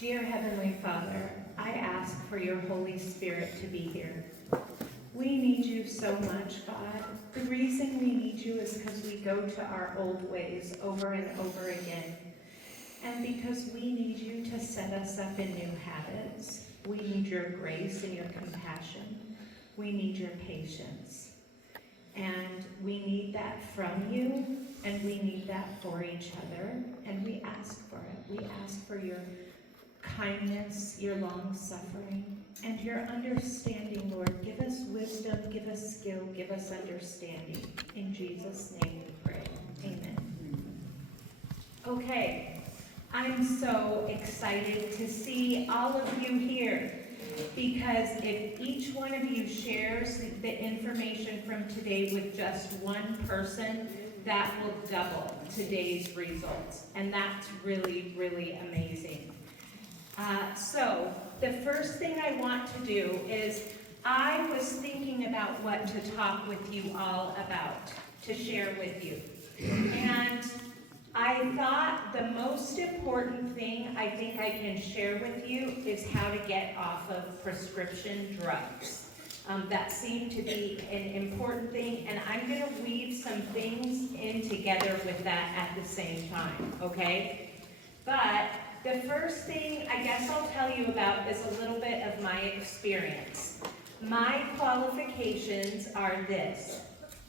Dear Heavenly Father, I ask for your Holy Spirit to be here. We need you so much, God. The reason we need you is because we go to our old ways over and over again. And because we need you to set us up in new habits. We need your grace and your compassion. We need your patience. And we need that from you, and we need that for each other, and we ask for it. We ask for your kindness, your long-suffering, and your understanding, Lord. Give us wisdom, give us skill, give us understanding. In Jesus' name we pray. Amen. Okay, I'm so excited to see all of you here, because if each one of you shares the information from today with just one person, that will double today's results, and that's really, really amazing. So the first thing I want to do is, I was thinking about what to talk with you all about, to share with you. And I thought the most important thing I think I can share with you is how to get off of prescription drugs. That seemed to be an important thing, and I'm going to weave some things in together with that at the same time, okay? But the first thing I guess I'll tell you about is a little bit of my experience. My qualifications are this.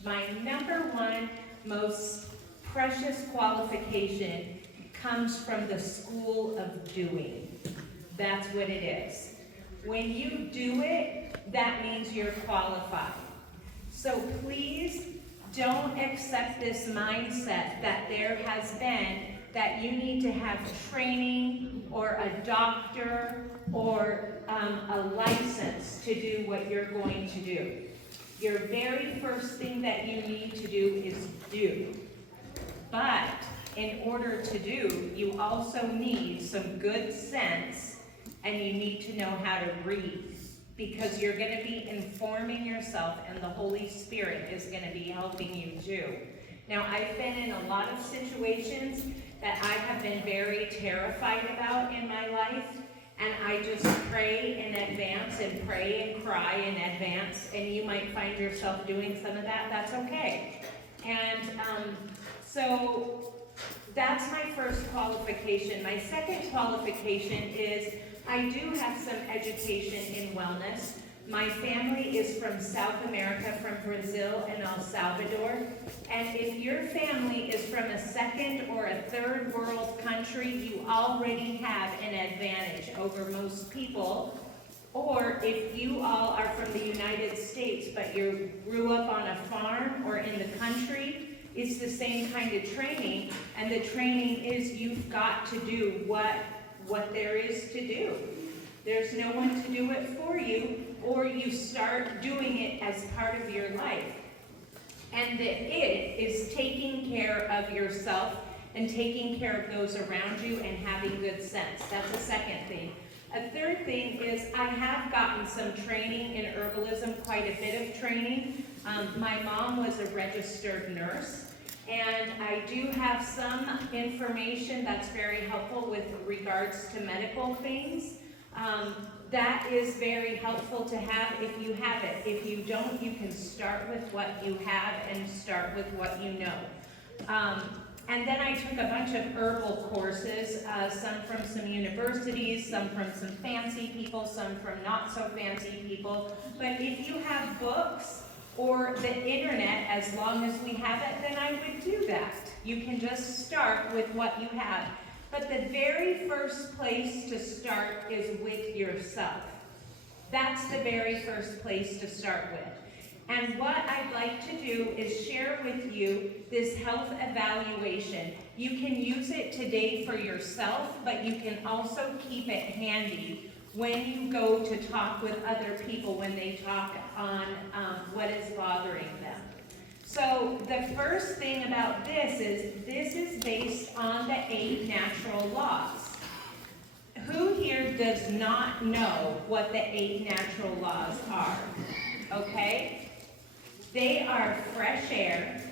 My number one most precious qualification comes from the school of doing. That's what it is. When you do it, that means you're qualified. So please don't accept this mindset that there has been that you need to have training or a doctor or a license to do what you're going to do. Your very first thing that you need to do is do. But in order to do, you also need some good sense, and you need to know how to read, because you're going to be informing yourself, and the Holy Spirit is going to be helping you too. Now, I've been in a lot of situations that I have been very terrified about in my life, and I just pray in advance and pray and cry in advance, and you might find yourself doing some of that. That's okay. And so that's my first qualification. My second qualification is I do have some education in wellness. My family is from South America, from Brazil and El Salvador. And if your family is from a second or a third world country, you already have an advantage over most people. Or if you all are from the United States, but you grew up on a farm or in the country, it's the same kind of training. And the training is you've got to do what there is to do. There's no one to do it for you, or you start doing it as part of your life. And the it is taking care of yourself and taking care of those around you and having good sense. That's a second thing. A third thing is I have gotten some training in herbalism, quite a bit of training. My mom was a registered nurse. And I do have some information that's very helpful with regards to medical things. That is very helpful to have if you have it. If you don't, you can start with what you have and start with what you know. And then I took a bunch of herbal courses, some from some universities, some from some fancy people, some from not so fancy people. But if you have books or the internet, as long as we have it, then I would do that. You can just start with what you have. But the very first place to start is with yourself. That's the very first place to start with. And what I'd like to do is share with you this health evaluation. You can use it today for yourself, but you can also keep it handy when you go to talk with other people when they talk on what is bothering them. So the first thing about this is based on the 8 natural laws. Who here does not know what the 8 natural laws are? Okay? They are fresh air,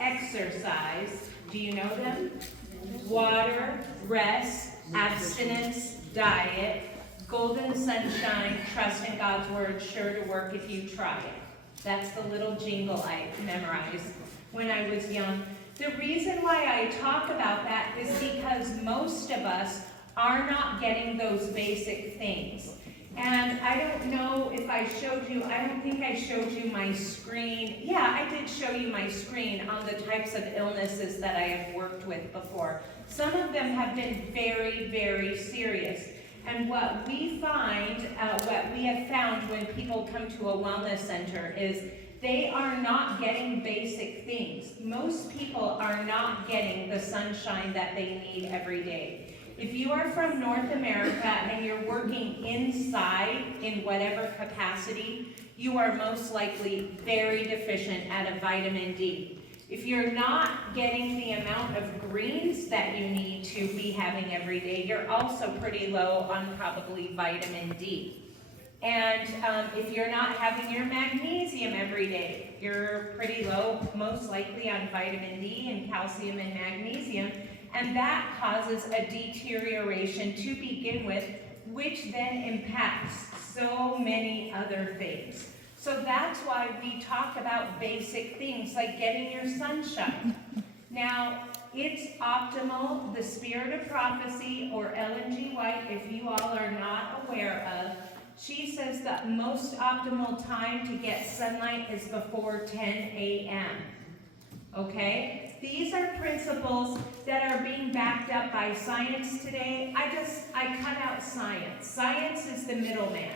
exercise, do you know them? Water, rest, abstinence, diet, golden sunshine, trust in God's word, sure to work if you try it. That's the little jingle I memorized when I was young. The reason why I talk about that is because most of us are not getting those basic things. And I don't know if I showed you, I don't think I showed you my screen. Yeah, I did show you my screen on the types of illnesses that I have worked with before. Some of them have been very, very serious. And what we find, what we have found when people come to a wellness center is they are not getting basic things. Most people are not getting the sunshine that they need every day. If you are from North America and you're working inside in whatever capacity, you are most likely very deficient at a vitamin D. If you're not getting the amount of greens that you need to be having every day, you're also pretty low on probably vitamin D. And if you're not having your magnesium every day, you're pretty low, most likely on vitamin D and calcium and magnesium. And that causes a deterioration to begin with, which then impacts so many other things. So that's why we talk about basic things like getting your sunshine. Now, it's optimal, the Spirit of Prophecy, or Ellen G. White, if you all are not aware of, she says that most optimal time to get sunlight is before 10 a.m. Okay? These are principles that are being backed up by science today. I cut out science. Science is the middleman.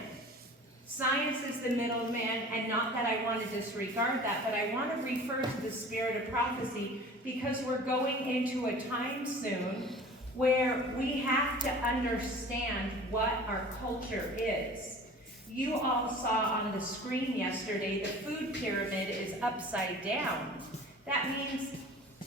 Science is the middleman, and not that I want to disregard that, but I want to refer to the Spirit of Prophecy because we're going into a time soon where we have to understand what our culture is. You all saw on the screen yesterday the food pyramid is upside down. That means,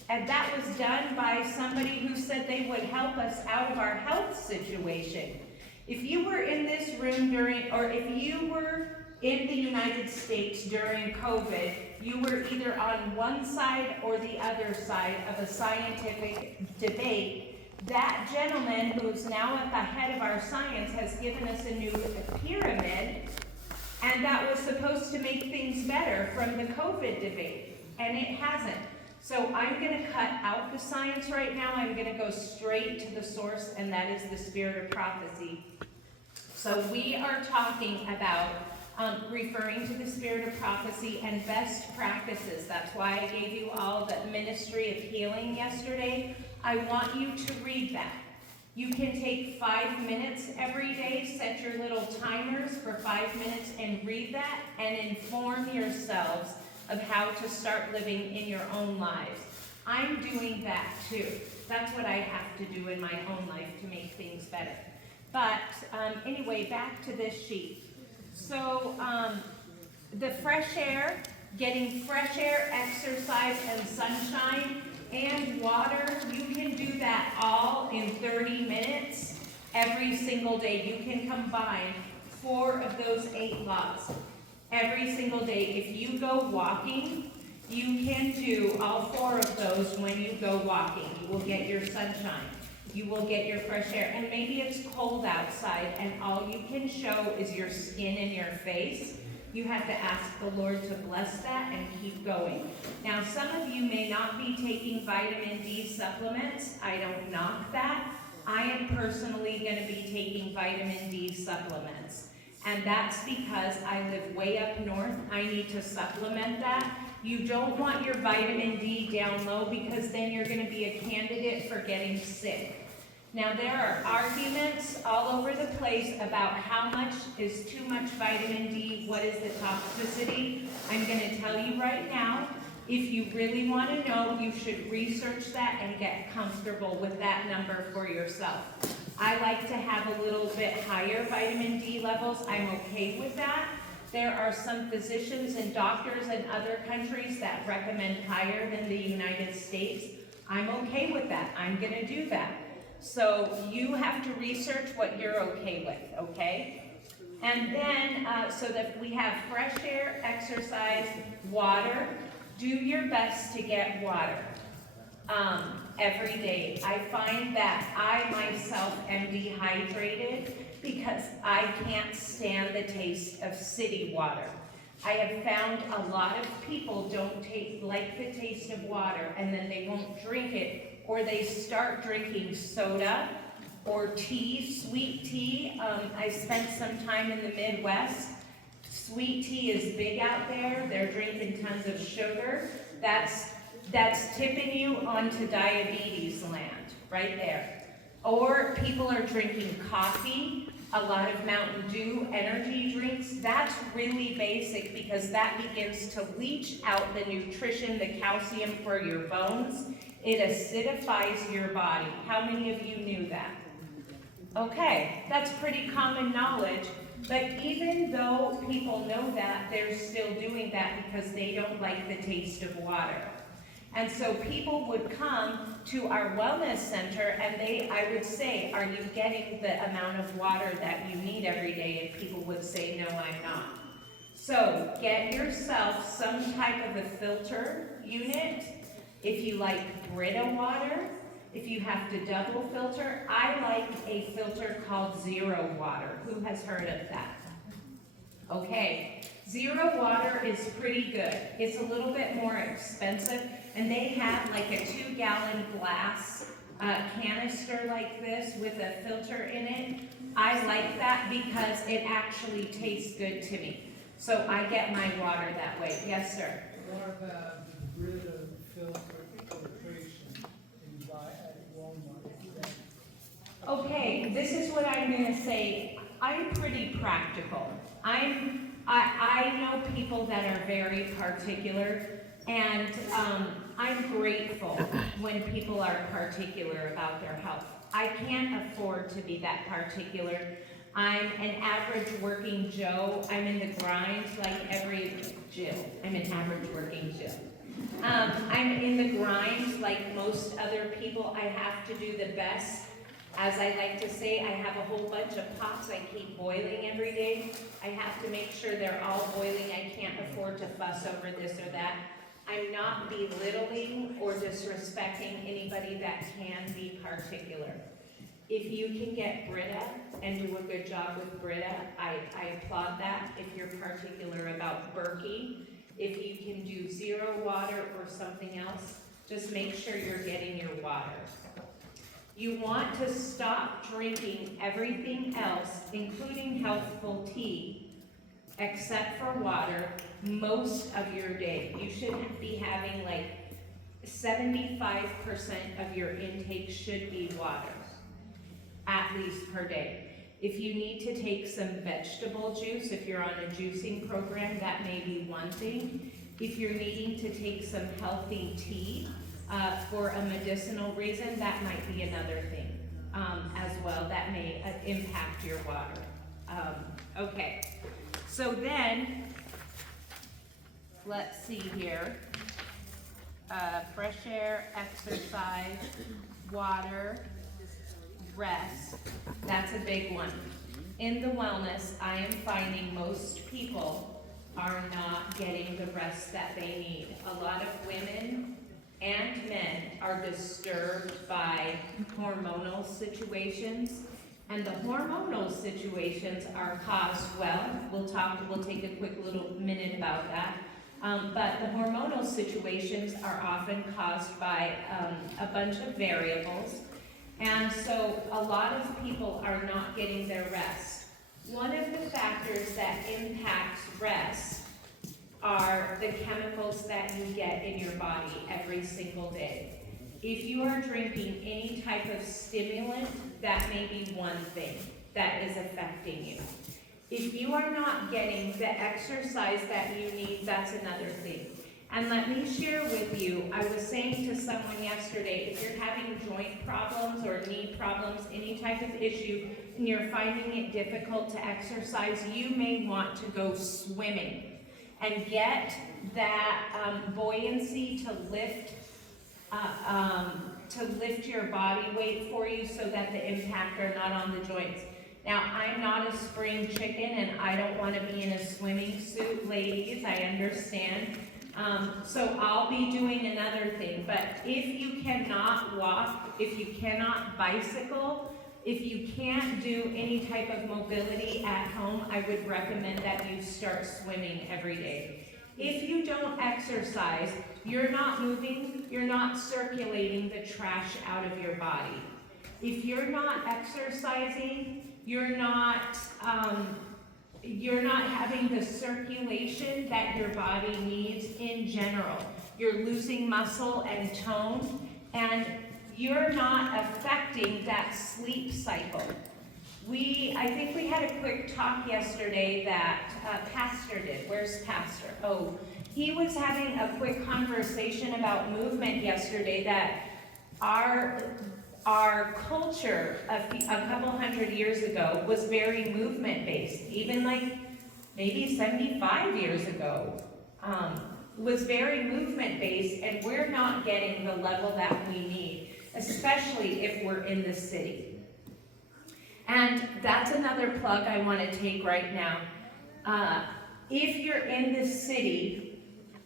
and that was done by somebody who said they would help us out of our health situation. If you were in this room during, or if you were in the United States during COVID, you were either on one side or the other side of a scientific debate. That gentleman, who's now at the head of our science, has given us a new pyramid, and that was supposed to make things better from the COVID debate, and it hasn't. So I'm going to cut out the science right now. I'm going to go straight to the source, and that is the Spirit of Prophecy. So we are talking about referring to the Spirit of Prophecy and best practices. That's why I gave you all the Ministry of Healing yesterday. I want you to read that. You can take 5 minutes every day, set your little timers for 5 minutes and read that and inform yourselves of how to start living in your own lives. I'm doing that too. That's what I have to do in my own life to make things better. But anyway, back to this sheet. So the fresh air, getting fresh air, exercise, and sunshine, and water, you can do that all in 30 minutes every single day. You can combine 4 of those 8 laws every single day. If you go walking, you can do all 4 of those when you go walking. You will get your sunshine. You will get your fresh air. And maybe it's cold outside and all you can show is your skin and your face. You have to ask the Lord to bless that and keep going. Now, some of you may not be taking vitamin D supplements. I don't knock that. I am personally going to be taking vitamin D supplements. And that's because I live way up north. I need to supplement that. You don't want your vitamin D down low because then you're going to be a candidate for getting sick. Now, there are arguments all over the place about how much is too much vitamin D, what is the toxicity. I'm going to tell you right now, if you really want to know, you should research that and get comfortable with that number for yourself. I like to have a little bit higher vitamin D levels. I'm okay with that. There are some physicians and doctors in other countries that recommend higher than the United States. I'm okay with that. I'm going to do that. So you have to research what you're okay with, okay? And then, so that we have fresh air, exercise, water. Do your best to get water. every day, I find that I myself am dehydrated because I can't stand the taste of city water. I have found a lot of people don't like the taste of water, and then they won't drink it, or they start drinking soda or tea, sweet tea. I spent some time in the Midwest. Sweet tea is big out there. They're drinking tons of sugar. That's tipping you onto diabetes land, right there. Or people are drinking coffee, a lot of Mountain Dew energy drinks. That's really basic because that begins to leach out the nutrition, the calcium for your bones. It acidifies your body. How many of you knew that? Okay, that's pretty common knowledge. But even though people know that, they're still doing that because they don't like the taste of water. And so people would come to our wellness center and I would say, are you getting the amount of water that you need every day? And people would say, no, I'm not. So get yourself some type of a filter unit. If you like Brita water, if you have to double filter, I like a filter called Zero Water. Who has heard of that? Okay, Zero Water is pretty good. It's a little bit more expensive, and they have like a 2-gallon glass canister like this with a filter in it. I like that because it actually tastes good to me. So I get my water that way. Yes, sir? What about the Brita filter filtration you buy at Walmart? Okay, this is what I'm going to say. I'm pretty practical. I know people that are very particular, and I'm grateful when people are particular about their health. I can't afford to be that particular. I'm an average working Joe. I'm in the grind like every Jill. I'm an average working Jill. I'm in the grind like most other people. I have to do the best. As I like to say, I have a whole bunch of pots I keep boiling every day. I have to make sure they're all boiling. I can't afford to fuss over this or that. I'm not belittling or disrespecting anybody that can be particular. If you can get Brita and do a good job with Brita, I applaud that. If you're particular about Berkey, if you can do Zero Water or something else, just make sure you're getting your water. You want to stop drinking everything else, including healthful tea, except for water, most of your day. You shouldn't be having like 75% of your intake should be water, at least per day. If you need to take some vegetable juice, if you're on a juicing program, that may be one thing. If you're needing to take some healthy tea for a medicinal reason, that might be another thing as well. That may impact your water. Okay, so then, let's see here. Fresh air, exercise, water, rest. That's a big one. In the wellness, I am finding most people are not getting the rest that they need. A lot of women and men are disturbed by hormonal situations, and the hormonal situations are caused, well, we'll take a quick little minute about that, but the hormonal situations are often caused by a bunch of variables, and so a lot of people are not getting their rest. One of the factors that impacts rest are the chemicals that you get in your body every single day. If you are drinking any type of stimulant, that may be one thing that is affecting you. If you are not getting the exercise that you need, that's another thing. And let me share with you, I was saying to someone yesterday, if you're having joint problems or knee problems, any type of issue, and you're finding it difficult to exercise, you may want to go swimming and get that buoyancy to lift your body weight for you so that the impact are not on the joints. Now, I'm not a spring chicken and I don't want to be in a swimming suit, ladies, I understand. So I'll be doing another thing, but if you cannot walk, if you cannot bicycle, if you can't do any type of mobility at home, I would recommend that you start swimming every day. If you don't exercise, you're not moving, you're not circulating the trash out of your body. If you're not exercising, you're not having the circulation that your body needs in general. You're losing muscle and tone, and you're not affecting that sleep cycle. I think we had a quick talk yesterday that Pastor did. Where's Pastor? Oh, he was having a quick conversation about movement yesterday, that our culture a couple hundred years ago was very movement-based. Even like maybe 75 years ago, was very movement-based, and we're not getting the level that we need, especially if we're in the city. And that's another plug I want to take right now. If you're in the city,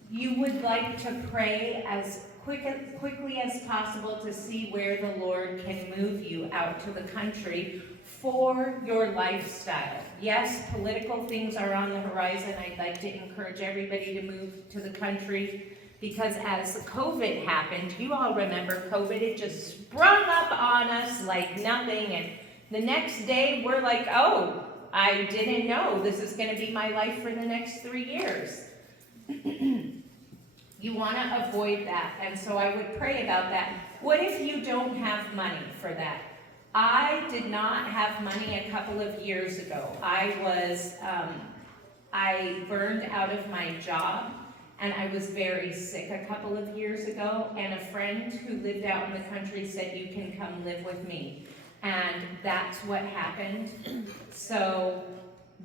you would like to pray as quickly as possible to see where the Lord can move you out to the country for your lifestyle. Yes, political things are on the horizon. I'd like to encourage everybody to move to the country, because as COVID happened, you all remember COVID, it just sprung up on us like nothing, and the next day we're like, oh, I didn't know this is going to be my life for the next 3 years. You want to avoid that, and so I would pray about that. What if you don't have money for that? I did not have money a couple of years ago. I burned out of my job, and I was very sick a couple of years ago, and a friend who lived out in the country said, you can come live with me. And that's what happened. So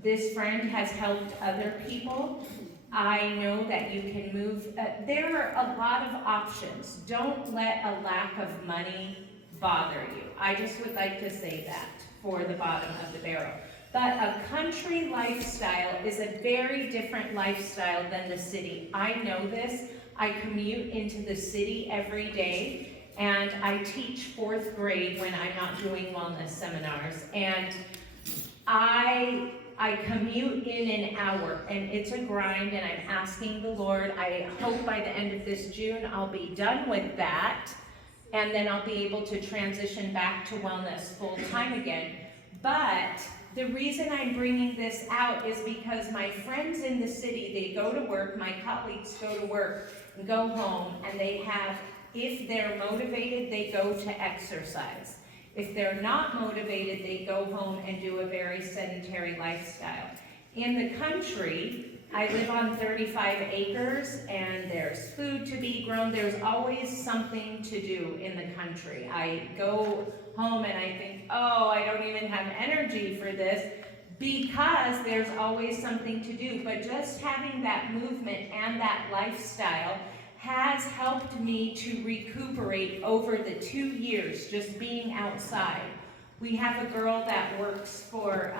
this friend has helped other people. I know that you can move. There are a lot of options. Don't let a lack of money bother you. I just would like to say that for the bottom of the barrel. But a country lifestyle is a very different lifestyle than the city. I know this. I commute into the city every day, and I teach 4th grade when I'm not doing wellness seminars. And I commute in an hour, and it's a grind, and I'm asking the Lord, I hope by the end of this June I'll be done with that, and then I'll be able to transition back to wellness full time again. But the reason I'm bringing this out is because my friends in the city, they go to work, my colleagues go to work and go home, and they have, if they're motivated, they go to exercise. If they're not motivated, they go home and do a very sedentary lifestyle. In the country, I live on 35 acres, and there's food to be grown. There's always something to do in the country. I go home and I think, oh, I don't even have energy for this, because there's always something to do. But just having that movement and that lifestyle has helped me to recuperate over the 2 years just being outside. We have a girl that works for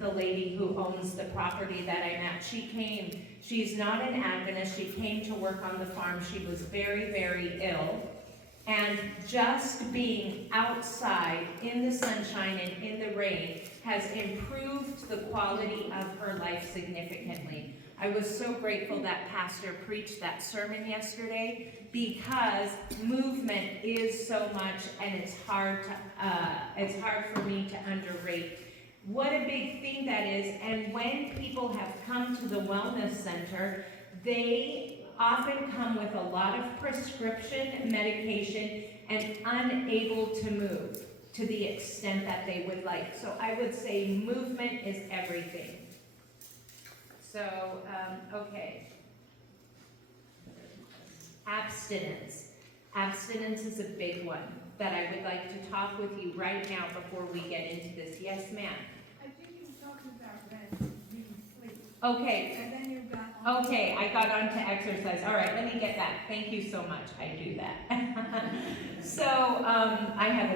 the lady who owns the property that I'm at. She's not an Adventist, she came to work on the farm. She was very, very ill. And just being outside in the sunshine and in the rain has improved the quality of her life significantly. I was so grateful that Pastor preached that sermon yesterday, because movement is so much, and it's hard for me to underrate what a big thing that is. And when people have come to the wellness center, they often come with a lot of prescription medication and unable to move to the extent that they would like. So I would say movement is everything. So, okay. Abstinence. Abstinence is a big one that I would like to talk with you right now before we get into this. Yes, ma'am. I think you talked about rest, being sleep. Okay. And then you got on. Okay, I got on to exercise. All right, let me get that. Thank you so much. I do that. So, I have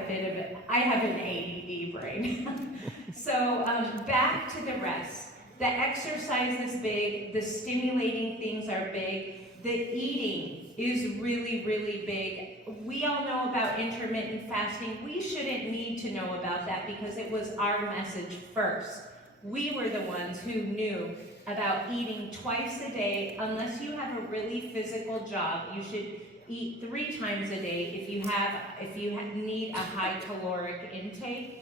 an ADD brain. So, back to the rest. the exercise is big, the stimulating things are big, the eating is really, really big. We all know about intermittent fasting. We shouldn't need to know about that because it was our message first. We were the ones who knew about eating twice a day. Unless you have a really physical job, you should eat 3 times a day if you need a high caloric intake.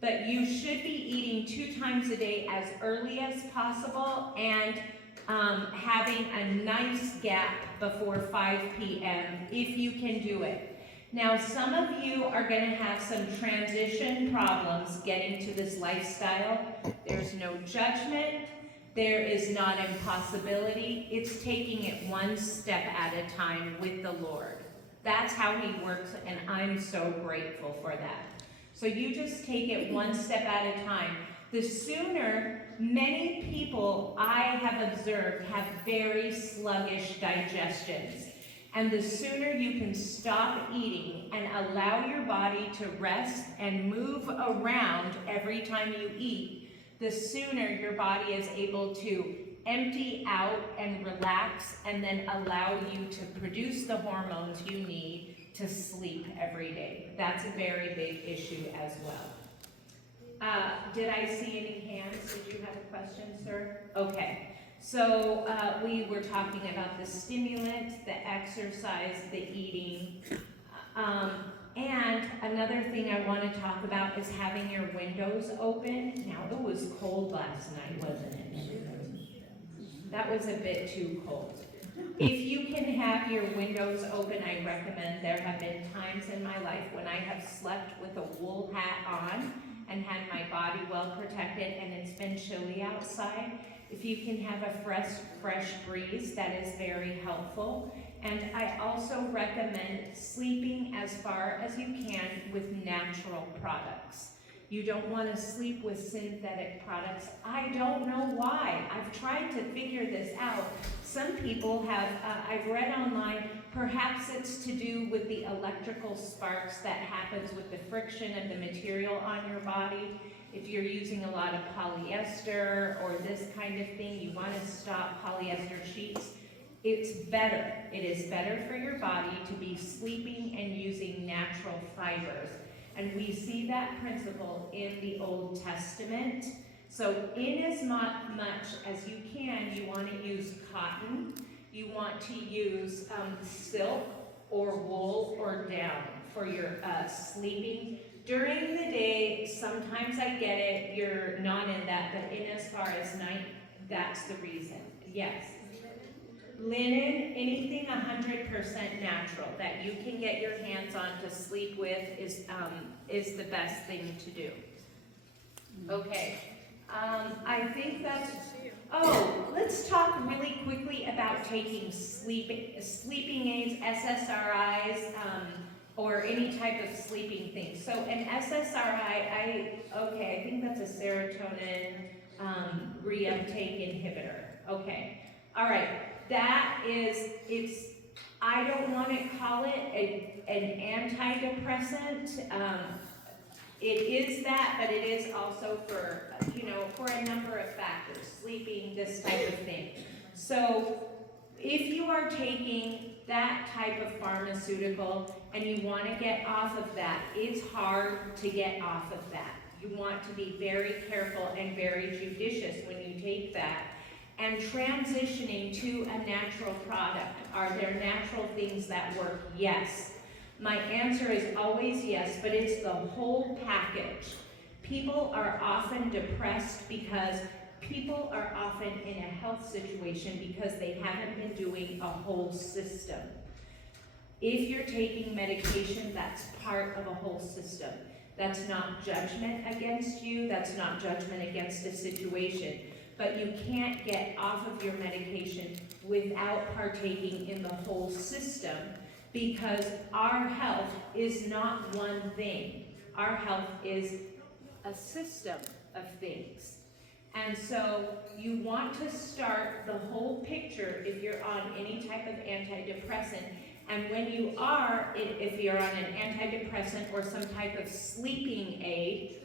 But you should be eating 2 times a day as early as possible and having a nice gap before 5 p.m. if you can do it. Now, some of you are going to have some transition problems getting to this lifestyle. There's no judgment. There is not impossibility. It's taking it one step at a time with the Lord. That's how He works, and I'm so grateful for that. So you just take it one step at a time. The sooner, many people I have observed have very sluggish digestions. And the sooner you can stop eating and allow your body to rest and move around every time you eat, the sooner your body is able to empty out and relax and then allow you to produce the hormones you need to sleep every day. That's a very big issue as well. Did I see any hands? Did you have a question, sir? Okay. So we were talking about the stimulant, the exercise, the eating. And another thing I want to talk about is having your windows open. Now, it was cold last night, wasn't it? That was a bit too cold. If you can have your windows open, I recommend. There have been times in my life when I have slept with a wool hat on and had my body well protected and it's been chilly outside. If you can have a fresh breeze, that is very helpful. And I also recommend sleeping as far as you can with natural products. You don't want to sleep with synthetic products. I don't know why. I've tried to figure this out. Some people have, I've read online, perhaps it's to do with the electrical sparks that happens with the friction of the material on your body. If you're using a lot of polyester or this kind of thing, you want to stop polyester sheets. It's better. It is better for your body to be sleeping and using natural fibers. And we see that principle in the Old Testament. So in as much as you can, you want to use cotton. You want to use silk or wool or down for your sleeping. During the day, sometimes I get it, you're not in that, but in as far as night, that's the reason. Yes. Linen, anything 100% natural that you can get your hands on to sleep with is the best thing to do. Okay, I think that's, let's talk really quickly about taking sleeping aids, SSRIs, or any type of sleeping thing. So an SSRI, I think that's a serotonin reuptake inhibitor. Okay, all right. That is, I don't want to call it an antidepressant. It is that, but it is also for, for a number of factors, sleeping, this type of thing. So if you are taking that type of pharmaceutical and you want to get off of that, it's hard to get off of that. You want to be very careful and very judicious when you take that. And transitioning to a natural product. Are there natural things that work? Yes. My answer is always yes, but it's the whole package. People are often depressed because people are often in a health situation because they haven't been doing a whole system. If you're taking medication, that's part of a whole system. That's not judgment against you. That's not judgment against a situation. But you can't get off of your medication without partaking in the whole system because our health is not one thing. Our health is a system of things. And so you want to start the whole picture if you're on any type of antidepressant. And when you are, if you're on an antidepressant or some type of sleeping aid,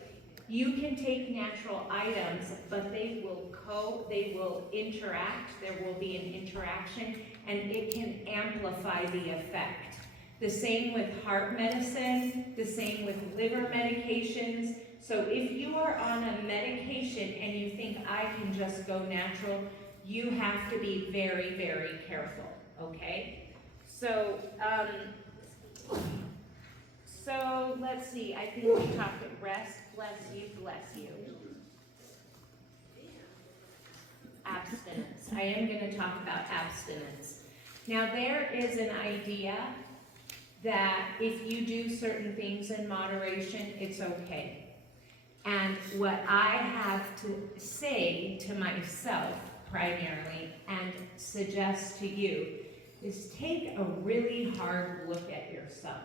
You can take natural items, but they will interact, there will be an interaction, and it can amplify the effect. The same with heart medicine, the same with liver medications. So if you are on a medication and you think I can just go natural, you have to be very, very careful, okay? So let's see, I think we talked at rest, bless you. Abstinence. I am going to talk about abstinence. Now there is an idea that if you do certain things in moderation, it's okay. And what I have to say to myself primarily and suggest to you is take a really hard look at yourself.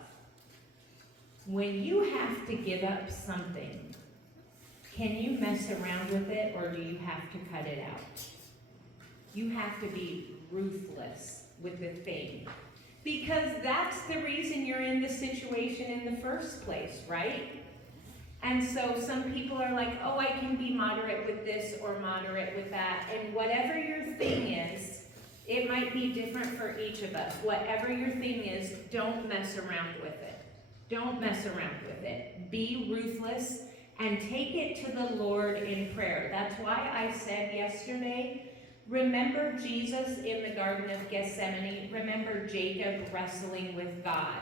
When you have to give up something, can you mess around with it or do you have to cut it out? You have to be ruthless with the thing. Because that's the reason you're in the situation in the first place, right? And so some people are like, oh, I can be moderate with this or moderate with that. And whatever your thing is, it might be different for each of us. Whatever your thing is, don't mess around with it. Don't mess around with it. Be ruthless and take it to the Lord in prayer. That's why I said yesterday, remember Jesus in the Garden of Gethsemane. Remember Jacob wrestling with God.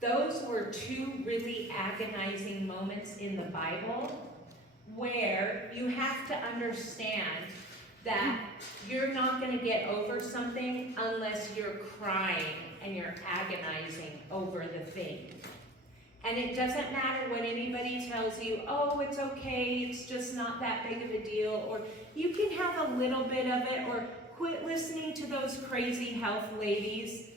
Those were two really agonizing moments in the Bible where you have to understand that you're not going to get over something unless you're crying and you're agonizing over the thing. And it doesn't matter what anybody tells you, oh, it's okay, it's just not that big of a deal, or you can have a little bit of it, or quit listening to those crazy health ladies.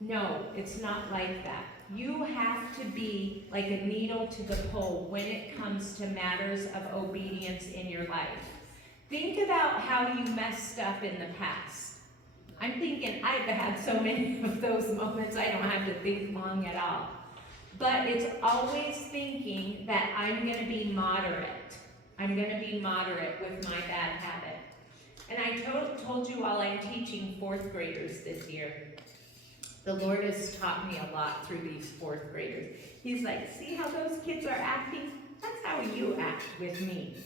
No, it's not like that. You have to be like a needle to the pole when it comes to matters of obedience in your life. Think about how you messed up in the past. I'm thinking I've had so many of those moments, I don't have to think long at all. But it's always thinking that I'm going to be moderate. I'm going to be moderate with my bad habit. And I told you while I'm teaching fourth graders this year, the Lord has taught me a lot through these fourth graders. He's like, see how those kids are acting? That's how you act with me.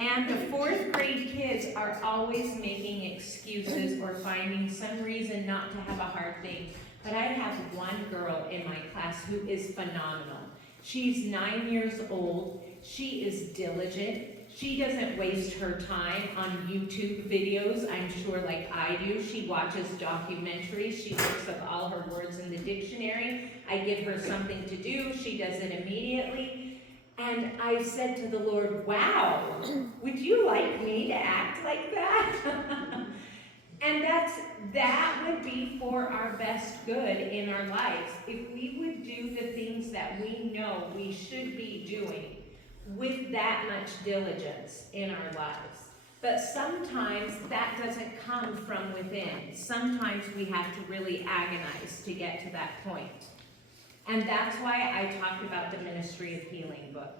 And the fourth grade kids are always making excuses or finding some reason not to have a hard thing. But I have one girl in my class who is phenomenal. She's 9 years old. She is diligent. She doesn't waste her time on YouTube videos, I'm sure, like I do. She watches documentaries. She looks up all her words in the dictionary. I give her something to do. She does it immediately. And I said to the Lord, wow, would you like me to act like that? And that would be for our best good in our lives. If we would do the things that we know we should be doing with that much diligence in our lives. But sometimes that doesn't come from within. Sometimes we have to really agonize to get to that point. And that's why I talked about the Ministry of Healing book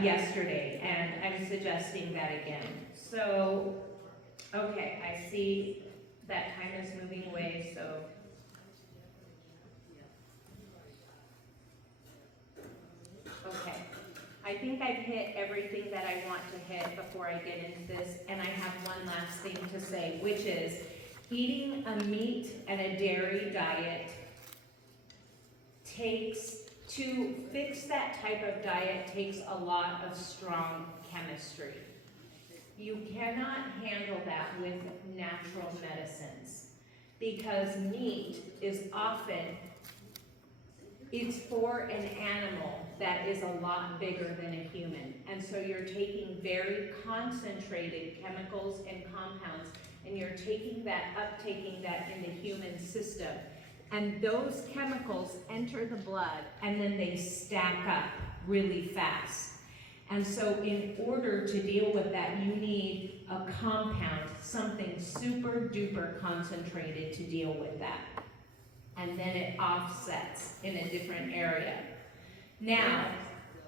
yesterday, and I'm suggesting that again. So, okay, I see that time is moving away, so. Okay, I think I've hit everything that I want to hit before I get into this, and I have one last thing to say, which is eating a meat and a dairy diet to fix that type of diet takes a lot of strong chemistry. You cannot handle that with natural medicines because meat is often, it's for an animal that is a lot bigger than a human. And so you're taking very concentrated chemicals and compounds and you're taking that, uptaking that in the human system. And those chemicals enter the blood and then they stack up really fast. And so in order to deal with that, you need a compound, something super duper concentrated to deal with that. And then it offsets in a different area. Now,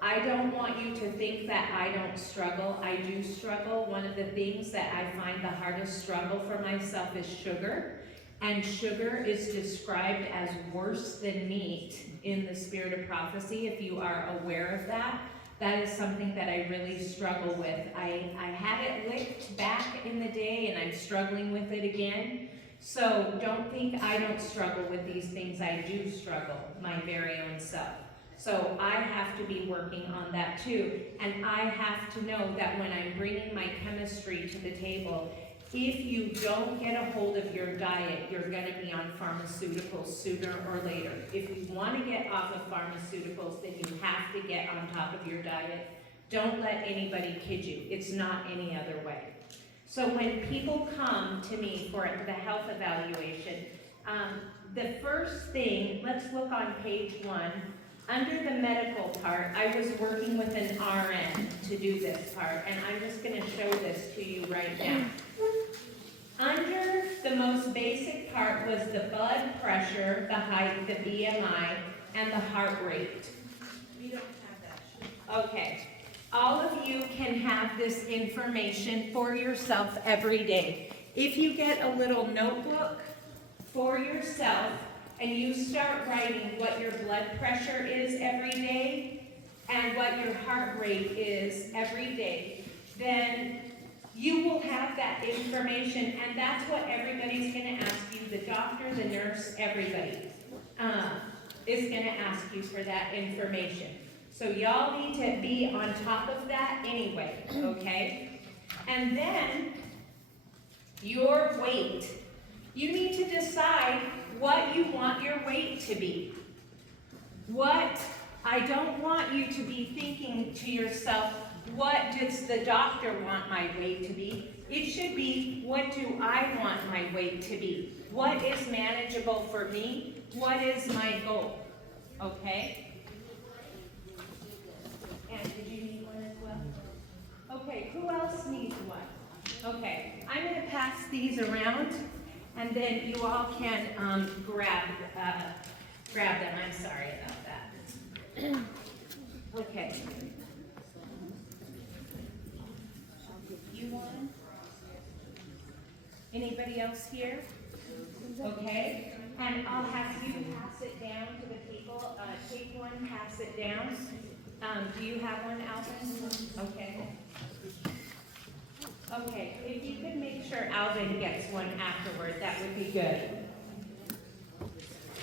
I don't want you to think that I don't struggle. I do struggle. One of the things that I find the hardest struggle for myself is sugar. And sugar is described as worse than meat in the spirit of prophecy, if you are aware of that. That is something that I really struggle with. I had it licked back in the day, and I'm struggling with it again. So don't think I don't struggle with these things. I do struggle, my very own self. So I have to be working on that too. And I have to know that when I'm bringing my chemistry to the table, if you don't get a hold of your diet, you're going to be on pharmaceuticals sooner or later. If you want to get off of pharmaceuticals, then you have to get on top of your diet. Don't let anybody kid you. It's not any other way. So when people come to me for the health evaluation, the first thing, let's look on page 1. Under the medical part, I was working with an RN to do this part, and I'm just going to show this to you right now. Under the most basic part was the blood pressure, the height, the BMI, and the heart rate. We don't have that. Okay. All of you can have this information for yourself every day. If you get a little notebook for yourself and you start writing what your blood pressure is every day and what your heart rate is every day, then you will have that information, and that's what everybody's going to ask you. The doctor, the nurse, everybody is going to ask you for that information. So y'all need to be on top of that anyway, okay? And then your weight. You need to decide what you want your weight to be. I don't want you to be thinking to yourself, what does the doctor want my weight to be? It should be, what do I want my weight to be? What is manageable for me? What is my goal? Okay? And did you need one as well? Okay, who else needs one? Okay, I'm going to pass these around, and then you all can grab them. I'm sorry about that. Okay. You want them? Anybody else here? Okay. And I'll have you pass it down to the people. Take one, pass it down. Do you have one, Alvin? Okay. Okay, if you could make sure Alvin gets one afterward, that would be good.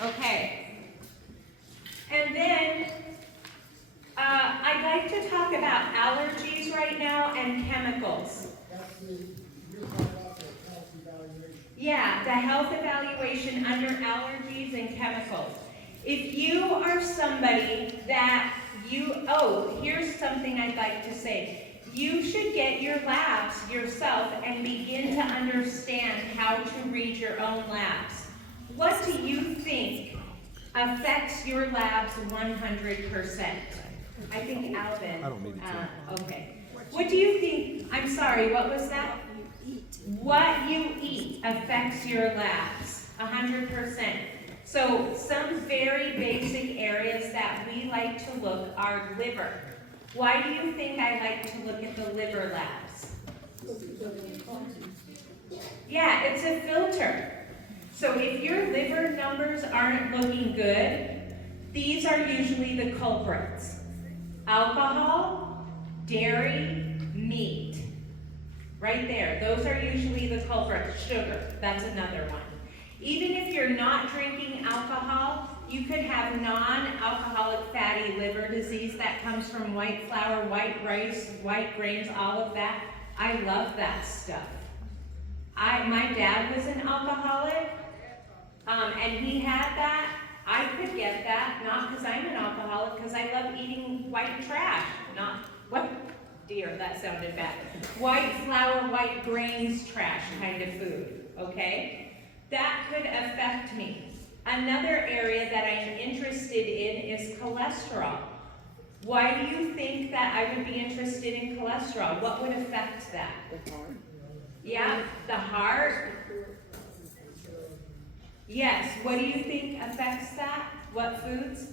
Okay. And then, I'd like to talk about allergies right now and chemicals. You're talking about the health evaluation. Yeah, the health evaluation under allergies and chemicals. If you are somebody that here's something I'd like to say. You should get your labs yourself and begin to understand how to read your own labs. What do you think affects your labs 100%? I think Alvin. I don't need it. Okay. What do you think? I'm sorry, what was that? What you eat affects your labs 100%. So some very basic areas that we like to look are liver. Why do you think I like to look at the liver labs? Yeah, it's a filter. So if your liver numbers aren't looking good, these are usually the culprits. Alcohol, dairy, meat. Right there, those are usually the culprits. Sugar, that's another one. Even if you're not drinking alcohol, you could have non-alcoholic fatty liver disease that comes from white flour, white rice, white grains, all of that. I love that stuff. My dad was an alcoholic, and he had that. I could get that, not because I'm an alcoholic, because I love eating white trash. Dear, that sounded bad. White flour, white grains, trash kind of food, okay? That could affect me. Another area that I'm interested in is cholesterol. Why do you think that I would be interested in cholesterol? What would affect that? The heart. Yeah, the heart. Yes, what do you think affects that? What foods?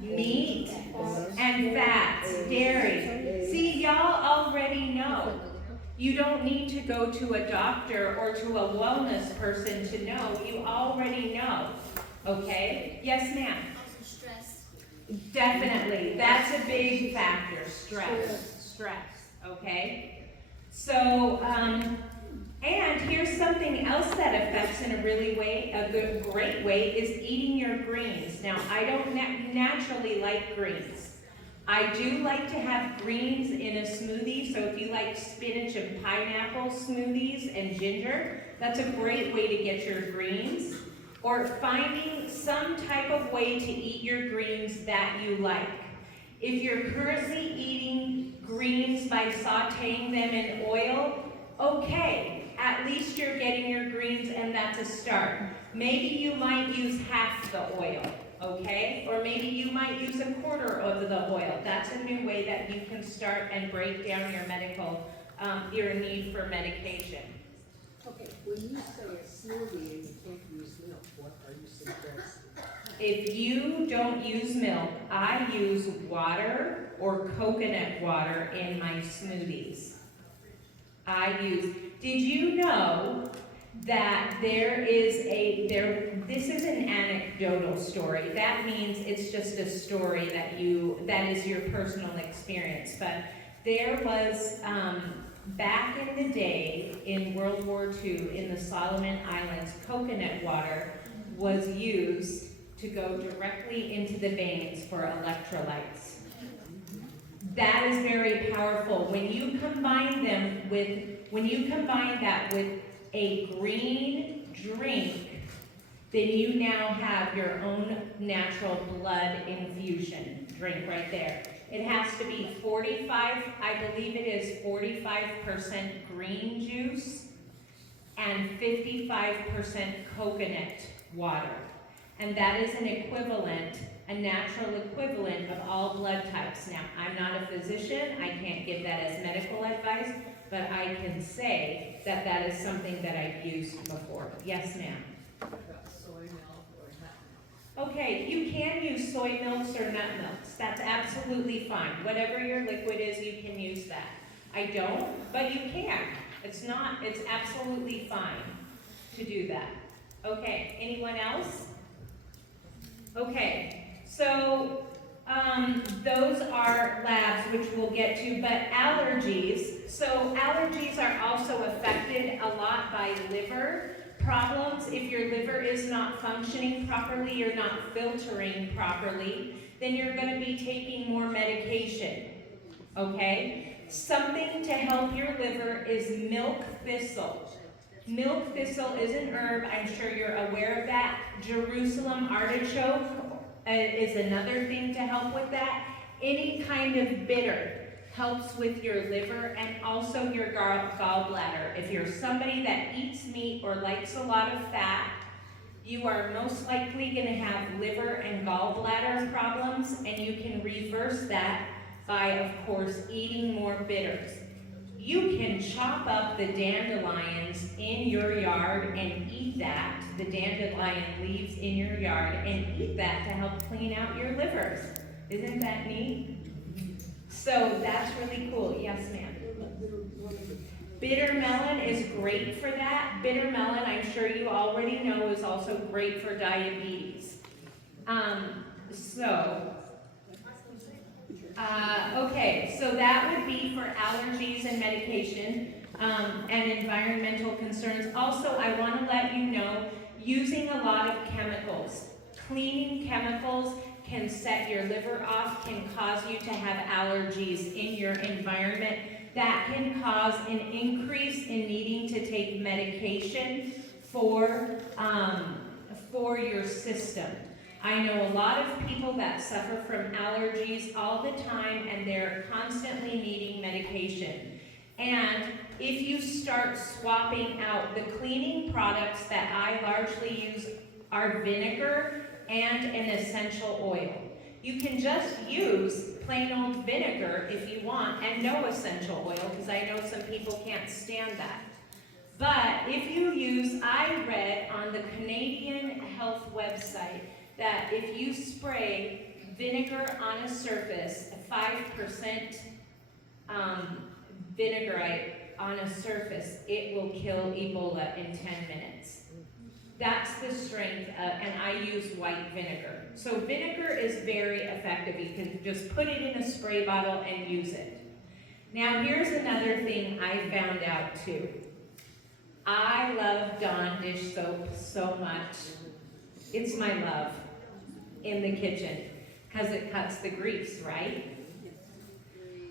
Meat and You don't need to go to a doctor or to a wellness person to know. You already know. Okay? Yes, ma'am. Also stress. Definitely. That's a big factor. Stress. Okay? So, and here's something else that affects in a great way is eating your greens. Now, I don't naturally like greens. I do like to have greens in a smoothie, so if you like spinach and pineapple smoothies and ginger, that's a great way to get your greens. Or finding some type of way to eat your greens that you like. If you're currently eating greens by sauteing them in oil, okay, at least you're getting your greens and that's a start. Maybe you might use half the oil, okay? Or maybe you might use a quarter of the oil. That's a new way that you can start and break down your need for medication. Okay, when you say a smoothie and you can't use milk, what are you suggesting? If you don't use milk, I use water or coconut water in my smoothies. Did you know that this is an anecdotal story. That means it's just a story that is your personal experience. But there was, back in the day, in World War II, in the Solomon Islands, coconut water was used to go directly into the veins for electrolytes. That is very powerful. When you combine that with a green drink, then you now have your own natural blood infusion drink right there. It has to be 45, I believe it is 45% green juice and 55% coconut water. And that is a natural equivalent of all blood types. Now, I'm not a physician, I can't give that as medical advice, but I can say that that is something that I've used before. Yes, ma'am. What about soy milk or nut milk? Okay, you can use soy milks or nut milks. That's absolutely fine. Whatever your liquid is, you can use that. I don't, but you can. It's absolutely fine to do that. Okay, anyone else? Okay, so those are labs which we'll get to, but allergies. So allergies are also affected a lot by liver problems. If your liver is not functioning properly, you're not filtering properly, then you're going to be taking more medication, okay? Something to help your liver is milk thistle. Milk thistle is an herb, I'm sure you're aware of that. Jerusalem artichoke is another thing to help with that. Any kind of bitter helps with your liver and also your gallbladder. If you're somebody that eats meat or likes a lot of fat, you are most likely going to have liver and gallbladder problems, and you can reverse that by, of course, eating more bitters. You can chop up the dandelions in your yard and eat that, the dandelion leaves in your yard, and eat that to help clean out your livers. Isn't that neat? So that's really cool. Yes, ma'am. Bitter melon is great for that. Bitter melon, I'm sure you already know, is also great for diabetes. Okay, so that would be for allergies and medication and environmental concerns. Also, I want to let you know, using a lot of chemicals. Cleaning chemicals can set your liver off, can cause you to have allergies in your environment. That can cause an increase in needing to take medication for your system. I know a lot of people that suffer from allergies all the time, and they're constantly needing medication. And if you start swapping out the cleaning products that I largely use are vinegar and an essential oil. You can just use plain old vinegar if you want and no essential oil, because I know some people can't stand that. But if you use, I read on the Canadian Health website that if you spray vinegar on a surface, 5% vinegar, on a surface, it will kill Ebola in 10 minutes. That's the strength of, and I use white vinegar. So vinegar is very effective. You can just put it in a spray bottle and use it. Now here's another thing I found out too. I love Dawn dish soap so much. It's my love in the kitchen because it cuts the grease, right?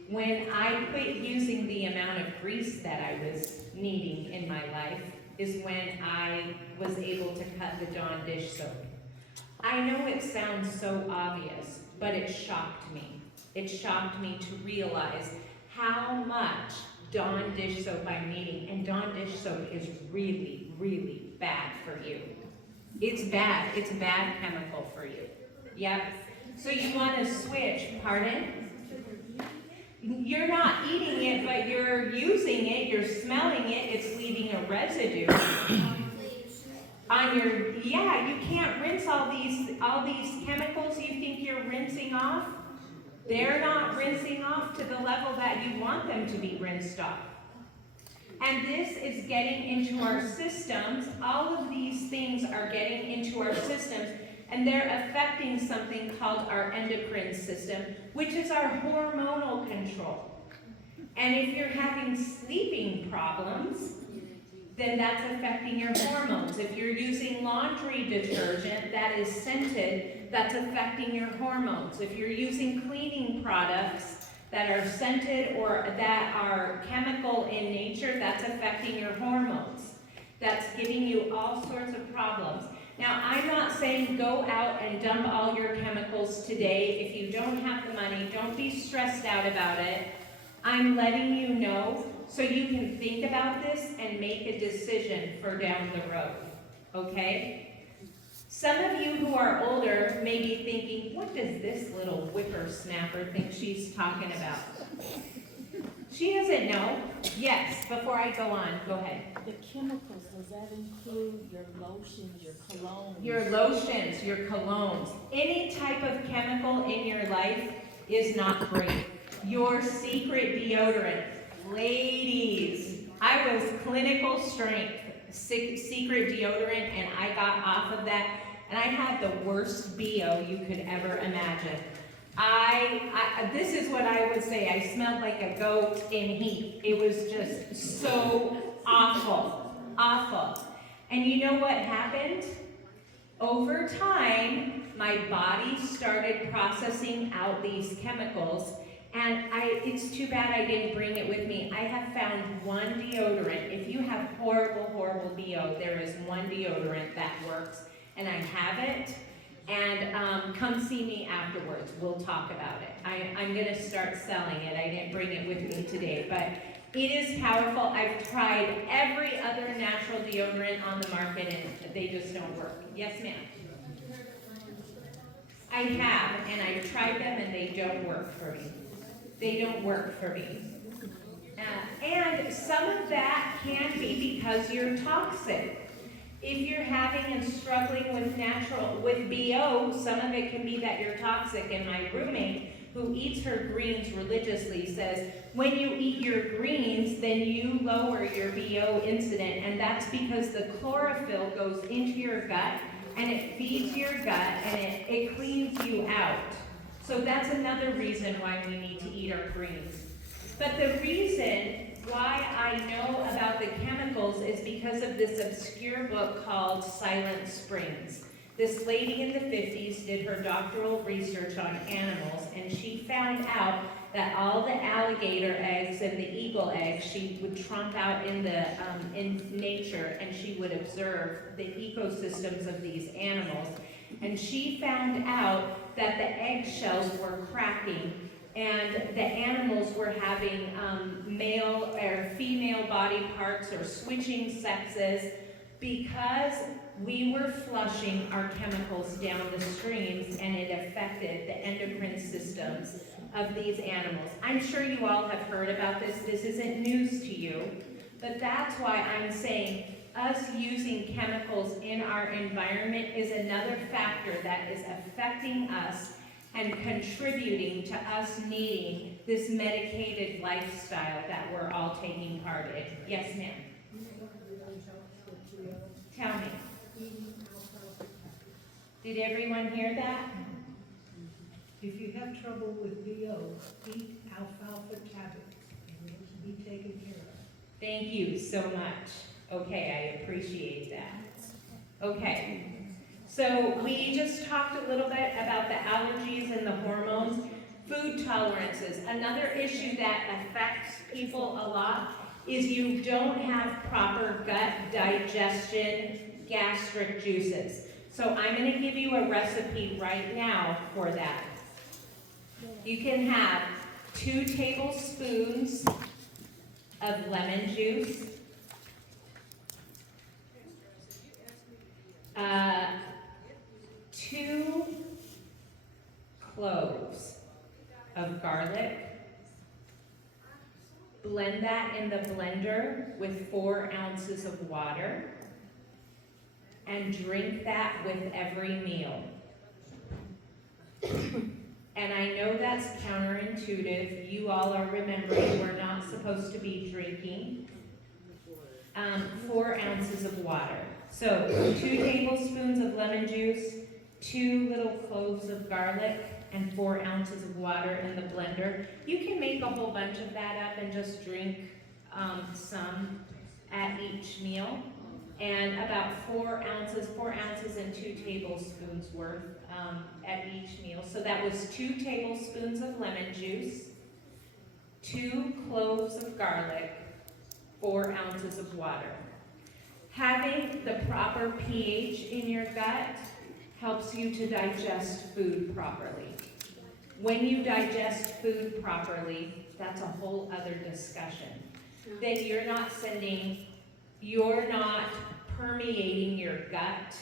When I quit using the amount of grease that I was needing in my life is when I was able to cut the Dawn dish soap. I know it sounds so obvious, but it shocked me. It shocked me to realize how much Dawn dish soap I'm needing. And Dawn dish soap is really, really bad for you. It's bad. It's a bad chemical for you. Yep. So you want to switch. Pardon? You're not eating it, but you're using it, you're smelling it, it's leaving a residue on your, yeah, you can't rinse all these chemicals you think you're rinsing off. They're not rinsing off to the level that you want them to be rinsed off. And this is getting into our systems. All of these things are getting into our systems, and they're affecting something called our endocrine system, which is our hormonal control. And if you're having sleeping problems, then that's affecting your hormones. If you're using laundry detergent that is scented, that's affecting your hormones. If you're using cleaning products that are scented or that are chemical in nature, that's affecting your hormones. That's giving you all sorts of problems. Now, I'm not saying go out and dump all your chemicals today. If you don't have the money, don't be stressed out about it. I'm letting you know so you can think about this and make a decision for down the road, okay? Some of you who are older may be thinking, what does this little whippersnapper think she's talking about? She doesn't know. Yes, before I go on, go ahead. The chemicals, does that include your lotions, your colognes? Your lotions, your colognes. Any type of chemical in your life is not great. Your secret deodorant. Ladies, I was clinical strength secret deodorant, and I got off of that, and I had the worst BO you could ever imagine. This is what I would say. I smelled like a goat in heat. It was just so awful, awful. And you know what happened? Over time, my body started processing out these chemicals, and it's too bad I didn't bring it with me. I have found one deodorant. If you have horrible, horrible BO, there is one deodorant that works, and I have it. And come see me afterwards. We'll talk about it. I'm going to start selling it. I didn't bring it with me today, but it is powerful. I've tried every other natural deodorant on the market, and they just don't work. Yes, ma'am? I have, and I've tried them, and they don't work for me. They don't work for me. And some of that can be because you're toxic. If you're having and struggling with BO, some of it can be that you're toxic. And my roommate, who eats her greens religiously, says, when you eat your greens, then you lower your BO incident. And that's because the chlorophyll goes into your gut, and it feeds your gut, and it cleans you out. So that's another reason why we need to eat our greens. But the reason why I know about the chemicals is because of this obscure book called Silent Springs. This lady in the 50s did her doctoral research on animals, and she found out that all the alligator eggs and the eagle eggs she would trump out in nature, and she would observe the ecosystems of these animals. And she found out that the eggshells were cracking, and the animals were having male or female body parts or switching sexes because we were flushing our chemicals down the streams, and it affected the endocrine systems of these animals. I'm sure you all have heard about this. This isn't news to you, but that's why I'm saying us using chemicals in our environment is another factor that is affecting us and contributing to us needing this medicated lifestyle that we're all taking part in. Yes, ma'am. Tell me. Did everyone hear that? If you have trouble with BO, eat alfalfa tablets, and it will be taken care of. Thank you so much. Okay, I appreciate that. Okay, so we just talked a little bit about the allergies and the hormones. Food tolerances. Another issue that affects people a lot is you don't have proper gut digestion, gastric juices. So I'm going to give you a recipe right now for that. You can have 2 tablespoons of lemon juice, 2 cloves of garlic. Blend that in the blender with 4 ounces of water and drink that with every meal. And I know that's counterintuitive. You all are remembering we're not supposed to be drinking 4 ounces of water. So 2 tablespoons of lemon juice, 2 little cloves of garlic, and 4 ounces of water in the blender. You can make a whole bunch of that up and just drink some at each meal. And about 4 ounces and 2 tablespoons worth at each meal. So that was 2 tablespoons of lemon juice, 2 cloves of garlic, 4 ounces of water. Having the proper pH in your gut helps you to digest food properly. When you digest food properly, that's a whole other discussion. Then you're not permeating your gut,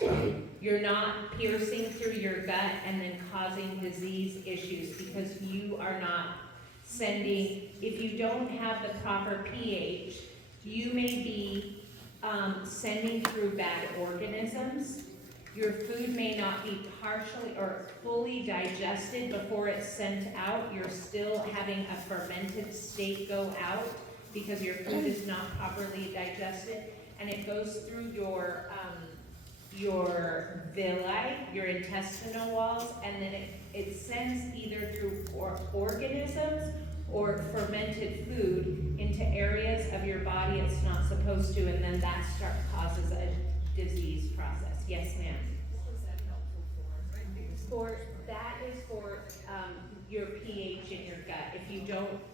you're not piercing through your gut and then causing disease issues because you are not sending, if you don't have the proper pH, you may be sending through bad organisms. Your food may not be partially or fully digested before it's sent out. You're still having a fermented state go out because your food is not properly digested, and it goes through your villi, your intestinal walls, and then it sends either through organisms or fermented food into areas of your body it's not supposed to, and then that causes a disease process. Yes, ma'am. What was that helpful for? That is for your pH in your gut.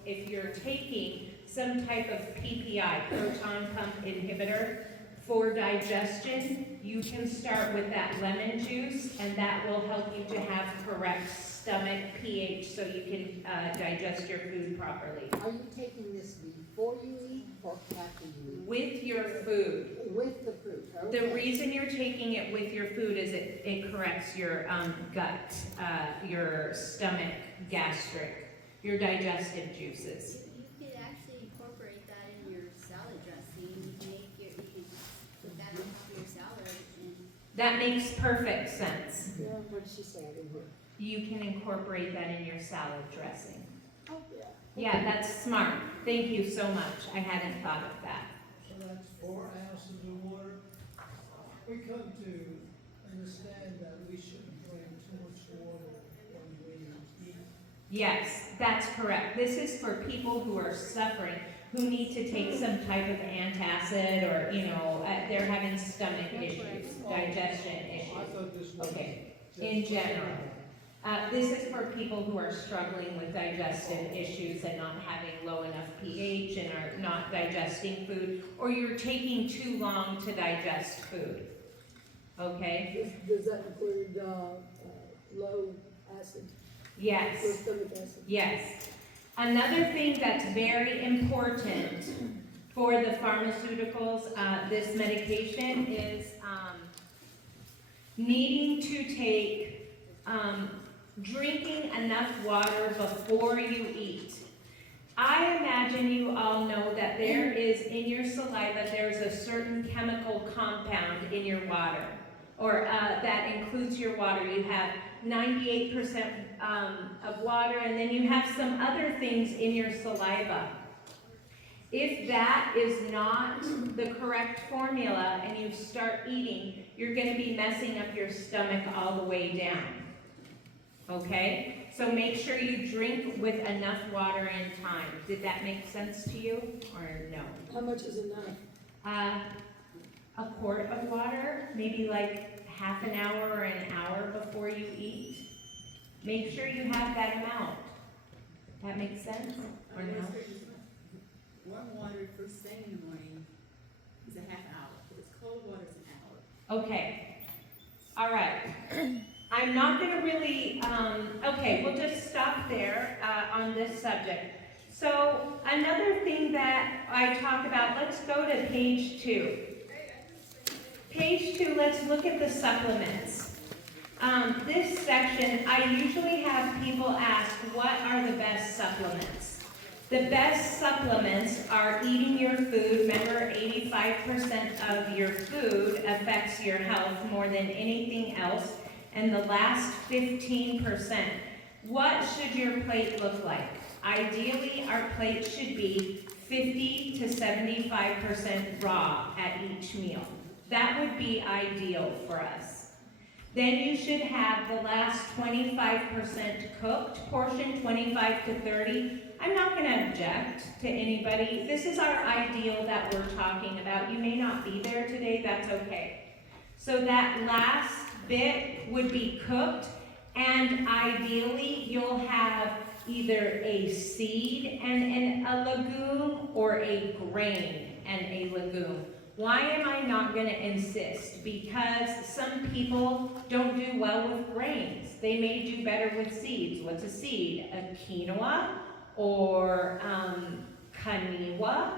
If you're taking some type of PPI, proton pump inhibitor, for digestion, you can start with that lemon juice, and that will help you to have correct stomach pH so you can digest your food properly. Are you taking this before you eat or after you eat? With your food. With the food, okay. The reason you're taking it with your food is it corrects your gut, your stomach, gastric, your digestive juices. You could actually incorporate that in your salad dressing. You could put that on top of your salad. And That makes perfect sense. Yeah, what did she say? I didn't hear. You can incorporate that in your salad dressing. Oh, yeah. Yeah, that's smart. Thank you so much. I hadn't thought of that. So that's 4 ounces of water. We come to understand that we shouldn't drink too much water when we eat. Yes, that's correct. This is for people who are suffering, who need to take some type of antacid or, they're having stomach issues, digestion I issues. thought this was. Okay, just in for general. everybody. This is for people who are struggling with digestive issues and not having low enough pH and are not digesting food, or you're taking too long to digest food. Okay? Does that include, low acid, Yes. stomach acid? Yes. Another thing that's very important for the pharmaceuticals, this medication is needing to take, drinking enough water before you eat. I imagine you all know that there is, in your saliva, there's a certain chemical compound in your water. or that includes your water. You have 98% of water, and then you have some other things in your saliva. If that is not the correct formula and you start eating, you're going to be messing up your stomach all the way down. Okay? So make sure you drink with enough water in time. Did that make sense to you or no? How much is enough? A quart of water, maybe like half an hour or an hour before you eat. Make sure you have that amount. That makes sense or no? Warm water first thing in the morning is a half hour. If it's cold water, it's an hour. Okay. All right. I'm not going to really, okay, we'll just stop there on this subject. So another thing that I talk about, let's go to page 2. Page 2, let's look at the supplements. This section, I usually have people ask, what are the best supplements? The best supplements are eating your food. Remember, 85% of your food affects your health more than anything else. And the last 15%. What should your plate look like? Ideally, our plate should be 50 to 75% raw at each meal. That would be ideal for us. Then you should have the last 25% cooked portion, 25 to 30. I'm not going to object to anybody. This is our ideal that we're talking about. You may not be there today, that's okay. So that last bit would be cooked, and ideally you'll have either a seed and a legume or a grain and a legume. Why am I not going to insist? Because some people don't do well with grains. They may do better with seeds. What's a seed? A quinoa or kaniwa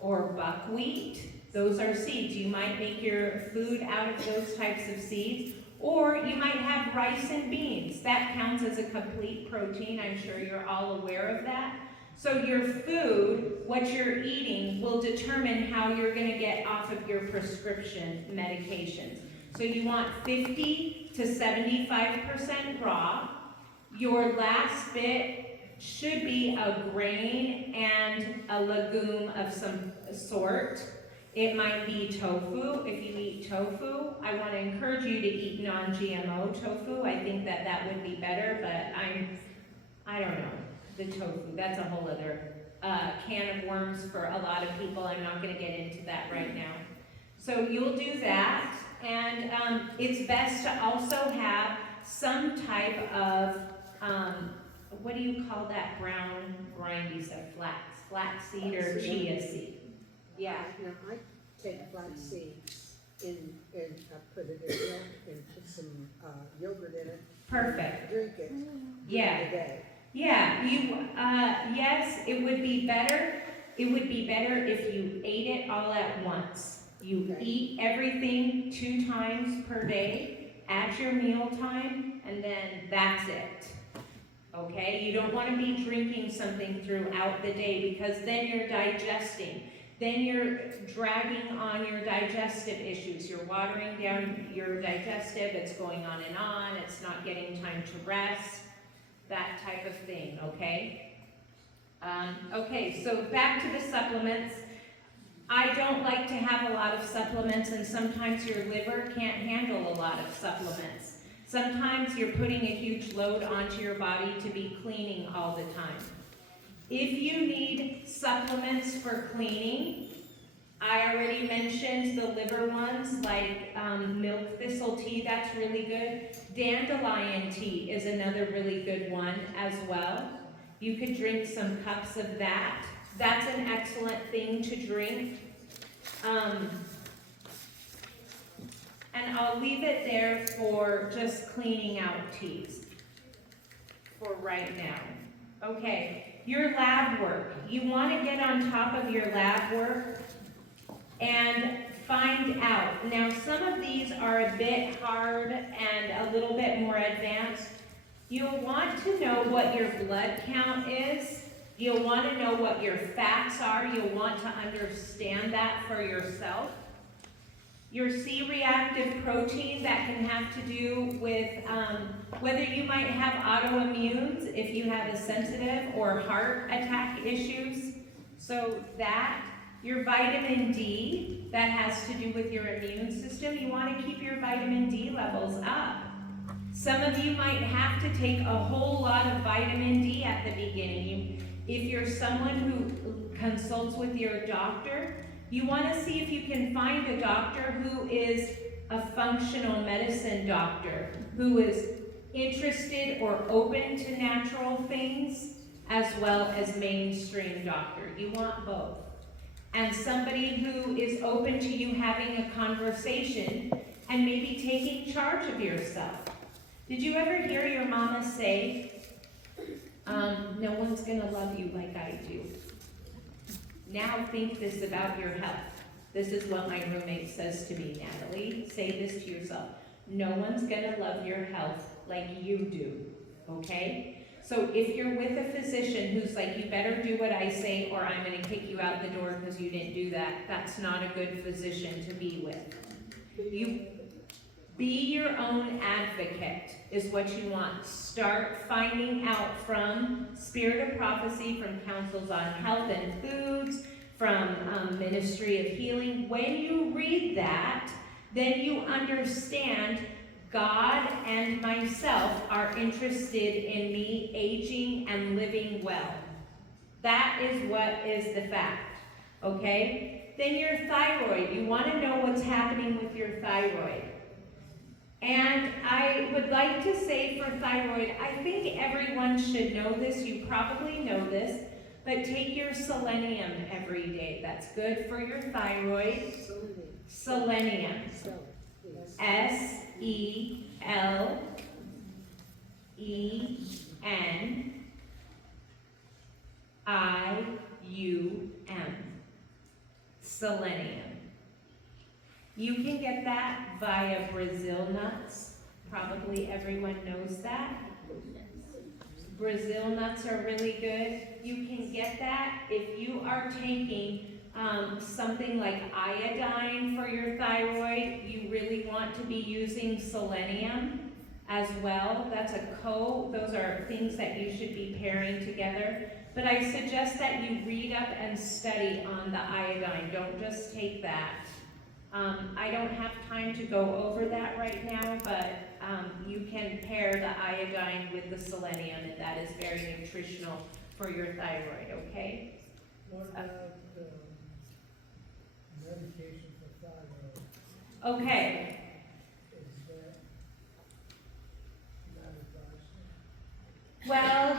or buckwheat. Those are seeds. You might make your food out of those types of seeds. Or you might have rice and beans. That counts as a complete protein. I'm sure you're all aware of that. So your food, what you're eating, will determine how you're going to get off of your prescription medications. So you want 50 to 75% raw. Your last bit should be a grain and a legume of some sort. It might be tofu. If you eat tofu, I want to encourage you to eat non-GMO tofu. I think that would be better, but I don't know. The tofu, that's a whole other can of worms for a lot of people. I'm not going to get into that right now. So you'll do that, and it's best to also have some type of, what do you call that brown grindy stuff? Flaxseed or chia seed? Yeah. Now, I take flax seeds and I put it in milk and put some yogurt in it. Perfect. Drink it. Yeah. During the day. Yeah, yes, it would be better. It would be better if you ate it all at once. You Okay. eat everything 2 times per day at your meal time, and then that's it. Okay? You don't want to be drinking something throughout the day because then you're digesting. Then you're dragging on your digestive issues. You're watering down your digestive. It's going on. It's not getting time to rest. That type of thing, okay? Okay, so back to the supplements. I don't like to have a lot of supplements, and sometimes your liver can't handle a lot of supplements. Sometimes you're putting a huge load onto your body to be cleaning all the time. If you need supplements for cleaning, I already mentioned the liver ones, like milk thistle tea, that's really good. Dandelion tea is another really good one as well. You could drink some cups of that. That's an excellent thing to drink. And I'll leave it there for just cleaning out teas for right now. Okay, your lab work. You want to get on top of your lab work and find out. Now, some of these are a bit hard and a little bit more advanced. You'll want to know what your blood count is. You'll want to know what your fats are. You'll want to understand that for yourself. your C-reactive protein that can have to do with whether you might have autoimmunes if you have a sensitive or heart attack issues. So that, your vitamin D, that has to do with your immune system. You want to keep your vitamin D levels up. Some of you might have to take a whole lot of vitamin D at the beginning. If you're someone who consults with your doctor, you want to see if you can find a doctor who is a functional medicine doctor, who is interested or open to natural things, as well as mainstream doctor. You want both. And somebody who is open to you having a conversation and maybe taking charge of yourself. Did you ever hear your mama say, no one's gonna love you like I do? Now think this about your health. This is what my roommate says to me, Natalie. Say this to yourself. No one's gonna love your health like you do, okay? So if you're with a physician who's like, you better do what I say or I'm gonna kick you out the door because you didn't do that, that's not a good physician to be with. You be your own advocate is what you want. Start finding out from Spirit of Prophecy, from Councils on Health and Foods, from Ministry of Healing. When you read that, then you understand God and myself are interested in me aging and living well. That is what is the fact, okay? Then your thyroid. You want to know what's happening with your thyroid. And I would like to say for thyroid, I think everyone should know this. You probably know this, but take your selenium every day. That's good for your thyroid. Selenium. S-E-L-E-N-I-U-M. Selenium. You can get that via Brazil nuts. Probably everyone knows that. Brazil nuts are really good. You can get that if you are taking something like iodine for your thyroid. You really want to be using selenium as well. Those are things that you should be pairing together. But I suggest that you read up and study on the iodine. Don't just take that. I don't have time to go over that right now, but you can pair the iodine with the selenium, and that is very nutritional for your thyroid, okay? What about medication for thyroid? Okay. Is that advisable? Well,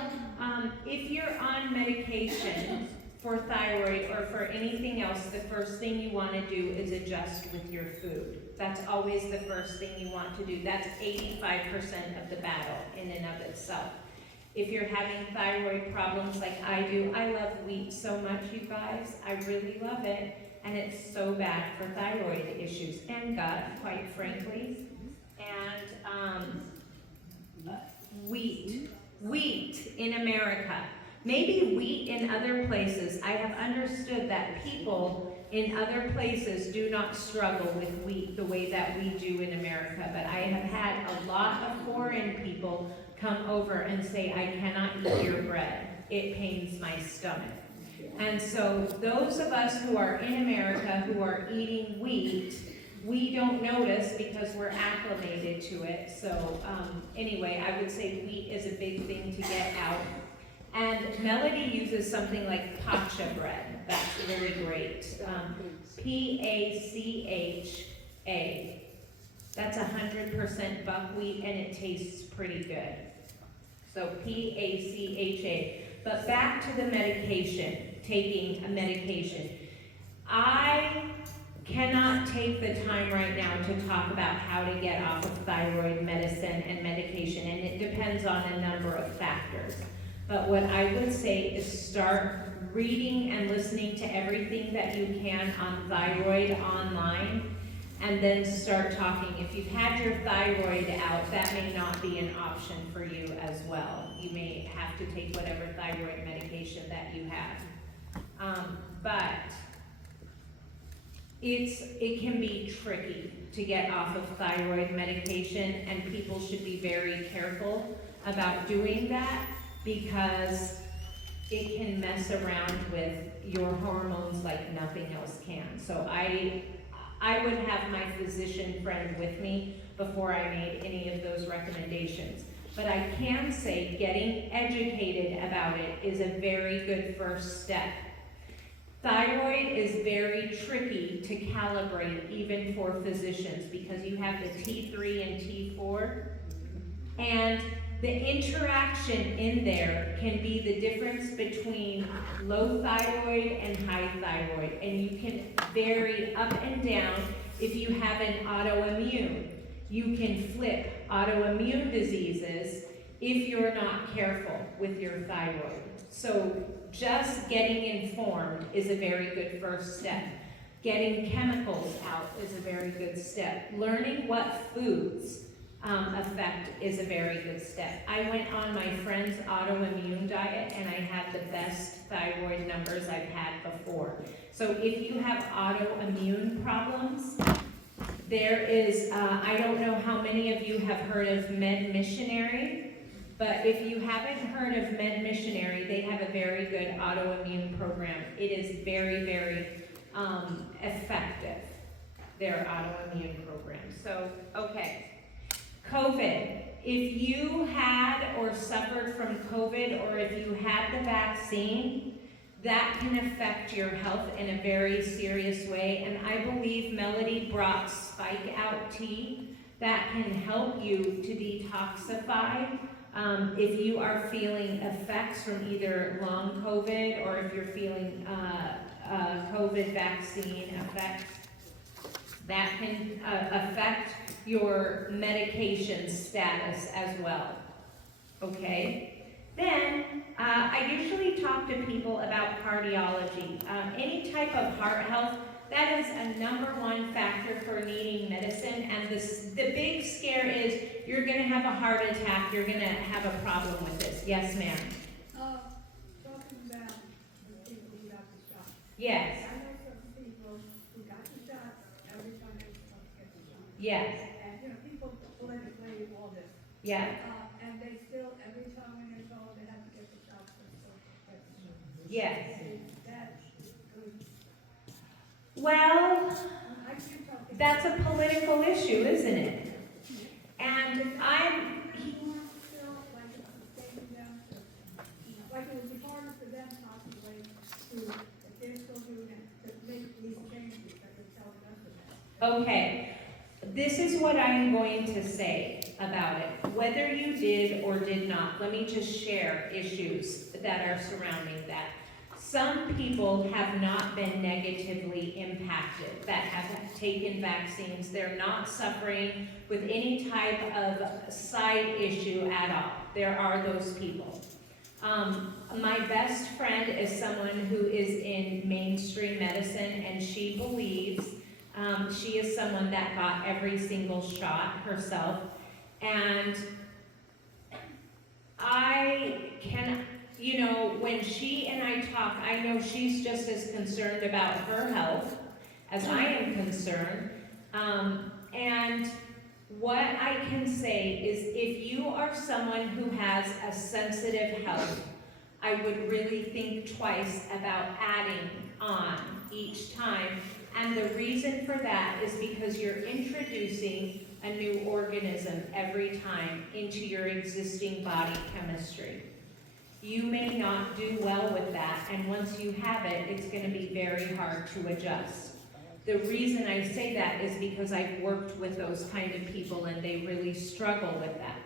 if you're on medication for thyroid or for anything else, the first thing you want to do is adjust with your food. That's always the first thing you want to do. That's 85% of the battle in and of itself. If you're having thyroid problems like I do, I love wheat so much, you guys. I really love it. And it's so bad for thyroid issues and gut, quite frankly. And wheat in America. Maybe wheat in other places. I have understood that people in other places do not struggle with wheat the way that we do in America. But I have had a lot of foreign people come over and say, I cannot eat your bread. It pains my stomach. And so those of us who are in America who are eating wheat, we don't notice because we're acclimated to it. So anyway, I would say wheat is a big thing to get out. And Melody uses something like pacha bread. That's really great. P-A-C-H-A. That's 100% buckwheat, and it tastes pretty good. So P-A-C-H-A. But back to the medication, taking a medication. I cannot take the time right now to talk about how to get off of thyroid medicine and medication, and it depends on a number of factors. But what I would say is start reading and listening to everything that you can on thyroid online, and then start talking. If you've had your thyroid out, that may not be an option for you as well. You may have to take whatever thyroid medication that you have. But it can be tricky to get off of thyroid medication, and people should be very careful about doing that because it can mess around with your hormones like nothing else can. So I would have my physician friend with me before I made any of those recommendations. But I can say getting educated about it is a very good first step. Thyroid is very tricky to calibrate even for physicians because you have the T3 and T4, and the interaction in there can be the difference between low thyroid and high thyroid, and you can vary up and down if you have an autoimmune. You can flip autoimmune diseases if you're not careful with your thyroid. So just getting informed is a very good first step. Getting chemicals out is a very good step. Learning what foods affect is a very good step. I went on my friend's autoimmune diet and I had the best thyroid numbers I've had before. So if you have autoimmune problems, there is, I don't know how many of you have heard of Med Missionary, but if you haven't heard of Med Missionary, they have a very good autoimmune program. It is very, very effective, their autoimmune program. So, okay. COVID. If you had or suffered from COVID, or if you had the vaccine, that can affect your health in a very serious way. And I believe Melody brought Spike Out tea that can help you to detoxify if you are feeling effects from either long COVID or if you're feeling COVID vaccine effects. That can affect your medication status as well, okay? Then, I usually talk to people about cardiology. Any type of heart health, that is a #1 factor for needing medicine, and the big scare is you're gonna have a heart attack, you're gonna have a problem with this. Yes, ma'am? Talking about the people who got the shot. Yes, I know some people who got the shot every time they were supposed to get the shot. yes, And, you know, people politically, all this. yeah, And they still, every time when they're told they have to get the shot, they're still get the shot. yes. That is good. Well, I can't talk. that's a political issue, isn't it? And I'm, Still, like, it's sustaining them to, like, it would be harder for them possibly to, if they're still doing it, to make these changes that they're telling us about. okay. This is what I'm going to say about it. Whether you did or did not, let me just share issues that are surrounding that. Some people have not been negatively impacted that have taken vaccines. They're not suffering with any type of side issue at all. There are those people. My best friend is someone who is in mainstream medicine, and she believes she is someone that got every single shot herself. And I can, you know, when she and I talk, I know she's just as concerned about her health as I am concerned. And what I can say is if you are someone who has a sensitive health, I would really think twice about adding on each time. And the reason for that is because you're introducing a new organism every time into your existing body chemistry. You may not do well with that, and once you have it, it's going to be very hard to adjust. The reason I say that is because I've worked with those kind of people and they really struggle with that.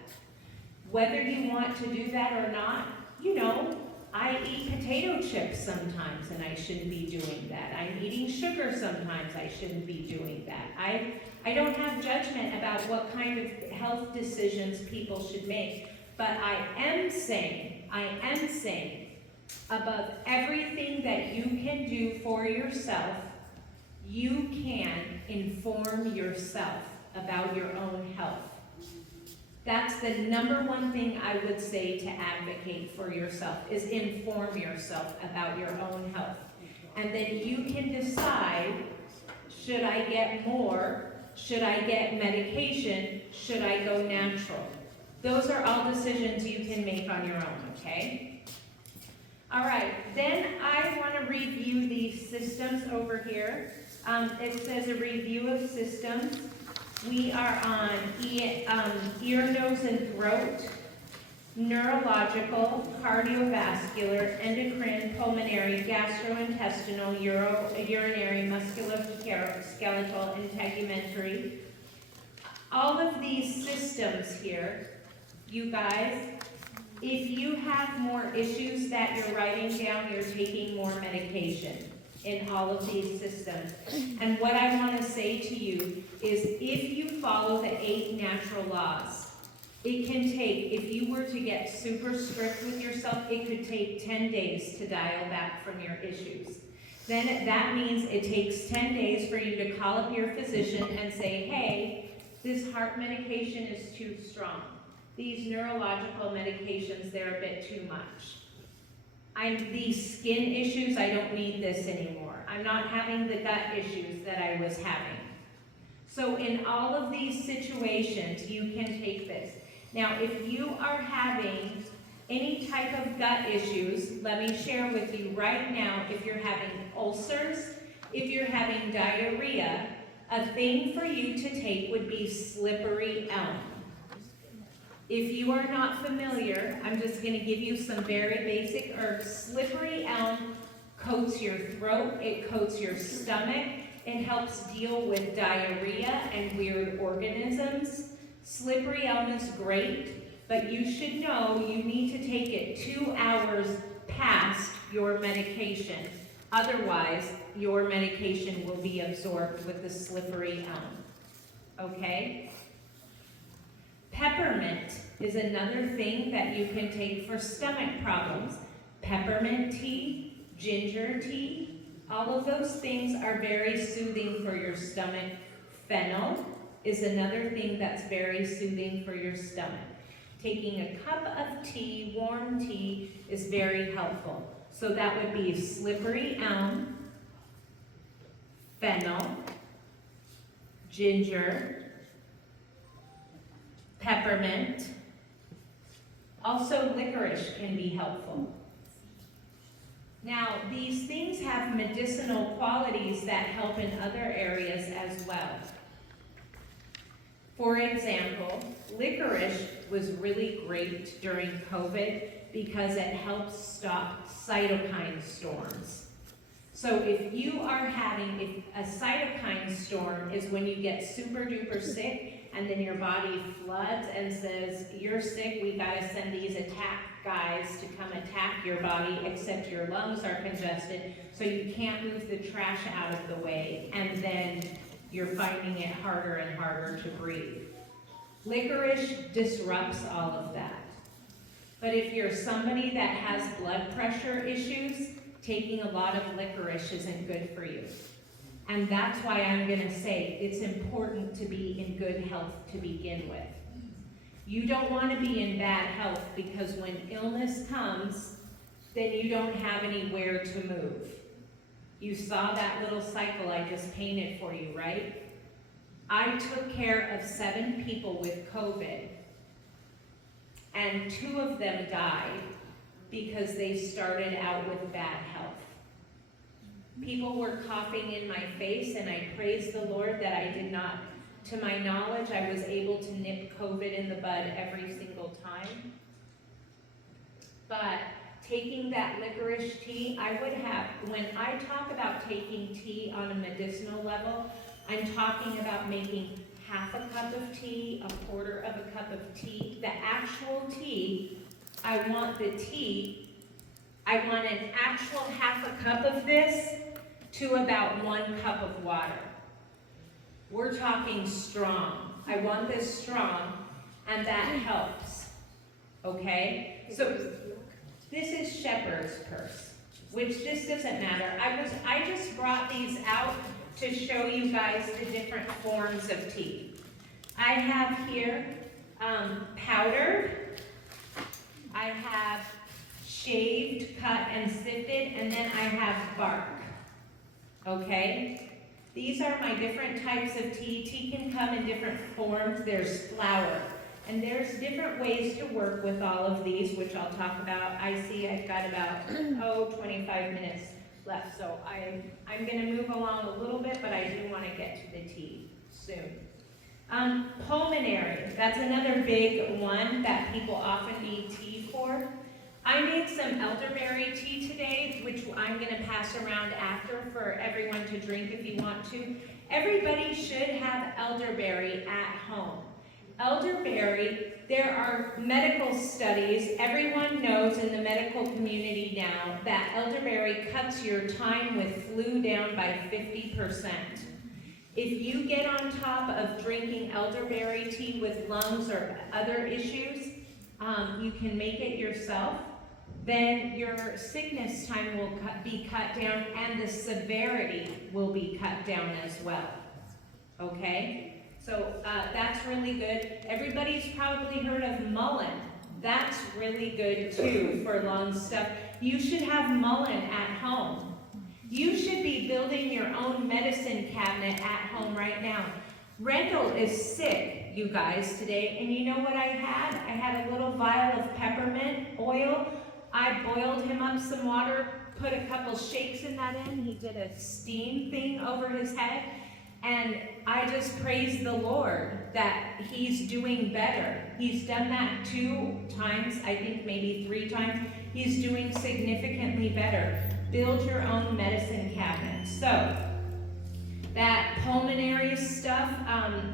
Whether you want to do that or not, you know, I eat potato chips sometimes and I shouldn't be doing that. I'm eating sugar sometimes, I shouldn't be doing that. I don't have judgment about what kind of health decisions people should make, but I am saying, above everything that you can do for yourself, you can inform yourself about your own health. That's the #1 thing I would say to advocate for yourself, is inform yourself about your own health. And then you can decide, Should I get more? Should I get medication? Should I go natural? Those are all decisions you can make on your own, okay? All right, then I want to review these systems over here. It says a review of systems. We are on ear, nose, and throat, neurological, cardiovascular, endocrine, pulmonary, gastrointestinal, urinary, musculoskeletal, and integumentary. All of these systems here, you guys, if you have more issues that you're writing down, you're taking more medication in all of these systems. And what I want to say to you is if you follow the 8 natural laws, it can take, if you were to get super strict with yourself, it could take 10 days to dial back from your issues. Then that means it takes 10 days for you to call up your physician and say, hey, this heart medication is too strong. These neurological medications, they're a bit too much. These skin issues, I don't need this anymore. I'm not having the gut issues that I was having. So in all of these situations, you can take this. Now, if you are having any type of gut issues, let me share with you right now, if you're having ulcers, if you're having diarrhea, a thing for you to take would be slippery elm. If you are not familiar, I'm just going to give you some very basic herbs. Slippery elm coats your throat, it coats your stomach, it helps deal with diarrhea and weird organisms. Slippery elm is great, but you should know you need to take it 2 hours past your medication. Otherwise, your medication will be absorbed with the slippery elm. Okay? Peppermint is another thing that you can take for stomach problems. Peppermint tea, ginger tea, all of those things are very soothing for your stomach. Fennel is another thing that's very soothing for your stomach. Taking a cup of tea, warm tea, is very helpful. So that would be slippery elm, fennel, ginger, peppermint. Also, licorice can be helpful. Now, these things have medicinal qualities that help in other areas as well. For example, licorice was really great during COVID because it helps stop cytokine storms. So if you are having, a cytokine storm is when you get super duper sick and then your body floods and says, you're sick, we gotta send these attack guys to come attack your body, except your lungs are congested, so you can't move the trash out of the way, and then you're finding it harder and harder to breathe. Licorice disrupts all of that. But if you're somebody that has blood pressure issues, taking a lot of licorice isn't good for you. And that's why I'm going to say it's important to be in good health to begin with. You don't want to be in bad health because when illness comes, then you don't have anywhere to move. You saw that little cycle I just painted for you, right? I took care of 7 people with COVID, and 2 of them died because they started out with bad health. People were coughing in my face, and I praise the Lord that I did not, to my knowledge, I was able to nip COVID in the bud every single time. But taking that licorice tea, I would have, when I talk about taking tea on a medicinal level, I'm talking about making half a cup of tea, a quarter of a cup of tea. The actual tea, I want an actual half a cup of this to about 1 cup of water. We're talking strong. I want this strong, and that helps. Okay? So this is shepherd's purse, which this doesn't matter. I just brought these out to show you guys the different forms of tea. I have here powdered, I have shaved, cut, and sifted, and then I have bark. Okay? These are my different types of tea. Tea can come in different forms. There's flower. And there's different ways to work with all of these, which I'll talk about. I see I've got about, 25 minutes left. So I'm going to move along a little bit, but I do want to get to the tea soon. Pulmonary, that's another big one that people often need tea for. I made some elderberry tea today, which I'm going to pass around after for everyone to drink if you want to. Everybody should have elderberry at home. Elderberry, there are medical studies, everyone knows in the medical community now that elderberry cuts your time with flu down by 50%. If you get on top of drinking elderberry tea with lungs or other issues, you can make it yourself, then your sickness time will be cut down and the severity will be cut down as well. Okay? So that's really good. Everybody's probably heard of mullein. That's really good too for lung stuff. You should have mullein at home. You should be building your own medicine cabinet at home right now. Rendell is sick, you guys, today, and you know what I had? I had a little vial of peppermint oil. I boiled him up some water, put a couple shakes in that in. He did a steam thing over his head. And I just praise the Lord that he's doing better. He's done that 2 times, I think maybe 3 times. He's doing significantly better. Build your own medicine cabinet. So, that pulmonary stuff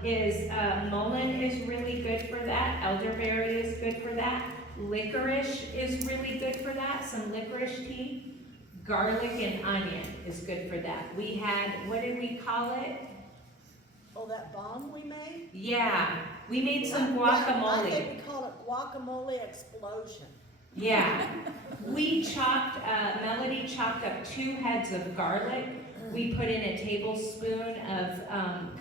is, mullein is really good for that. Elderberry is good for that. Licorice is really good for that. Some licorice tea. Garlic and onion is good for that. We had, what did we call it? Oh, that bomb we made? Yeah, we made some Yeah, guacamole. I think we call it guacamole explosion. Yeah, we chopped, Melody chopped up 2 heads of garlic. We put in a tablespoon of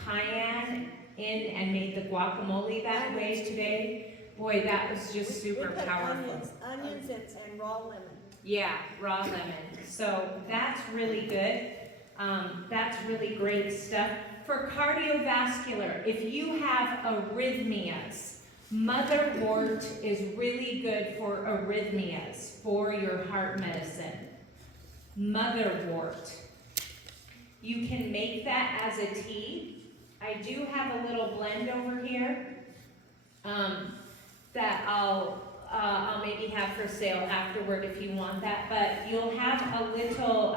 cayenne in and made the guacamole that way today. Boy, that was just super We put powerful. onions and raw lemon. Yeah, raw lemon. So that's really good. That's really great stuff. For cardiovascular, if you have arrhythmias, motherwort is really good for arrhythmias, for your heart medicine. Motherwort. You can make that as a tea. I do have a little blend over here that I'll maybe have for sale afterward if you want that. But you'll have a little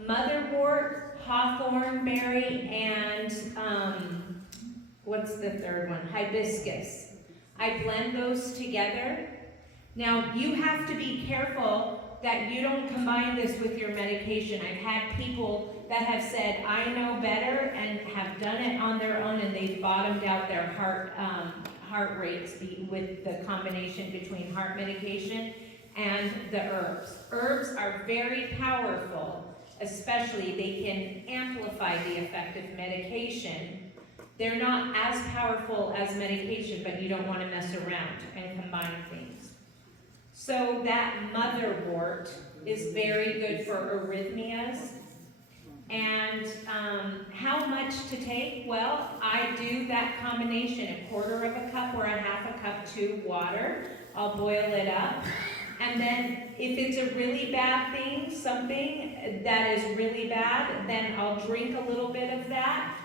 motherwort, hawthorn berry, and what's the third one? Hibiscus. I blend those together. Now, you have to be careful that you don't combine this with your medication. I've had people that have said, I know better, and have done it on their own, and they've bottomed out their heart rates with the combination between heart medication and the herbs. Herbs are very powerful. Especially, they can amplify the effect of medication. They're not as powerful as medication, but you don't want to mess around and combine things. So that motherwort is very good for arrhythmias. And how much to take? Well, I do that combination, 1/4 of a cup or 1/2 cup to water. I'll boil it up. And then if it's a really bad thing, something that is really bad, then I'll drink a little bit of that.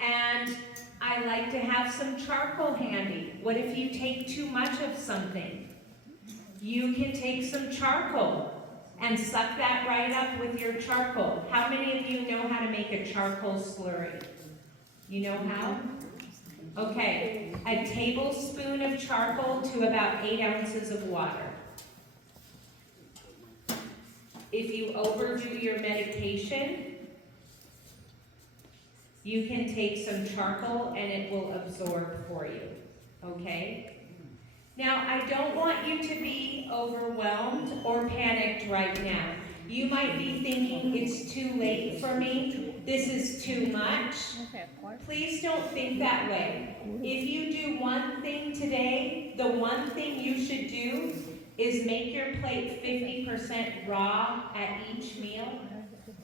And I like to have some charcoal handy. What if you take too much of something? You can take some charcoal and suck that right up with your charcoal. How many of you know how to make a charcoal slurry? You know how? Okay, a tablespoon of charcoal to about 8 ounces of water. If you overdo your medication, you can take some charcoal and it will absorb for you, okay? Now, I don't want you to be overwhelmed or panicked right now. You might be thinking, it's too late for me, this is too much. Please don't think that way. If you do one thing today, the one thing you should do is make your plate 50% raw at each meal.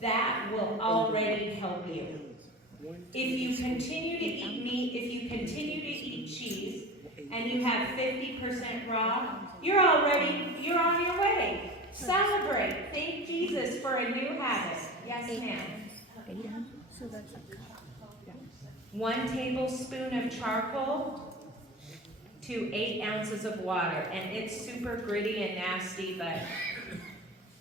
That will already help you, If you continue to eat meat, if you continue to eat cheese, and you have 50% raw, you're on your way. Celebrate. Thank Jesus for a new habit. Yes, ma'am. 1 tablespoon of charcoal to 8 ounces of water. And it's super gritty and nasty, but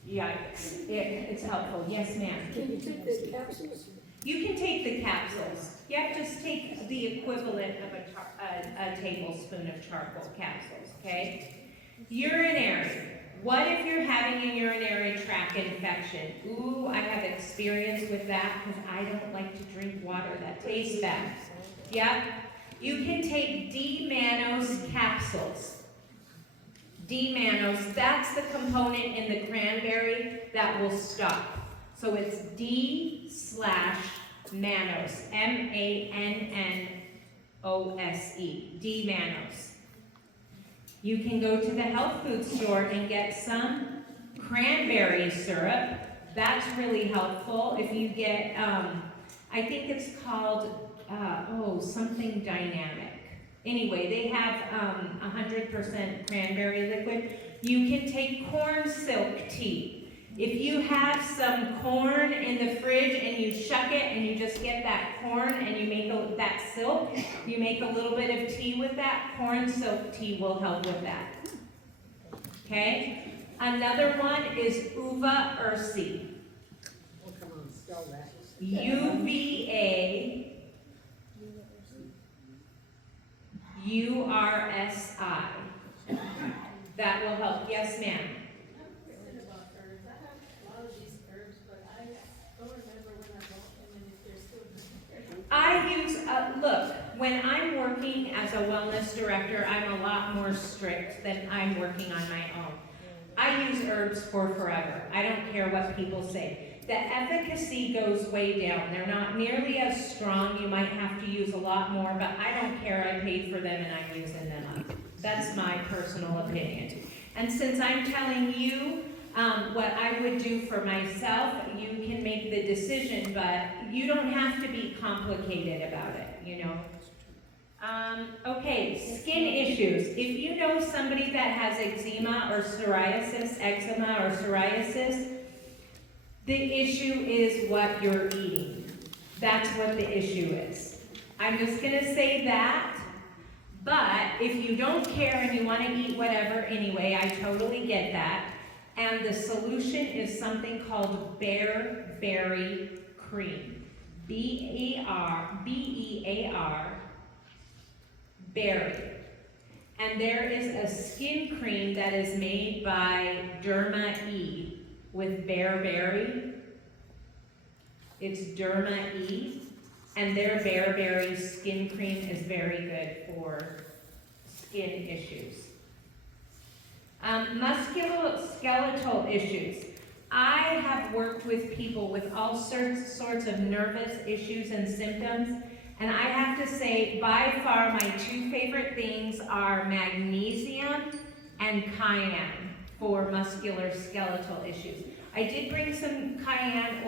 yikes. It's helpful. Yes, ma'am. Can you take the capsules? You can take the capsules. Yep, just take the equivalent of a tablespoon of charcoal capsules, okay? Urinary. What if you're having a urinary tract infection? Ooh, I have experience with that because I don't like to drink water that tastes bad. Yep. You can take D-mannose capsules. D-mannose, that's the component in the cranberry that will stop. So it's D/mannose, M-A-N-N-O-S-E, D-mannose. You can go to the health food store and get some cranberry syrup. That's really helpful. If you get, I think it's called, something dynamic. Anyway, they have 100% cranberry liquid. You can take corn silk tea. If you have some corn in the fridge and you shuck it and you just get that corn and you make that silk, you make a little bit of tea with that, corn silk tea will help with that. Okay? Another one is uva ursi. Oh, come on, spell that. UVAURSI. That will help. Yes, ma'am. I use, look, when I'm working as a wellness director, I'm a lot more strict than I'm working on my own. I use herbs for forever. I don't care what people say. The efficacy goes way down. They're not nearly as strong. You might have to use a lot more, but I don't care. I paid for them and I'm using them up. That's my personal opinion. And since I'm telling you what I would do for myself, you can make the decision, but you don't have to be complicated about it, you know. Okay, skin issues. If you know somebody that has eczema or psoriasis, the issue is what you're eating. That's what the issue is. I'm just going to say that, but if you don't care and you want to eat whatever anyway, I totally get that. And the solution is something called bearberry cream. B-E-A-R, berry. And there is a skin cream that is made by Derma E with bearberry. It's Derma E, and their bearberry skin cream is very good for skin issues. Musculoskeletal issues. I have worked with people with all sorts of nervous issues and symptoms, and I have to say, by far, my 2 favorite things are magnesium and cayenne for musculoskeletal issues. I did bring some cayenne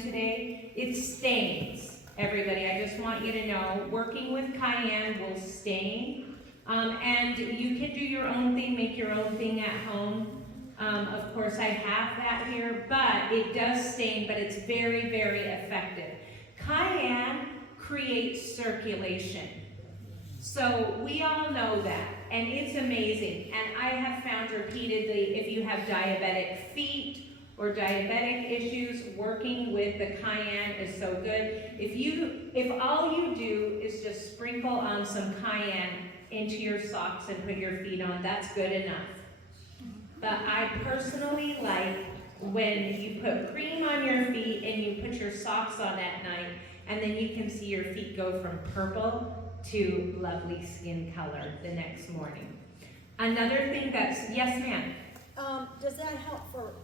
today. It stains, everybody. I just want you to know, working with cayenne will stain. And you can do your own thing, make your own thing at home. Of course, I have that here, but it does stain, but it's very, very effective. Cayenne creates circulation. So we all know that, and it's amazing. And I have found repeatedly, if you have diabetic feet or diabetic issues, working with the cayenne is so good. If all you do is just sprinkle on some cayenne into your socks and put your feet on, that's good enough. But I personally like when you put cream on your feet and you put your socks on at night, and then you can see your feet go from purple to lovely skin color the next morning. Another thing that's, yes ma'am? Does that help for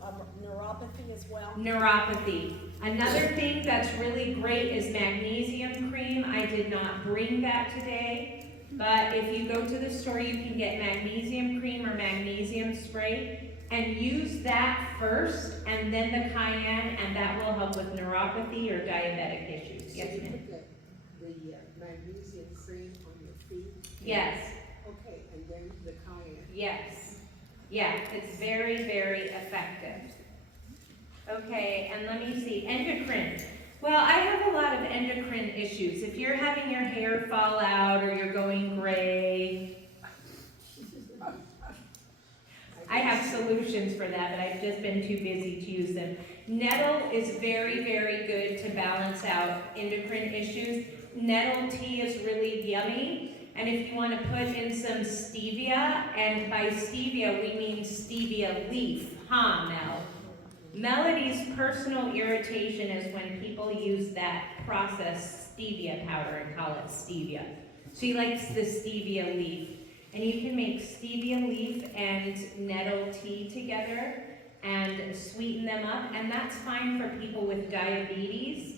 neuropathy as well? Neuropathy. Another thing that's really great is magnesium cream. I did not bring that today, but if you go to the store, you can get magnesium cream or magnesium spray. and use that first and then the cayenne, and that will help with neuropathy or diabetic issues. Yes, So you ma'am? put the magnesium cream on your feet? Yes, Okay, and then the cayenne. yes. Yeah, it's very, very effective. Okay, and let me see, endocrine. Well, I have a lot of endocrine issues. If you're having your hair fall out or you're going gray, I have solutions for that, but I've just been too busy to use them. Nettle is very, very good to balance out endocrine issues. Nettle tea is really yummy. And if you want to put in some stevia, and by stevia we mean stevia leaf, Mel? Melody's personal irritation is when people use that processed stevia powder and call it stevia. She likes the stevia leaf. And you can make stevia leaf and nettle tea together and sweeten them up. And that's fine for people with diabetes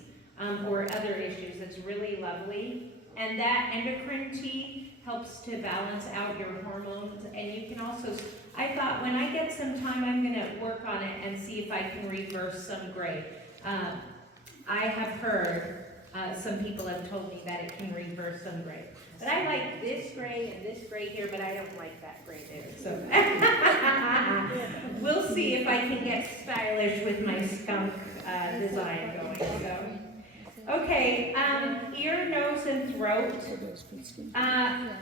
or other issues. It's really lovely. And that endocrine tea helps to balance out your hormones. And you can also, I thought when I get some time, I'm going to work on it and see if I can reverse some gray. I have heard some people have told me that it can reverse some gray. But I like this gray and this gray here, but I don't like that gray there. So we'll see if I can get stylish with my skunk design going. So. Okay, ear, nose, and throat.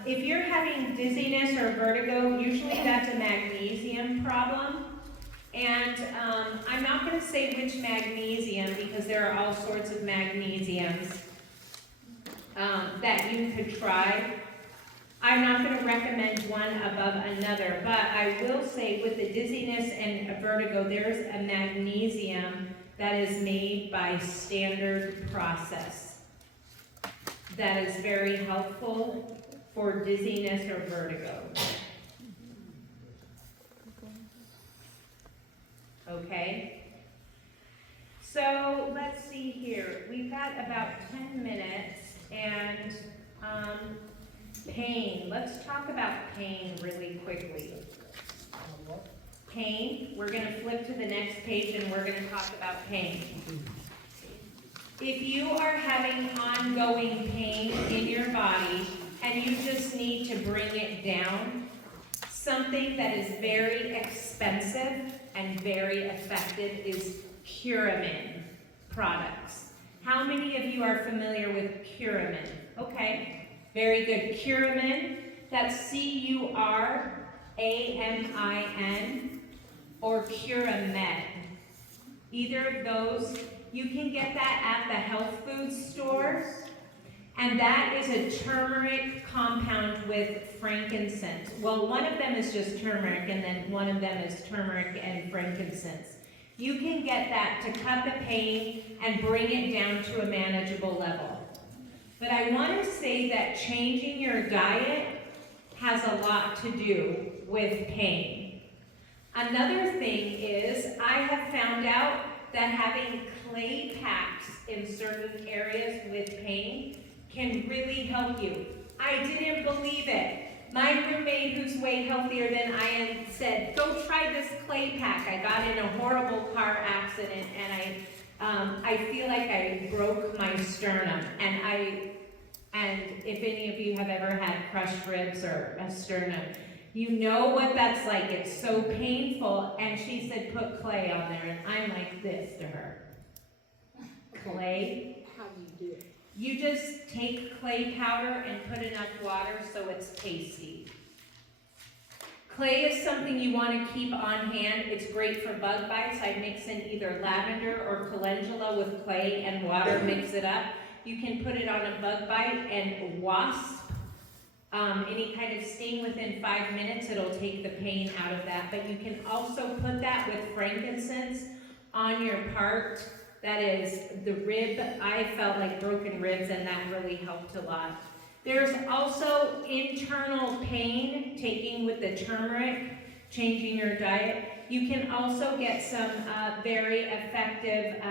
If you're having dizziness or vertigo, usually that's a magnesium problem. And I'm not going to say which magnesium because there are all sorts of magnesiums that you could try. I'm not going to recommend one above another, but I will say with the dizziness and vertigo, there's a magnesium that is made by Standard Process that is very helpful for dizziness or vertigo. Okay? So let's see here. We've got about 10 minutes and pain. Let's talk about pain really quickly. Pain, we're going to flip to the next page and we're going to talk about pain. If you are having ongoing pain in your body and you just need to bring it down, something that is very expensive and very effective is Curamin products. How many of you are familiar with Curamin? Okay, very good. Curamin, that's C-U-R-A-M-I-N, or Curamed. Either of those, you can get that at the health food store, and that is a turmeric compound with frankincense. Well, one of them is just turmeric, and then one of them is turmeric and frankincense. You can get that to cut the pain and bring it down to a manageable level. But I want to say that changing your diet has a lot to do with pain. Another thing is, I have found out that having clay packs in certain areas with pain can really help you. I didn't believe it. My roommate, who's way healthier than I am, said, go try this clay pack. I got in a horrible car accident and I feel like I broke my sternum. And if any of you have ever had crushed ribs or a sternum, you know what that's like. It's so painful. And she said, put clay on there. And I'm like this to her. Clay? How do you do it? You just take clay powder and put enough water so it's pasty. Clay is something you want to keep on hand. It's great for bug bites. I mix in either lavender or calendula with clay and water, mix it up. You can put it on a bug bite and wasp. Any kind of sting within 5 minutes, it'll take the pain out of that. But you can also put that with frankincense on your part. That is the rib. I felt like broken ribs and that really helped a lot. There's also internal pain, taking with the turmeric, changing your diet. You can also get some very effective,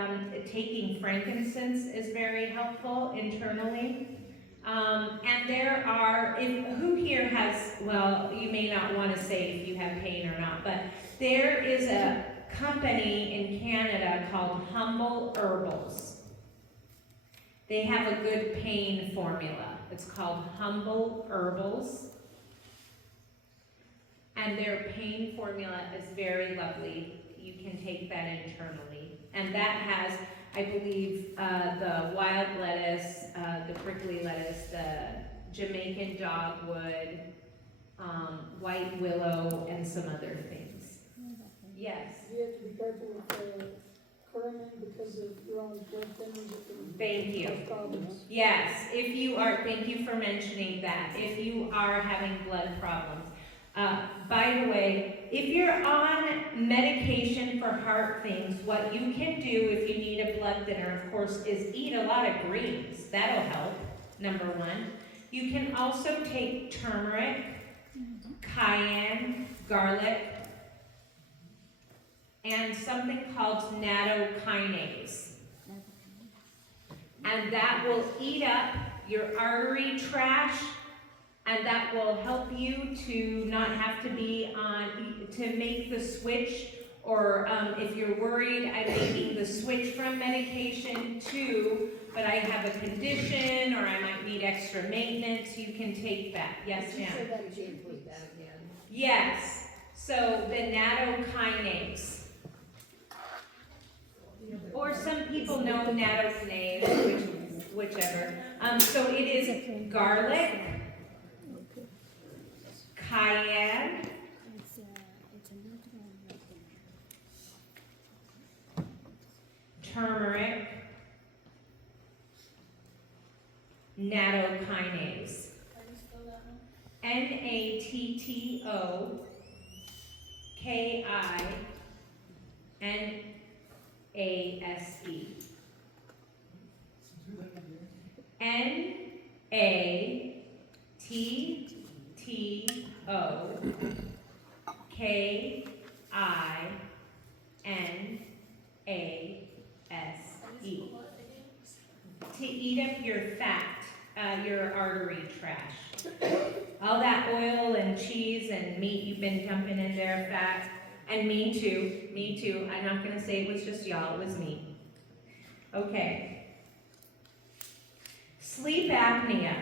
taking frankincense is very helpful internally. And there are, who here has, well, you may not want to say if you have pain or not, but There is a company in Canada called Humble Herbals. They have a good pain formula. It's called Humble Herbals. And their pain formula is very lovely. You can take that internally. And that has, I believe, the wild lettuce, the prickly lettuce, the Jamaican dogwood, white willow, and some other things. Yes. You have to be careful with current because of your own blood thinners. Thank you. Problems. Yes, if you are, thank you for mentioning that. If you are having blood problems. By the way, if you're on medication for heart things, what you can do if you need a blood thinner, of course, is eat a lot of greens. That'll help, number one. You can also take turmeric, cayenne, garlic, and something called nattokinase. And that will eat up your artery trash, and that will help you to not have to be on, to make the switch, or if you're worried, I'm making the switch from medication to, but I have a condition, or I might need extra maintenance, you can take that. Yes, Could you ma'am? say that again, please, that again? Yes, so the nattokinase. Or some people know nattokinase, whichever. So it is garlic, cayenne, turmeric, nattokinase. N-A-T-T-O-K-I-N-A-S-E. N-A-T-T-O-K-I-N-A-S-E. To eat up your fat, your artery trash. All that oil and cheese and meat you've been dumping in there, fat. And me too. I'm not gonna say it was just y'all, it was me. Okay. Sleep apnea.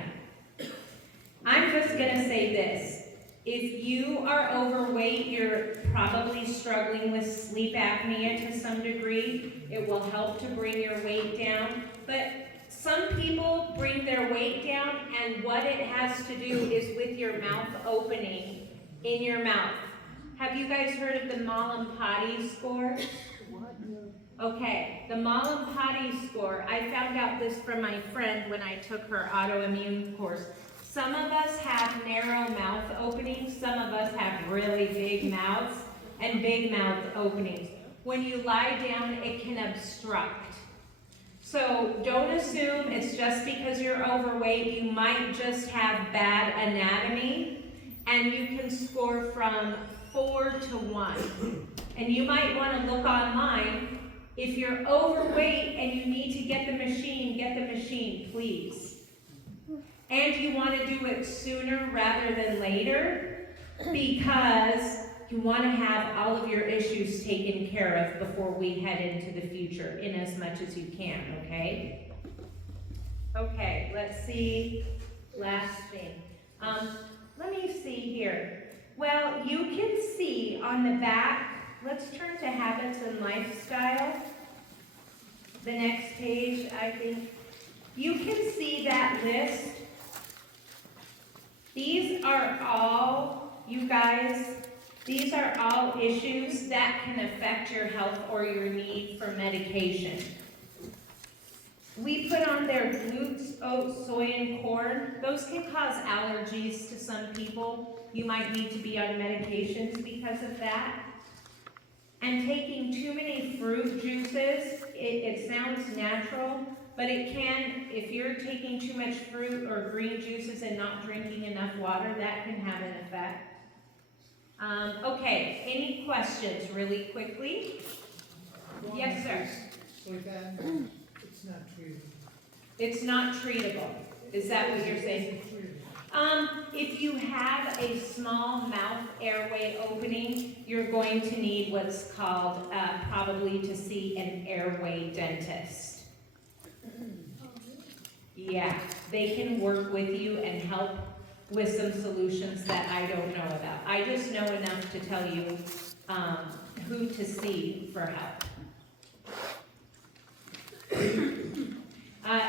I'm just gonna say this. If you are overweight, you're probably struggling with sleep apnea to some degree. It will help to bring your weight down. But some people bring their weight down, and what it has to do is with your mouth opening in your mouth. Have you guys heard of the Mallampati score? Okay, the Mallampati score, I found out this from my friend when I took her autoimmune course. Some of us have narrow mouth openings, some of us have really big mouths and big mouth openings. When you lie down, it can obstruct. So don't assume it's just because you're overweight. You might just have bad anatomy, and you can score from 4 to 1. And you might want to look online. If you're overweight and you need to get the machine, please. And you want to do it sooner rather than later, because you want to have all of your issues taken care of before we head into the future, in as much as you can, okay? Okay, let's see, last thing. Let me see here. Well, you can see on the back, let's turn to habits and lifestyle. The next page, I think. You can see that list. These are all, you guys, these are all issues that can affect your health or your need for medication. We put on there glutes, oats, soy, and corn. Those can cause allergies to some people. You might need to be on medications because of that. And taking too many fruit juices, it sounds natural, but it can, if you're taking too much fruit or green juices and not drinking enough water, that can have an effect. Okay, any questions really quickly? Yes, sir. So then, it's not treatable. It's not treatable. Is that what you're saying? It's treatable. If you have a small mouth airway opening, you're going to need what's called, probably to see an airway dentist. Yeah, they can work with you and help with some solutions that I don't know about. I just know enough to tell you, who to see for help.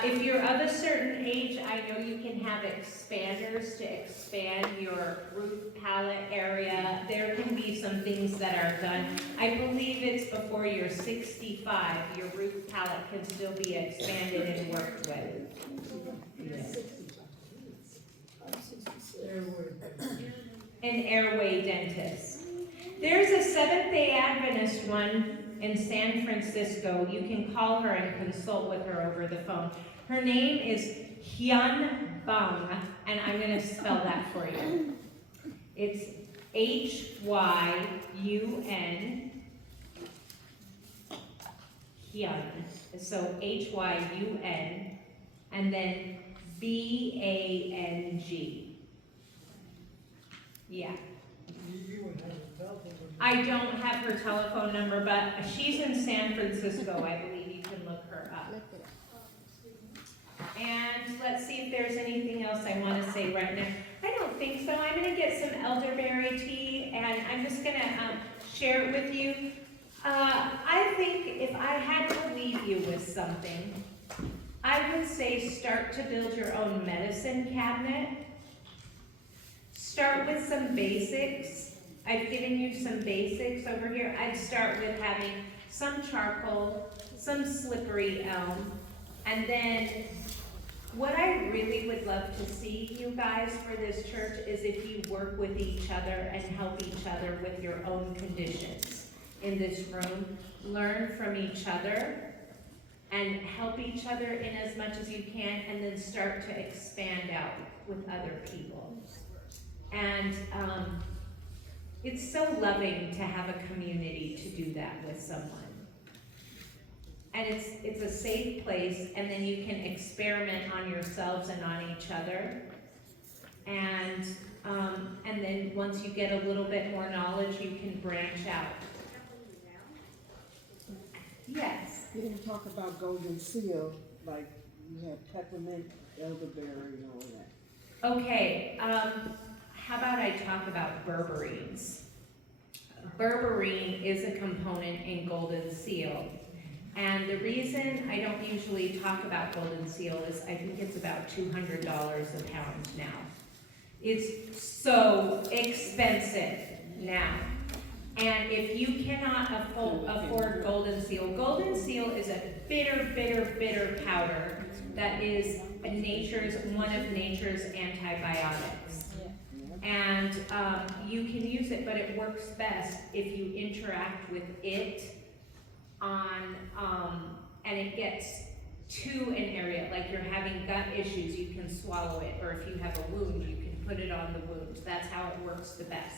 If you're of a certain age, I know you can have expanders to expand your root palate area. There can be some things that are done. I believe it's before you're 65, your root palate can still be expanded and worked with. An airway dentist. There's a Seventh-day Adventist one in San Francisco. You can call her and consult with her over the phone. Her name is Hyun Bang, and I'm going to spell that for you. It's Hyun, Hyun. So Hyun, and then Bang. Yeah. You would have a telephone number. I don't have her telephone number, but she's in San Francisco, I believe. You can look her up. And let's see if there's anything else I want to say right now. I don't think so. I'm going to get some elderberry tea, and I'm just going to share it with you. I think if I had to leave you with something, I would say start to build your own medicine cabinet. Start with some basics. I've given you some basics over here. I'd start with having some charcoal, some slippery elm, and then what I really would love to see, you guys, for this church is if you work with each other and help each other with your own conditions in this room. Learn from each other and help each other in as much as you can, and then start to expand out with other people. And it's so loving to have a community to do that with someone. And it's a safe place, and then you can experiment on yourselves and on each other. And then once you get a little bit more knowledge, you can branch out. Yes. You didn't talk about golden seal, like you have peppermint, elderberry, and all that. Okay, how about I talk about berberines? Berberine is a component in golden seal. And the reason I don't usually talk about golden seal is I think it's about $200 a pound now. It's so expensive now. And if you cannot afford golden seal is a bitter powder that is one of nature's antibiotics. And you can use it, but it works best if you interact with it and it gets to an area, like you're having gut issues, you can swallow it, or if you have a wound, you can put it on the wound. That's how it works the best.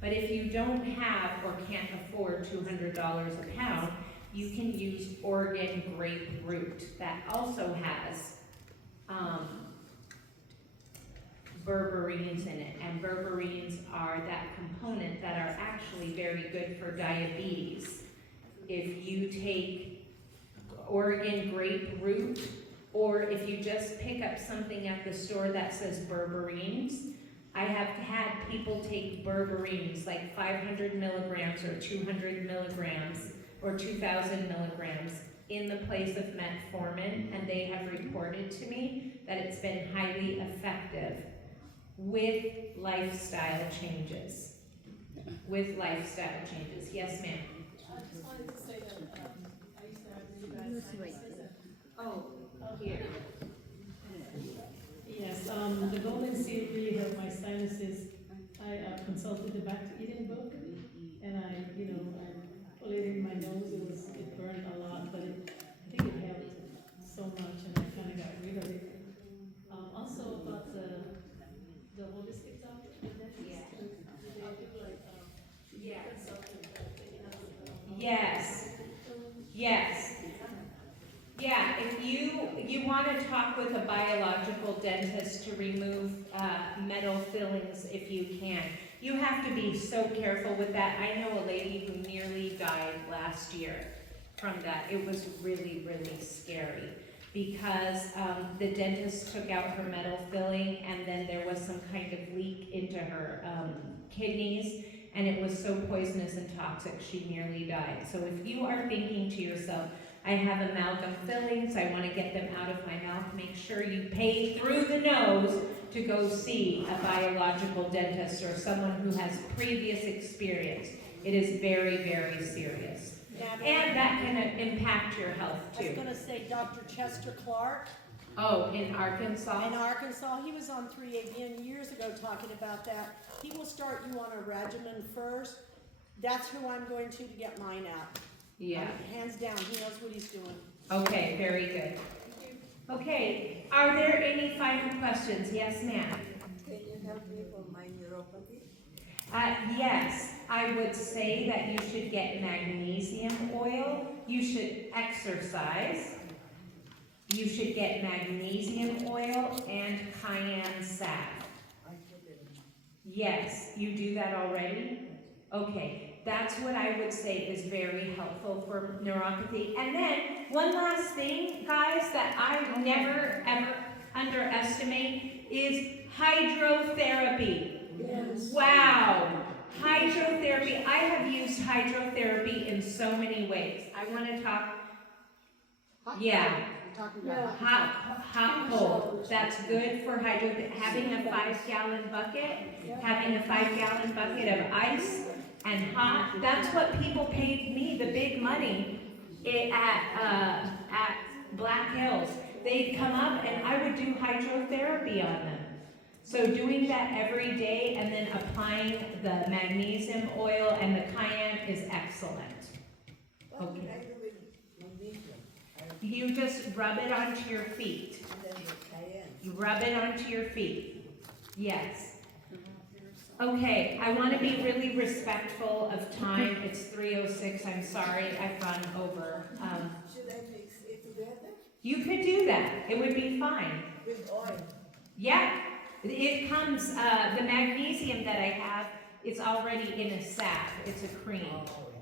But if you don't have or can't afford $200 a pound, you can use Oregon grape root. That also has berberines in it, and berberines are that component that are actually very good for diabetes. If you take Oregon grape root, or if you just pick up something at the store that says berberines, I have had people take berberines, like 500 milligrams or 200 milligrams or 2,000 milligrams in the place of metformin, and they have reported to me that it's been highly effective with lifestyle changes. Yes, ma'am. I just wanted to say that I used to have you guys sinuses. Oh, here. Yes, the golden seal really helped my sinuses. I consulted the Back to Eden book, and I put it in my nose. It burned a lot, but I think it helped so much, and I kind of got rid of it. Also about the holistic doctor, the dentist. Yeah. They do like Yes. Yes. Yeah, if you want to talk with a biological dentist to remove metal fillings if you can. You have to be so careful with that. I know a lady who nearly died last year from that. It was really, really scary because the dentist took out her metal filling and then there was some kind of leak into her kidneys, and it was so poisonous and toxic she nearly died. So if you are thinking to yourself, I have amalgam fillings, I want to get them out of my mouth, make sure you pay through the nose to go see a biological dentist or someone who has previous experience. It is very, very serious. And that can impact your health I was too. gonna say Dr. Chester Clark Oh, in Arkansas? in Arkansas, he was on 3ABN years ago talking about that. He will start you on a regimen first. That's who I'm going to get mine out. Yeah. Hands down, he knows what he's doing. Okay, very good. Okay, are there any final questions? Yes, ma'am. Can you help me for my neuropathy? Yes, I would say that you should get magnesium oil. You should exercise. You should get magnesium oil and cayenne salve. Yes, you do that already? Okay, that's what I would say is very helpful for neuropathy. And then, one last thing, guys, that I never ever underestimate is hydrotherapy. Yes. Wow! Hydrotherapy. I have used hydrotherapy in so many ways. I want to talk, yeah. Hot cold. That's good for having a 5-gallon bucket, having a 5-gallon bucket of ice and hot. That's what people paid me the big money at Black Hills. They'd come up and I would do hydrotherapy on them. So doing that every day and then applying the magnesium oil and the cayenne is excellent. Okay. You just rub it onto your feet. You rub it onto your feet. Yes. Okay, I want to be really respectful of time. It's 3:06. I'm sorry I've run over. Should I mix it together? You could do that. It would be fine. With oil? Yeah. It comes, the magnesium that I have is already in a salve. It's a cream.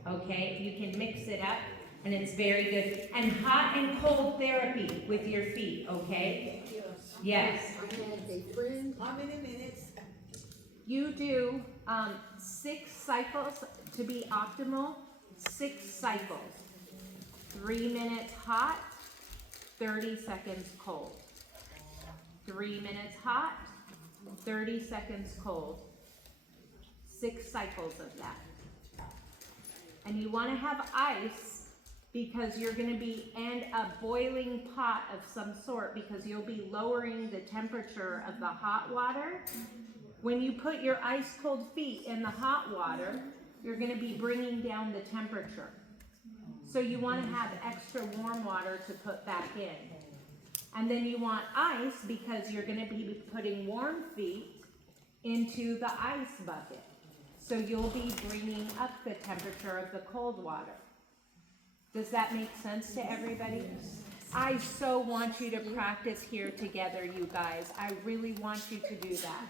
Okay? You can mix it up. And it's very good. And hot and cold therapy with your feet, okay? Yes. I had a friend. How many minutes? You do 6 cycles to be optimal. 6 cycles. 3 minutes hot, 30 seconds cold. 3 minutes hot, 30 seconds cold. 6 cycles of that. And you want to have ice because you're going to be in a boiling pot of some sort because you'll be lowering the temperature of the hot water. When you put your ice cold feet in the hot water, you're going to be bringing down the temperature. So you want to have extra warm water to put back in. And then you want ice because you're going to be putting warm feet into the ice bucket. So you'll be bringing up the temperature of the cold water. Does that make sense to everybody? I so want you to practice here together, you guys. I really want you to do that.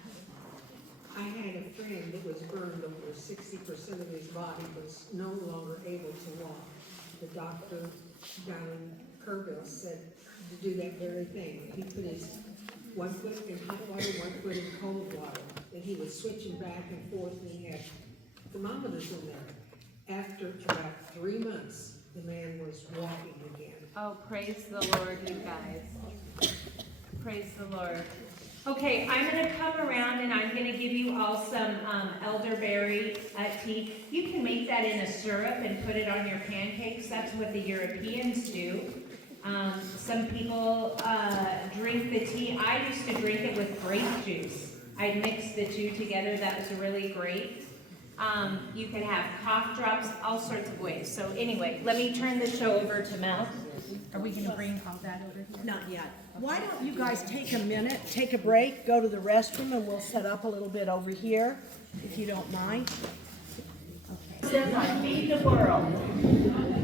I had a friend that was burned over 60% of his body, was no longer able to walk. The doctor down in Kerrville said to do that very thing. He put his 1 foot in hot water, 1 foot in cold water, and he was switching back and forth, and he had thermometers in there. After about 3 months, the man was walking again. Oh, praise the Lord, you guys. Praise the Lord. Okay, I'm going to come around and I'm going to give you all some elderberry tea. You can make that in a syrup and put it on your pancakes. That's what the Europeans do. Some people drink the tea. I used to drink it with grape juice. I'd mix the two together. That was really great. You can have cough drops, all sorts of ways. So anyway, let me turn the show over to Mel. Are we going to bring all that over here? Not yet. Why don't you guys take a minute, take a break, go to the restroom, and we'll set up a little bit over here, if you don't mind. Says I feed the world.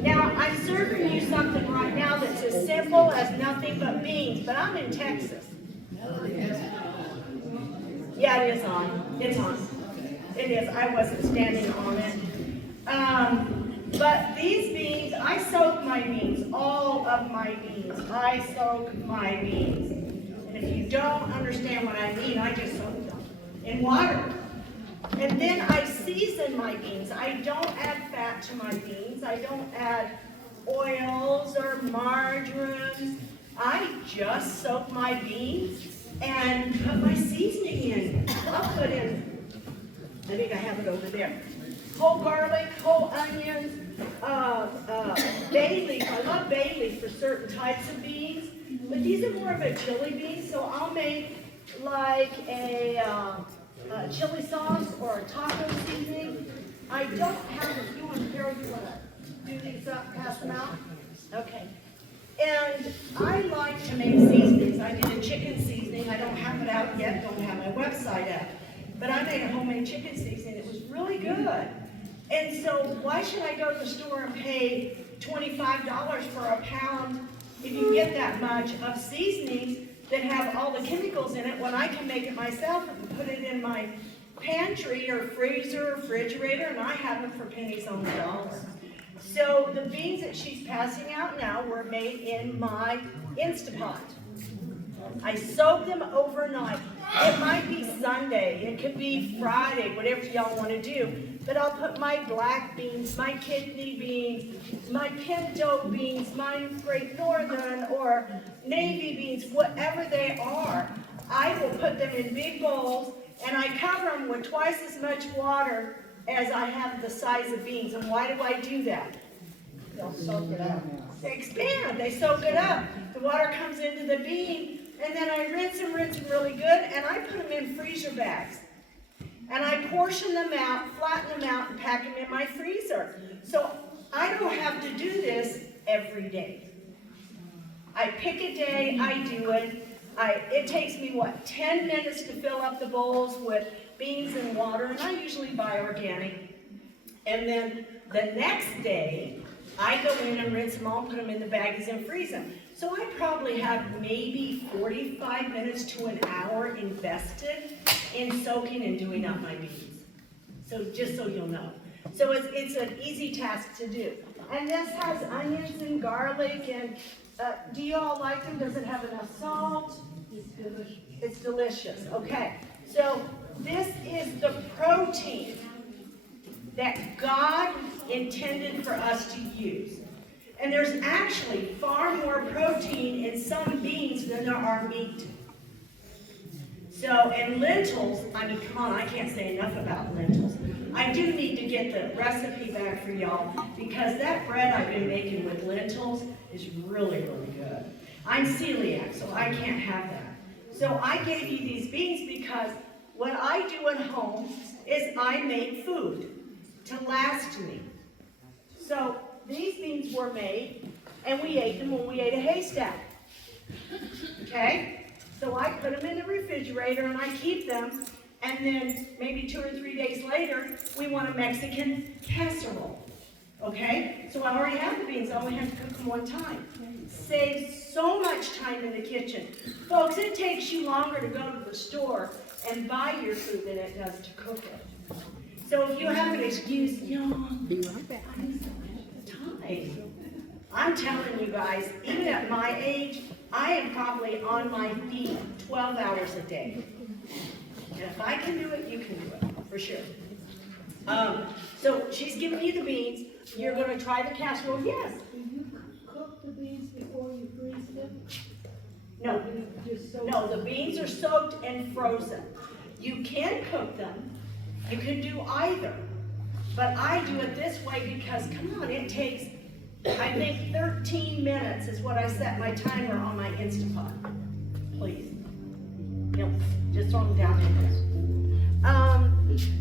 Now, I'm serving you something right now that's as simple but I'm in Texas. Yeah, it is on. It's on. It is. I wasn't standing on it. But these beans, I soak my beans, all of my beans. I soak my beans. And if you don't understand what I mean, I just soak them in water. And then I season my beans. I don't add fat to my beans. I don't add oils or margarine. I just soak my beans and put my seasoning in. I'll put in, I think I have it over there, whole garlic, whole onions, bay leaf. I love bay leaf for certain types of beans, but these are more of a chili bean, so I'll make like a chili sauce or a taco seasoning. I don't have them. You want to do these up, pass them out? Okay. And I like to make seasonings. I did a chicken seasoning. I don't have it out yet, don't have my website out. But I made a homemade chicken seasoning. It was really good. And so why should I go to the store and pay $25 for a pound if you get that much of seasonings that have all the chemicals in it when I can make it myself and put it in my pantry or freezer or refrigerator, and I have them for pennies on the dollar. So the beans that she's passing out now were made in my Instapot. I soak them overnight. It might be Sunday, it could be Friday, whatever y'all want to do. But I'll put my black beans, my kidney beans, my pinto beans, my Great Northern or navy beans, whatever they are. I will put them in big bowls and I cover them with twice as much water as I have the size of beans. And why do I do that? They'll soak it up. They expand, they soak it up. The water comes into the bean, and then I rinse them really good, and I put them in freezer bags. And I portion them out, flatten them out, and pack them in my freezer. So I don't have to do this every day. I pick a day, I do it. It takes me, 10 minutes to fill up the bowls with beans and water, and I usually buy organic. And then the next day, I go in and rinse them all, put them in the baggies and freeze them. So I probably have maybe 45 minutes to an hour invested in soaking and doing up my beans. So just so you'll know. So it's an easy task to do. And this has onions and garlic, and do you all like them? Does it have enough salt? It's delicious. It's delicious, okay. So this is the protein that God intended for us to use. And there's actually far more protein in some beans than there are meat. So, and lentils, I mean, come on, I can't say enough about lentils. I do need to get the recipe back for y'all because that bread I've been making with lentils is really, really good. I'm celiac, so I can't have that. So I gave you these beans because what I do at home is I make food to last me. So these beans were made, and we ate them when we ate a haystack. Okay? So I put them in the refrigerator, and I keep them, and then maybe 2 or 3 days later, we want a Mexican casserole. Okay? So I already have the beans. I only have to cook them one time. Saves so much time in the kitchen. Folks, it takes you longer to go to the store and buy your food than it does to cook it. So if you have an excuse, be right back. Time. I'm telling you guys, even at my age, I am probably on my feet 12 hours a day. And if I can do it, you can do it, for sure. So she's giving you the beans. You're going to try the casserole? Yes. Do you cook the beans before you freeze them? No. No, the beans are soaked and frozen. You can cook them. You can do either. But I do it this way because, come on, it takes, I think 13 minutes is what I set my timer on my Instapot. Please. Yep, just throw them down in there.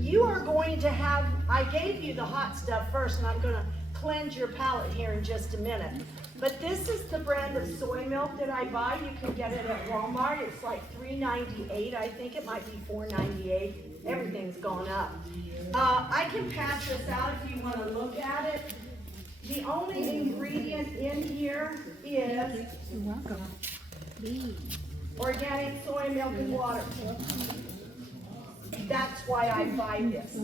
You are going to have, I gave you the hot stuff first, and I'm going to cleanse your palate here in just a minute. But this is the brand of soy milk that I buy. You can get it at Walmart. It's like $3.98. I think it might be $4.98. Everything's gone up. I can pass this out if you want to look at it. The only ingredient in here is Organic soy milk and water. That's why I buy this.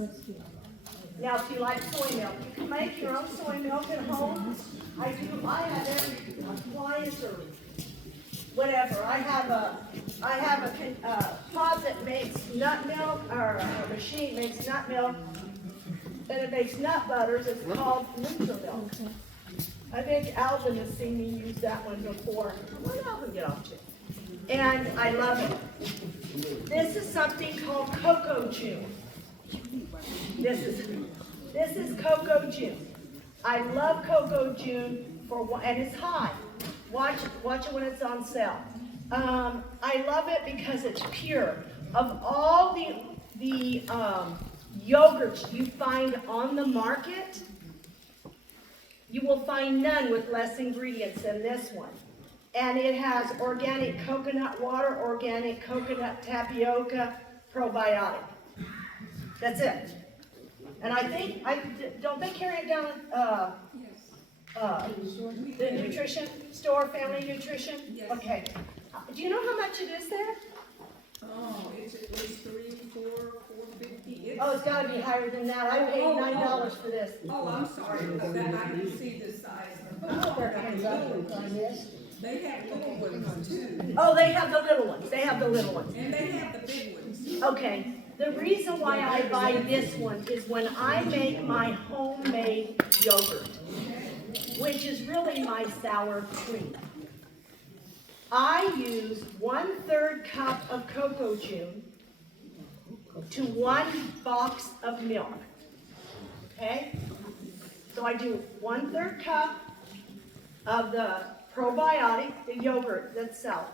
Now, if you like soy milk, you can make your own soy milk at home. I have every appliance or whatever. I have a pod that makes nut milk, or a machine makes nut milk, and it makes nut butters. It's called Nutri-Milk. I think Alvin has seen me use that one before. Where did Alvin get off to? And I love it. This is something called Cocoa June. This is Cocoa June. I love Cocoa June and it's high. Watch it when it's on sale. I love it because it's pure. Of all the yogurts you find on the market, you will find none with less ingredients than this one. And it has organic coconut water, organic coconut tapioca, probiotic. That's it. And I think, don't they carry it down the nutrition store, Family Nutrition? Yes. Okay. Do you know how much it is there? Oh, it's at least $4.50. Oh, it's gotta be higher than that. I paid $9 for this. Oh, I'm sorry, because I didn't see the size. They have little ones too, Oh, they have the little ones. They have the little ones. and they have the big ones. Okay. The reason why I buy this one is when I make my homemade yogurt, which is really my sour cream. I use 1/3 cup of Cocoa June to 1 box of milk. Okay? So I do 1/3 cup of the probiotic, the yogurt itself.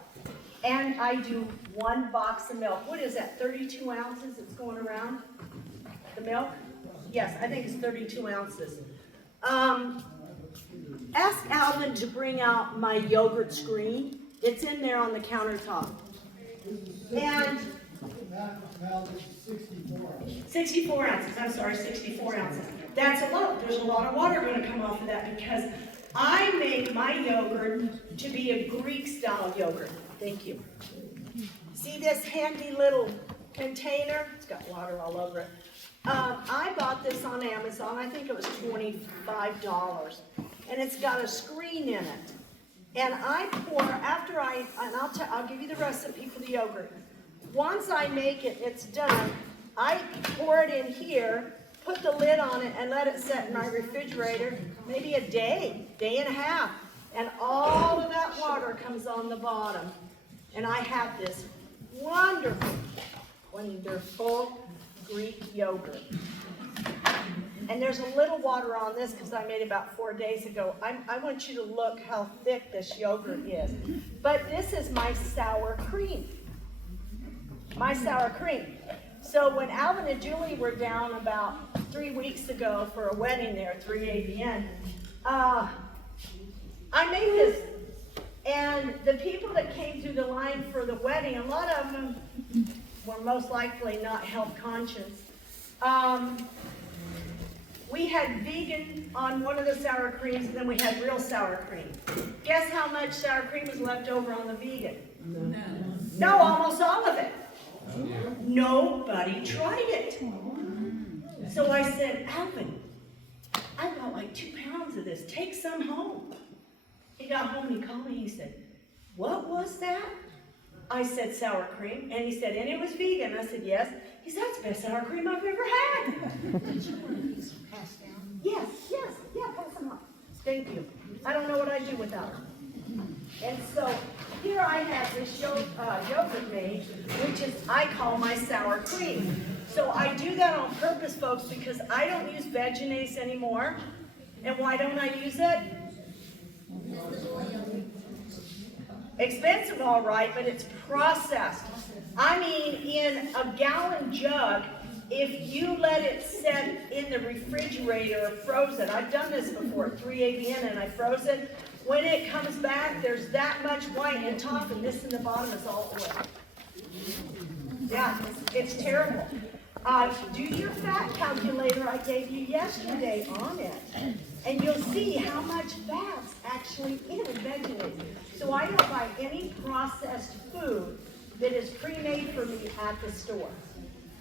And I do 1 box of milk. What is that, 32 ounces it's going around? The milk? Yes, I think it's 32 ounces. Ask Alvin to bring out my yogurt screen. It's in there on the countertop. And 64 ounces, I'm sorry, 64 ounces. That's a lot. There's a lot of water going to come off of that because I make my yogurt to be a Greek-style yogurt. Thank you. See this handy little container? It's got water all over it. I bought this on Amazon. I think it was $25. And it's got a screen in it. And I pour, I'll give you the recipe for the yogurt. Once I make it, it's done, I pour it in here, put the lid on it, and let it set in my refrigerator, maybe a day and a half. And all of that water comes on the bottom. And I have this wonderful, wonderful Greek yogurt. And there's a little water on this because I made it about 4 days ago. I want you to look how thick this yogurt is. But this is my sour cream. My sour cream. So when Alvin and Julie were down about 3 weeks ago for a wedding there at 3ABN, I made this. And the people that came through the line for the wedding, a lot of them were most likely not health conscious. We had vegan on one of the sour creams, and then we had real sour cream. Guess how much sour cream was left over on the vegan? No, almost all of it. Nobody tried it. So I said, Alvin, I got like 2 pounds of this. Take some home. He got home and he called me. He said, what was that? I said, sour cream. And he said, and it was vegan. I said, yes. He said, that's the best sour cream I've ever had. Did you want these passed down? Yes, yeah, pass them on. Thank you. I don't know what I'd do without them. And so here I have this yogurt made, which is, I call my sour cream. So I do that on purpose, folks, because I don't use Vegenaise anymore. And why don't I use it? Expensive, all right, but it's processed. I mean, in a gallon jug, if you let it set in the refrigerator frozen, I've done this before at 3ABN and I froze it. When it comes back, there's that much white in top and this in the bottom is all oil. Yeah, it's terrible. Do your fat calculator I gave you yesterday on it, and you'll see how much fat's actually actually in vegetable. So I don't buy any processed food that is pre-made for me at the store.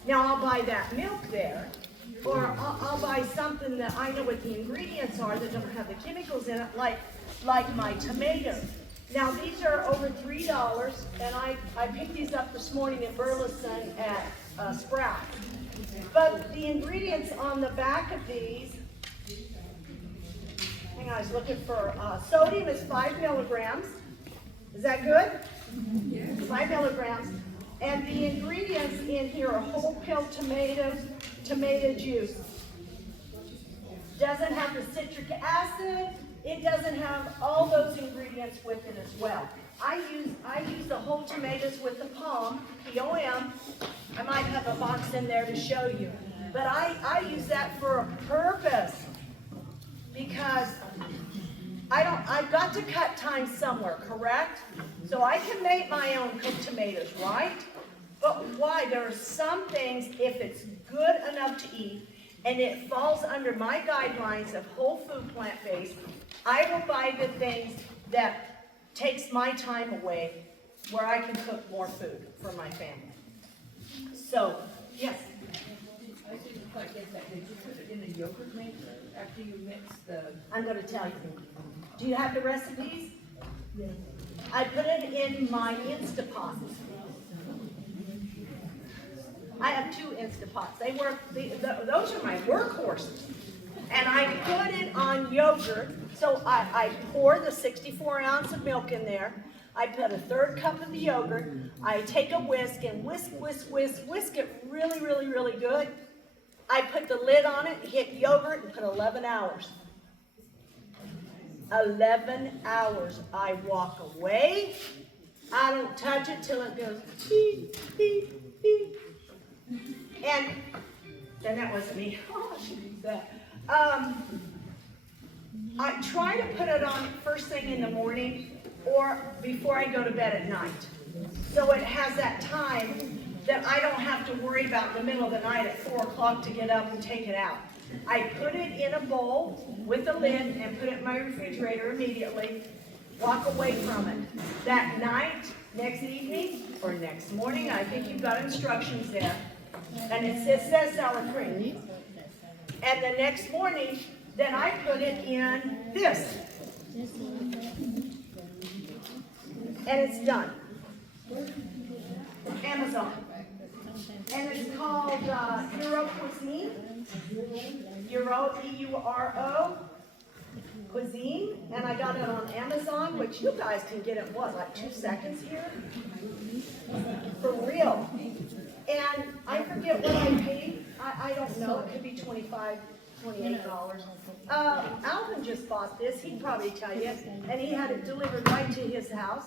Now I'll buy that milk there, or I'll buy something that I know what the ingredients are that don't have the chemicals in it, like my tomatoes. Now these are over $3, and I picked these up this morning in Burleson at Sprout. But the ingredients on the back of these, hang on, I was looking for, sodium is 5 milligrams. Is that good? Yeah. 5 milligrams. And the ingredients in here are whole peel tomatoes, tomato juice. Doesn't have the citric acid. It doesn't have all those ingredients with it as well. I use the whole tomatoes with the POM, P-O-M. I might have a box in there to show you. But I use that for a purpose, because I've got to cut time somewhere, correct? So I can make my own cooked tomatoes, right? But why? There are some things, if it's good enough to eat, and it falls under my guidelines of whole food plant-based, I will buy the things that takes my time away, where I can cook more food for my family. So, yes? I didn't quite get that. Did you put it in a yogurt maker after you mix the? I'm going to tell you. Do you have the recipes? Yes. I put it in my Instapot. I have 2 Instapots. They work. Those are my workhorses. And I put it on yogurt. So I pour the 64 ounce of milk in there. I put a 1/3 cup of the yogurt. I take a whisk and whisk it really, really, really good. I put the lid on it, hit yogurt, and put 11 hours. 11 hours. I walk away. I don't touch it till it goes beep, beep, beep. And then that wasn't me. Oh, I should use that. I try to put it on first thing in the morning or before I go to bed at night. So it has that time that I don't have to worry about in the middle of the night at 4 o'clock to get up and take it out. I put it in a bowl with a lid and put it in my refrigerator immediately, walk away from it. That night, next evening, or next morning, I think you've got instructions there, and it says sour cream. And the next morning, then I put it in this. And it's done. Amazon. And it's called Euro Cuisine. Euro, E-U-R-O, Cuisine. And I got it on Amazon, which you guys can get in, what, like 2 seconds here? For real. And I forget what I paid. I don't know. It could be $25, $28. Alvin just bought this. He'd probably tell you. And he had it delivered right to his house.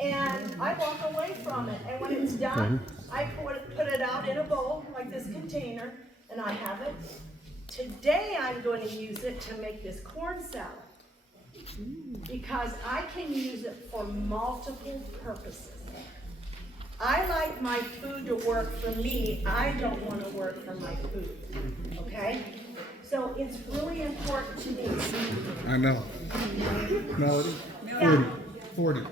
And I walk away from it. And when it's done, I put it out in a bowl, like this container, and I have it. Today I'm going to use it to make this corn salad, because I can use it for multiple purposes. I like my food to work for me. I don't want to work for my food, okay? So it's really important to me. I know. Melody? Yeah. $40.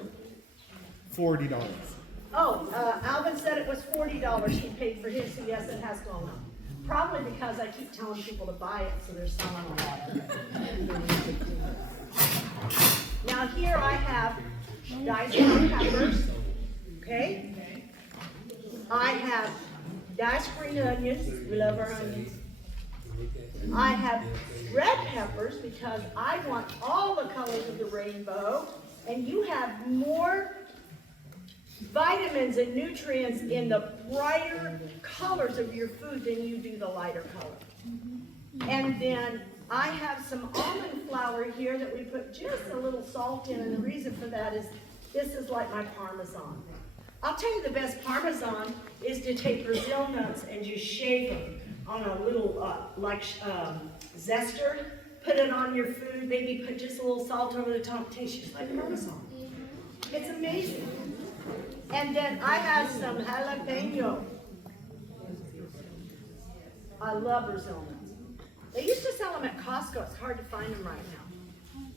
Oh, Alvin said it was $40 he paid for his, so yes, it has gone up. Probably because I keep telling people to buy it, so they're selling a lot of it. Now here I have diced peppers, okay? I have diced green onions, we love our onions. I have red peppers because I want all the colors of the rainbow, and you have more vitamins and nutrients in the brighter colors of your food than you do the lighter color. And then I have some almond flour here that we put just a little salt in, and the reason for that is this is like my Parmesan. I'll tell you the best Parmesan is to take Brazil nuts and just shave them on a little zester, put it on your food, maybe put just a little salt over the top, it tastes just like Parmesan. It's amazing. And then I have some jalapeno. I love Brazil nuts. They used to sell them at Costco. It's hard to find them right now.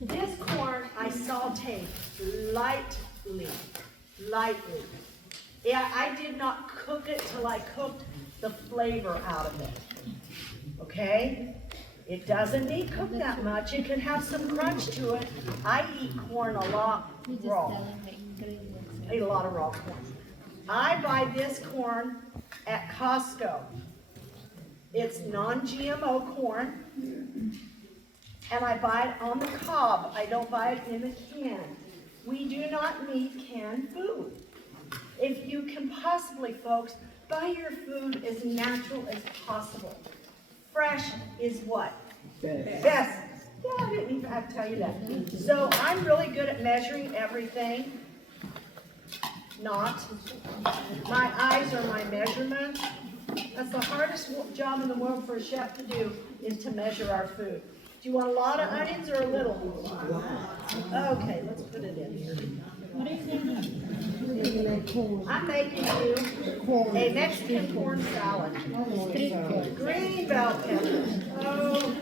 This corn I saute lightly. Yeah, I did not cook it till I cooked the flavor out of it. Okay? It doesn't need cooked that much. It can have some crunch to it. I eat corn a lot raw. I eat a lot of raw corn. I buy this corn at Costco. It's non-GMO corn. And I buy it on the cob. I don't buy it in the can. We do not need canned food. If you can possibly, folks, buy your food as natural as possible. Fresh is what? Best. Yeah, I didn't even have to tell you that. So I'm really good at measuring everything. Not. My eyes are my measurement. That's the hardest job in the world for a chef to do, is to measure our food. Do you want a lot of onions or a little? Okay, let's put it in here. What is it? I'm making you a Mexican corn salad. Green bell peppers. Oh,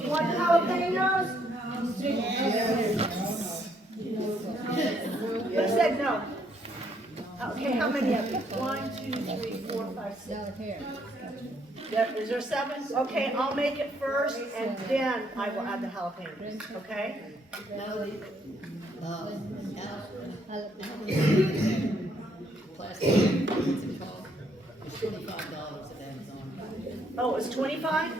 you want jalapenos? Who said no? Okay, how many of you? 1, 2, 3, 4, 5, 6. Yep, is there 7? Okay, I'll make it first, and then I will add the jalapenos, okay? Oh, it's 25?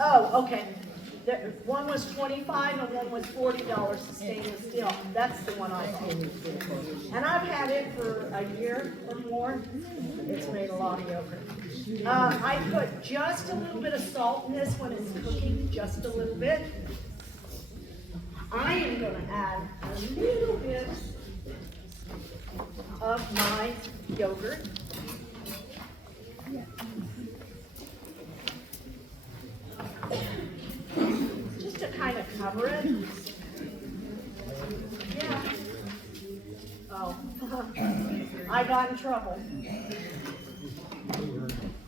Oh, okay. One was 25 and one was $40 stainless steel. That's the one I bought. And I've had it for a year or more. It's made a lot of yogurt. I put just a little bit of salt in this when it's cooking, just a little bit. I am going to add a little bit of my yogurt. Just to kind of cover it. Yeah. Oh, I got in trouble.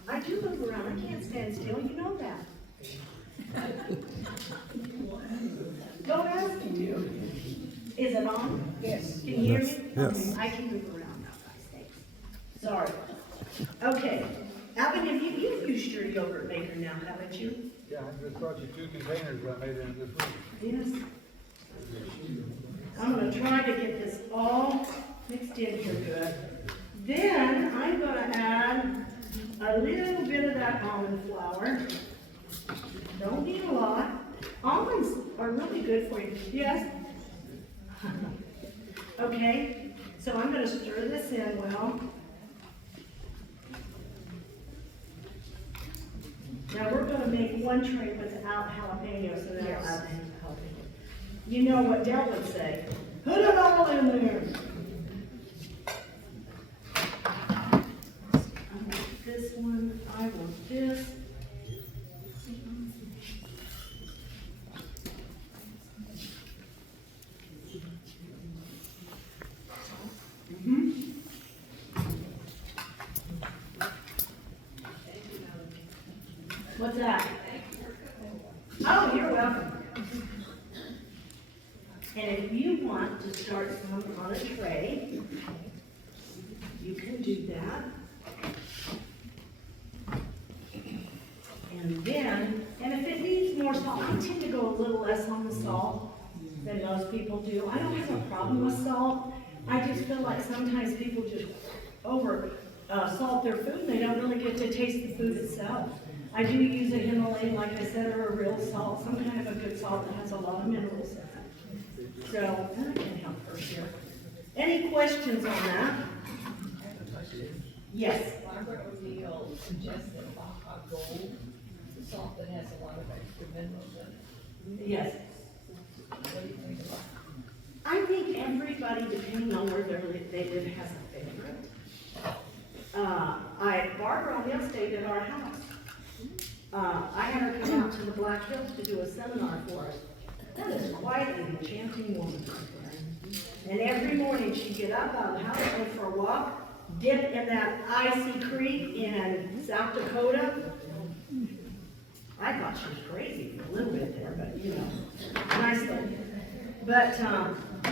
I do move around. I can't stand still. You know that. Don't ask me. Is it on? Yes. Can you hear me? Yes. Okay, I can move around now, guys. Thanks. Sorry. Okay. Alvin, have you've used your yogurt maker now, haven't you? Yeah, I just brought you 2 containers I made in this week. Yes. I'm going to try to get this all mixed in here good. Then I'm going to add a little bit of that almond flour. Don't need a lot. Almonds are really good for you. Yes? Okay, so I'm going to stir this in well. Now we're going to make one tray without jalapenos, and then I'll add the jalapenos. You know what Dell would say. Put it all in there. I want this one. I want this. What's that? Oh, you're welcome. And if you want to start some on a tray, you can do that. And then, and if it needs more salt, I tend to go a little less on the salt than most people do. I don't have a problem with salt. I just feel like sometimes people just over salt their food and they don't really get to taste the food itself. I do use a Himalayan, like I said, or a real salt, some kind of a good salt that has a lot of minerals in it. So, I can help her here. Any questions on that? Yes? Margaret O'Neill suggested Baja Gold, the salt that has a lot of extra minerals in it. Yes. What do you think about it? I think everybody, depending on where they live, has a favorite. Barbara O'Neill stayed at our house. I had her come out to the Black Hills to do a seminar for us. That is quite an enchanting woman. And every morning she'd get up out of the house, go for a walk, dip in that icy creek in South Dakota. I thought she was crazy for a little bit there, but you know, nice lady. But,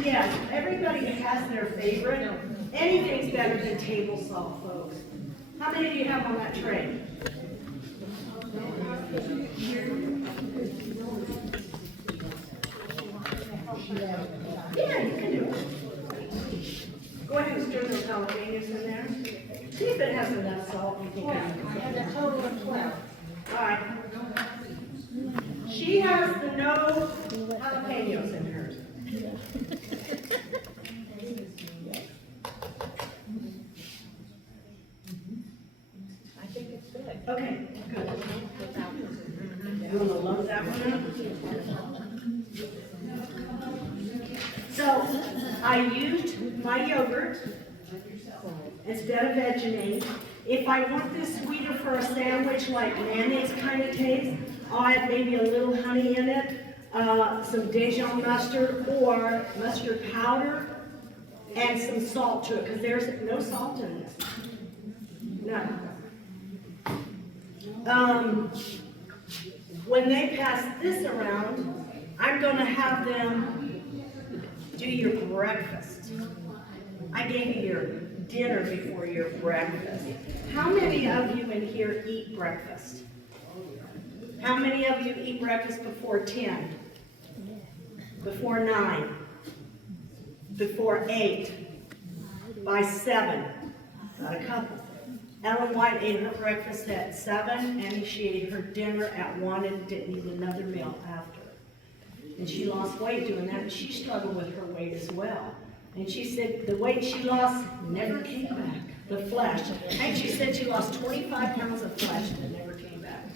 yes, everybody has their favorite. Anything's better than table salt, folks. How many do you have on that tray? Yeah, you can do it. Go ahead and stir those jalapenos in there. See if it has enough salt. You think I have a total of 12. All right. She has the no jalapenos in hers. I think it's good. Okay, good. You want to load that one up? So, I used my yogurt instead of vegetate. If I want this sweeter for a sandwich, like mayonnaise kind of taste, I'll add maybe a little honey in it, some Dijon mustard or mustard powder, and some salt to it, because there's no salt in this. None. When they pass this around, I'm going to have them do your breakfast. I gave you your dinner before your breakfast. How many of you in here eat breakfast? How many of you eat breakfast before 10? Before 9? Before 8? By 7? Got a couple. Ellen White ate her breakfast at 7, and she ate her dinner at 1 and didn't eat another meal after. And she lost weight doing that, and she struggled with her weight as well. And she said the weight she lost never came back, the flesh. And she said she lost 25 pounds of flesh and it never came back.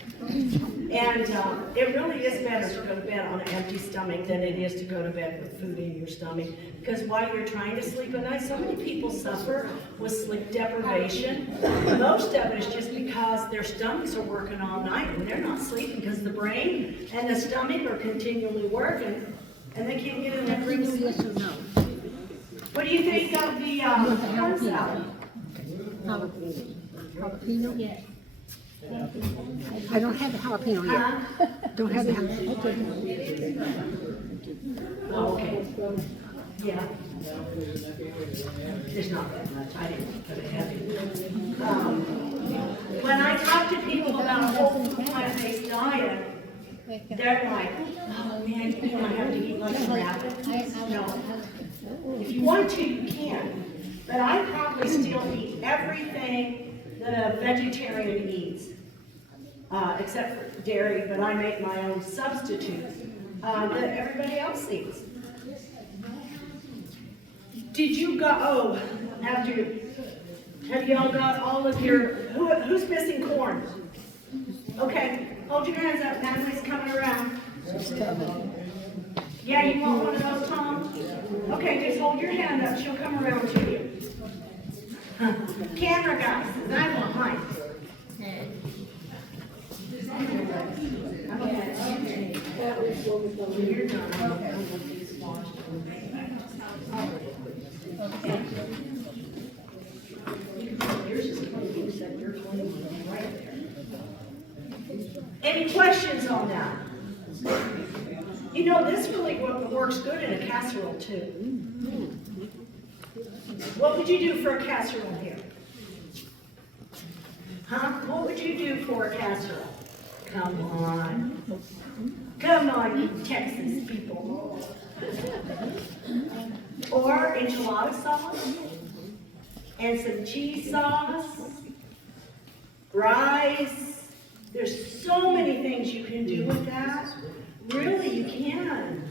And it really is better to go to bed on an empty stomach than it is to go to bed with food in your stomach. Because while you're trying to sleep at night, so many people suffer with sleep deprivation. Most of it is just because their stomachs are working all night and they're not sleeping because the brain and the stomach are continually working and they can't get enough sleep. Yes or no? What do you think of the corn salad? Jalapeno? Yes. I don't have the jalapeno yet. Don't have the jalapeno. Oh, okay. Yeah. There's not that much. I didn't put it heavy. When I talk to people about a whole plant-based diet, they're like, oh man, you don't have to eat like rabbit. No. If you want to, you can. But I probably still eat everything that a vegetarian eats, except for dairy, but I make my own substitutes that everybody else eats. Did you go, oh, have you all got all of your, who's missing corn? Okay, hold your hands up, Natalie's coming around. Yeah, you want one of those, Tom? Okay, just hold your hand up, she'll come around to you. Camera guys, I want mine. You're done. Yours is clean, except your clean right there. Any questions on that? You know, this really works good in a casserole too. What would you do for a casserole here? Huh? What would you do for a casserole? Come on. Come on, you Texas people. Or enchilada sauce and some cheese sauce, rice. There's so many things you can do with that. Really, you can.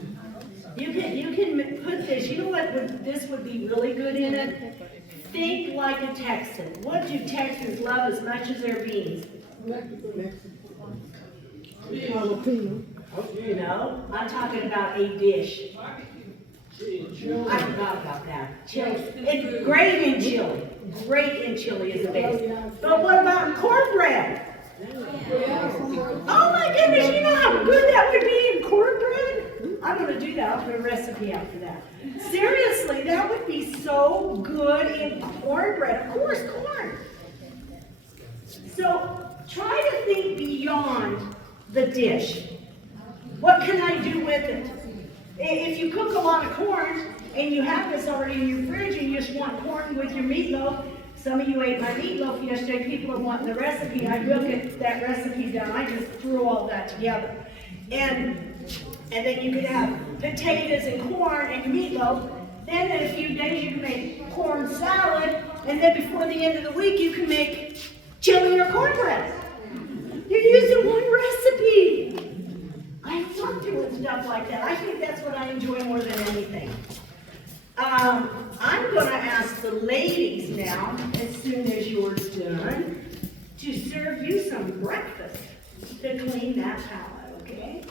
You can put this, you know what this would be really good in it? Think like a Texan. What do Texans love as much as their beans? You know, I'm talking about a dish. I forgot about that. Chili. It's great in chili. Great in chili is the base. But what about cornbread? Oh my goodness, you know how good that would be in cornbread? I'm going to do that. I'll put a recipe out for that. Seriously, that would be so good in cornbread. Of course, corn. So try to think beyond the dish. What can I do with it? If you cook a lot of corn and you have this already in your fridge and you just want corn with your meatloaf, some of you ate my meatloaf yesterday, people are wanting the recipe. I will get that recipe done. I just threw all that together. And then you could have potatoes and corn and meatloaf. Then in a few days you can make corn salad. And then before the end of the week you can make chili or cornbread. You're using one recipe. I love doing stuff like that. I think that's what I enjoy more than anything. I'm going to ask the ladies now, as soon as you're done, to serve you some breakfast to clean that palate, okay?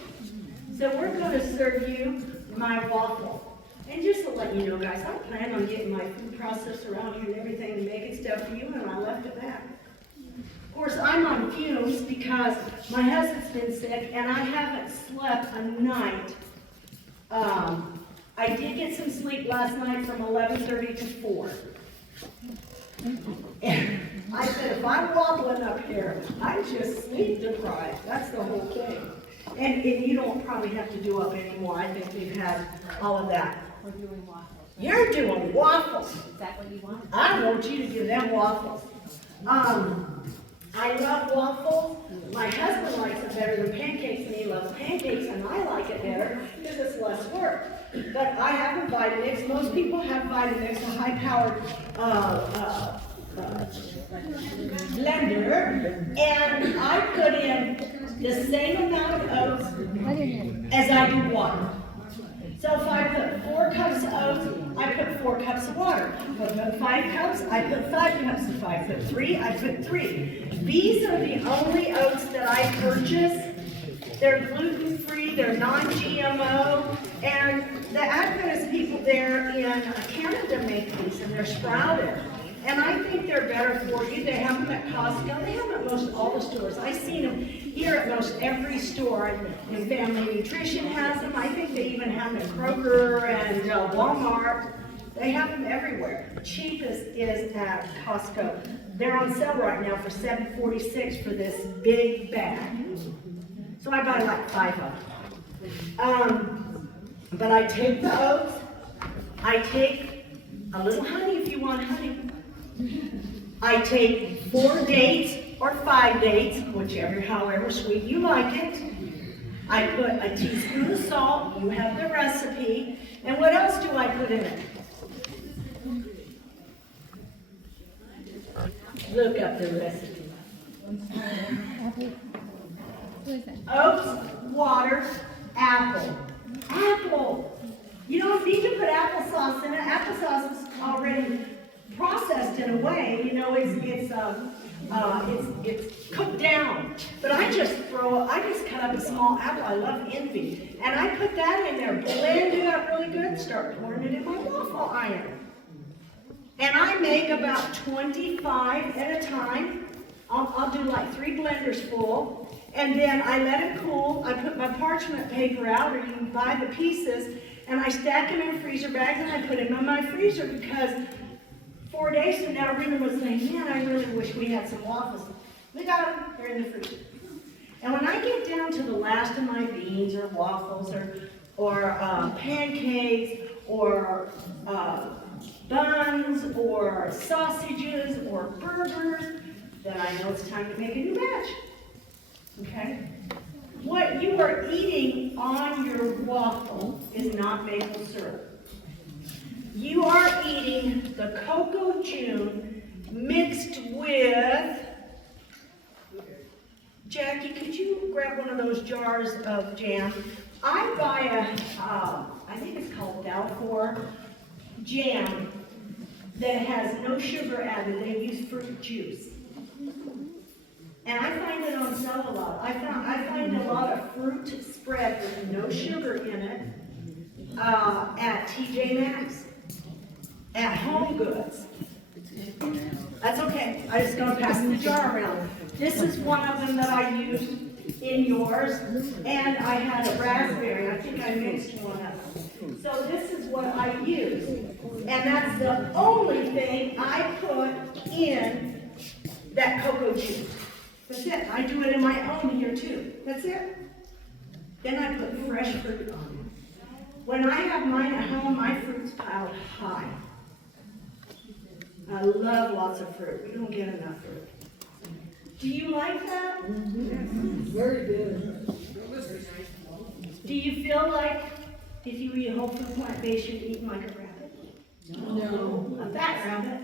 So we're going to serve you my waffle. And just to let you know, guys, I plan on getting my food processor around here and everything and making stuff for you, and I left it back. Of course, I'm on fumes because my husband's been sick, and I haven't slept a night. I did get some sleep last night from 11:30 to 4. And I said, if I'm wobbling up here, I'm just sleep deprived. That's the whole thing. And you don't probably have to do up anymore. I think we've had all of that. We're doing waffles. You're doing waffles. Is that what you want? I want you to do them waffles. I love waffles. My husband likes it better than pancakes, and he loves pancakes, and I like it better because it's less work. But I have a Vitamix. Most people have Vitamix, a high-powered blender, and I put in the same amount of oats as I do water. So if I put 4 cups of oats, I put 4 cups of water. If I put 5 cups, I put 5 cups. If I put 3, I put 3. These are the only oats that I purchase. They're gluten-free, they're non-GMO, and the Adventist people there in Canada make these, and they're sprouted. And I think they're better for you. They have them at Costco. They have them at most all the stores. I've seen them here at most every store. And Family Nutrition has them. I think they even have them at Kroger and Walmart. They have them everywhere. Cheapest is at Costco. They're on sale right now for $7.46 for this big bag. So I buy like 5 of them. But I take the oats. I take a little honey if you want honey. I take 4 dates or 5 dates, however sweet you like it. I put a teaspoon of salt. You have the recipe. And what else do I put in it? Look up the recipe. Oats, water, apple. Apple. You don't need to put applesauce in it. Applesauce is already processed in a way. You know, it's cooked down. But I just cut up a small apple. I love envy. And I put that in there, blend it up really good, start pouring it in my waffle iron. And I make about 25 at a time. I'll do like 3 blenders full. And then I let it cool. I put my parchment paper out, or you can buy the pieces, and I stack them in freezer bags, and I put them in my freezer because 4 days from now, Rena was saying, man, I really wish we had some waffles. We got them. They're in the freezer. And when I get down to the last of my beans or waffles or pancakes or buns or sausages or burgers, then I know it's time to make a new batch. Okay? What you are eating on your waffle is not maple syrup. You are eating the cocoa June mixed with, Jackie, could you grab one of those jars of jam? I buy I think it's called Dalfor jam that has no sugar added. They use fruit juice. And I find it on sale a lot. I find a lot of fruit spread with no sugar in it at TJ Maxx, at Home Goods. That's okay. I just gonna pass the jar around. This is one of them that I used in yours, and I had a raspberry. I think I mixed one up. So this is what I use, and that's the only thing I put in that cocoa juice. That's it. I do it in my own here too. That's it. Then I put fresh fruit on it. When I have mine at home, my fruit's piled high. I love lots of fruit. We don't get enough fruit. Do you like that? Very good. Do you feel like if you eat whole food plant-based, you're eating like a rabbit? No. A fat rabbit.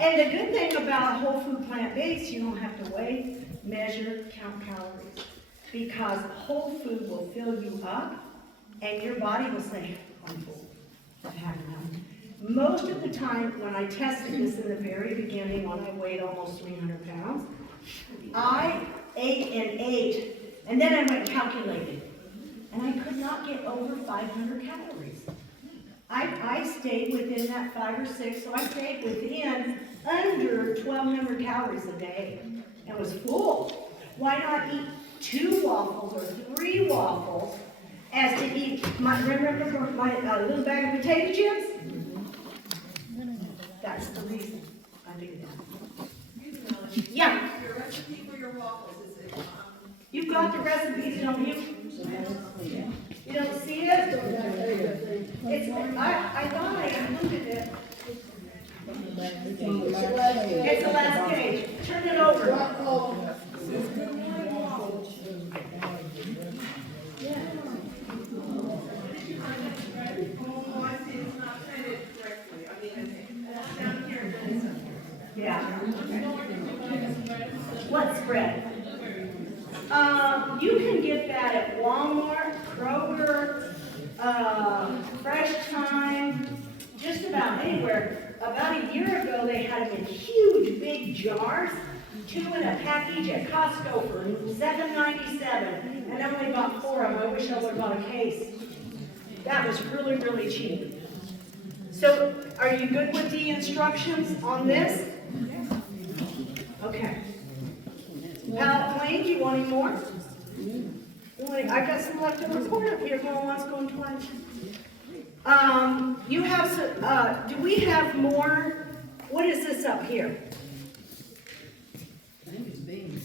And the good thing about whole food plant-based, you don't have to weigh, measure, count calories. Because whole food will fill you up, and your body will say, I'm full, I've had enough. Most of the time, when I tested this in the very beginning, when I weighed almost 300 pounds, I ate, and then I went calculating. And I could not get over 500 calories. I stayed within that 5 or 6, so I stayed within under 1,200 calories a day and was full. Why not eat 2 waffles or 3 waffles as to eat remember my little bag of potato chips? That's the reason I do that. Yeah. Your recipe for your waffles is it? You've got the recipes, don't you? You don't see it? I thought I included it. It's the last page. Turn it over. Yeah. What spread? You can get that at Walmart, Kroger, Fresh Time, just about anywhere. About a year ago, they had them in huge, big jars, 2 in a package at Costco for $7.97, and I only bought 4 of them. I wish I would have bought a case. That was really, really cheap. So, are you good with the instructions on this? Okay. Palate clean, do you want any more? I got some leftover corn up here, going once, going twice. You have some, do we have more? What is this up here? I think it's beans.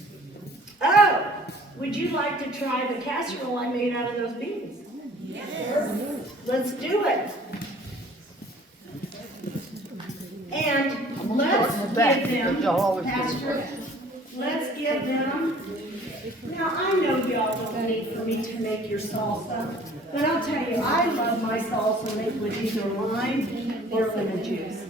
Oh, would you like to try the casserole I made out of those beans? Yes. Let's do it. And let's give them, Pastor, let's give them. Now, I know y'all don't need for me to make your salsa, but I'll tell you, I love my salsa made with either lime or lemon juice.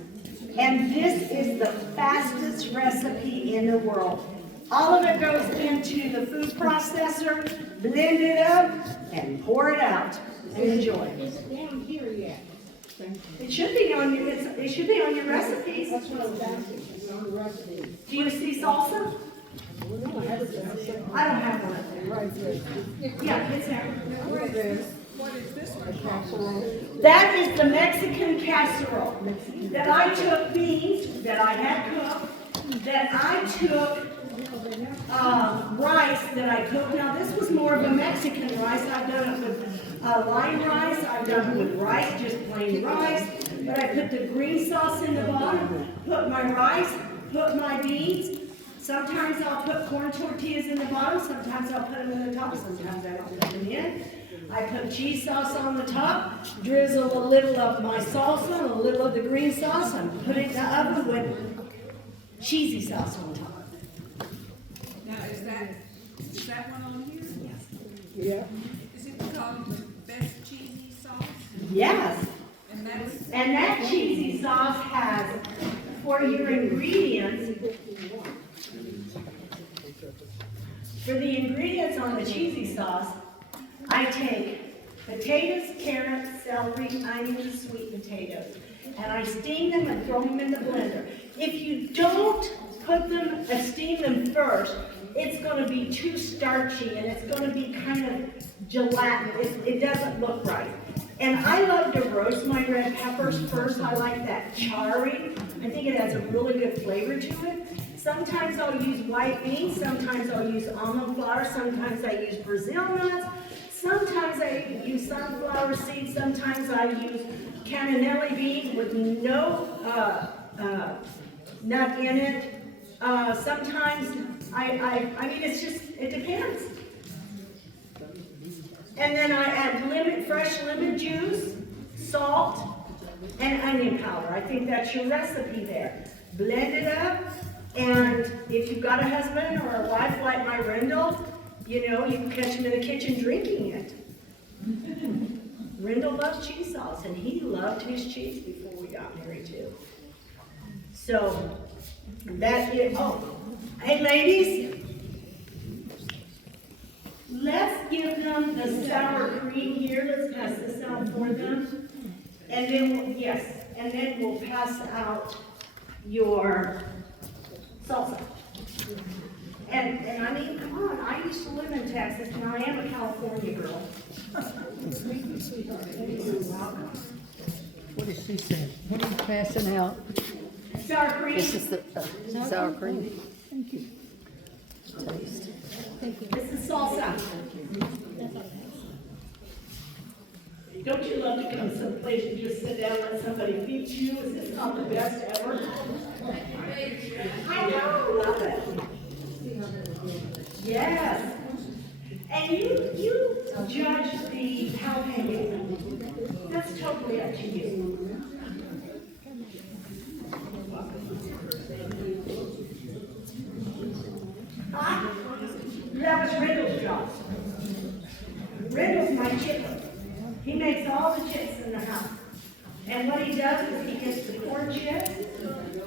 And this is the fastest recipe in the world. All of it goes into the food processor, blend it up, and pour it out, and enjoy. It's down here yet. It should be on your, it should be on your recipes. That's what I was asking, it's on the recipe. Do you see salsa? No, I have it. I don't have one up there. Right there. Yeah, it's there. What is this one? A casserole. That is the Mexican casserole. That I took beans that I had cooked, that I took rice that I cooked. Now this was more of a Mexican rice. I've done it with lime rice. I've done it with rice, just plain rice. But I put the green sauce in the bottom, put my rice, put my beans. Sometimes I'll put corn tortillas in the bottom. Sometimes I'll put them in the top. Sometimes I don't put them in. I put cheese sauce on the top, drizzle a little of my salsa, a little of the green sauce, and put it in the oven with cheesy sauce on top. Now, is that one on here? Yes. Yeah. Is it called the best cheesy sauce? Yes. And that cheesy sauce has, for your ingredients, for the ingredients on the cheesy sauce, I take potatoes, carrots, celery, onions, sweet potatoes, and I steam them and throw them in the blender. If you don't put them, steam them first, it's going to be too starchy and it's going to be kind of gelatinous. It doesn't look right. And I love to roast my red peppers first. I like that charring. I think it has a really good flavor to it. Sometimes I'll use white beans, sometimes I'll use almond flour, sometimes I use Brazil nuts, sometimes I use sunflower seeds, sometimes I use Caviness-Natalie beans with no nut in it. Sometimes I mean, it's just, it depends. And then I add fresh lemon juice, salt, and onion powder. I think that's your recipe there. Blend it up, and if you've got a husband or a wife like my Rendell, you know, you can catch him in the kitchen drinking it. Rendell loves cheese sauce, and he loved his cheese before we got married too. So, that is, oh, hey ladies, let's give them the sour cream here. Let's pass this out for them. And then, yes, and then we'll pass out your salsa. And I mean, come on, I used to live in Texas, and I am a California girl. What did she say? What are you passing out? Sour cream. This is the sour cream. Thank you. Taste. This is salsa. Don't you love to come someplace and just sit down and let somebody feed you? Is this not the best ever? I know, love it. Yes. And you judge the jalapeno. That's totally up to you. Huh? That was Rendell's job. Rendell's my chipper. He makes all the chips in the house. And what he does is he gets the corn chips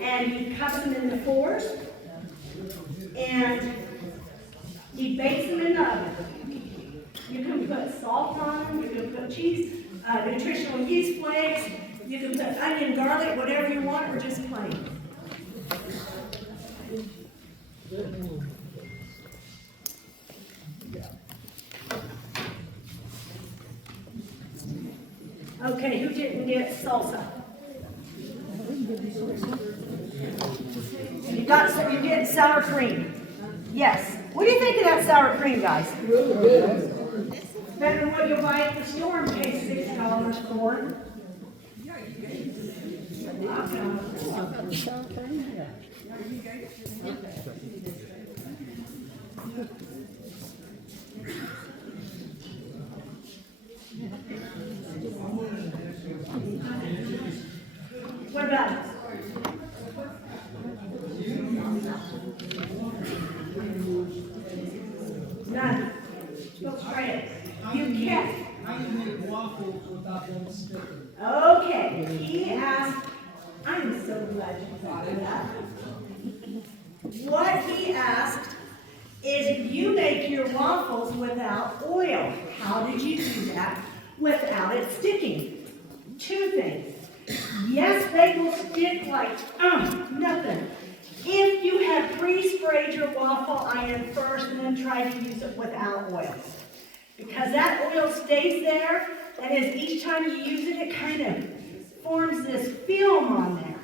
and he cuts them into fours and he bakes them in the oven. You can put salt on them, you can put cheese, nutritional yeast flakes, you can put onion, garlic, whatever you want, or just plain. Okay, who didn't get salsa? You get sour cream. Yes. What do you think of that sour cream, guys? Really good. Better than what you buy at the store and pay $6 for. What about it? None. Go try it. You can't. How do you make waffles without them sticking? Okay, he asked, I'm so glad you thought of that. What he asked is you make your waffles without oil. How did you do that without it sticking? Two things. Yes, they will stick like nothing. If you had pre-sprayed your waffle iron first and then tried to use it without oil. Because that oil stays there, and as each time you use it, it kind of forms this film on there.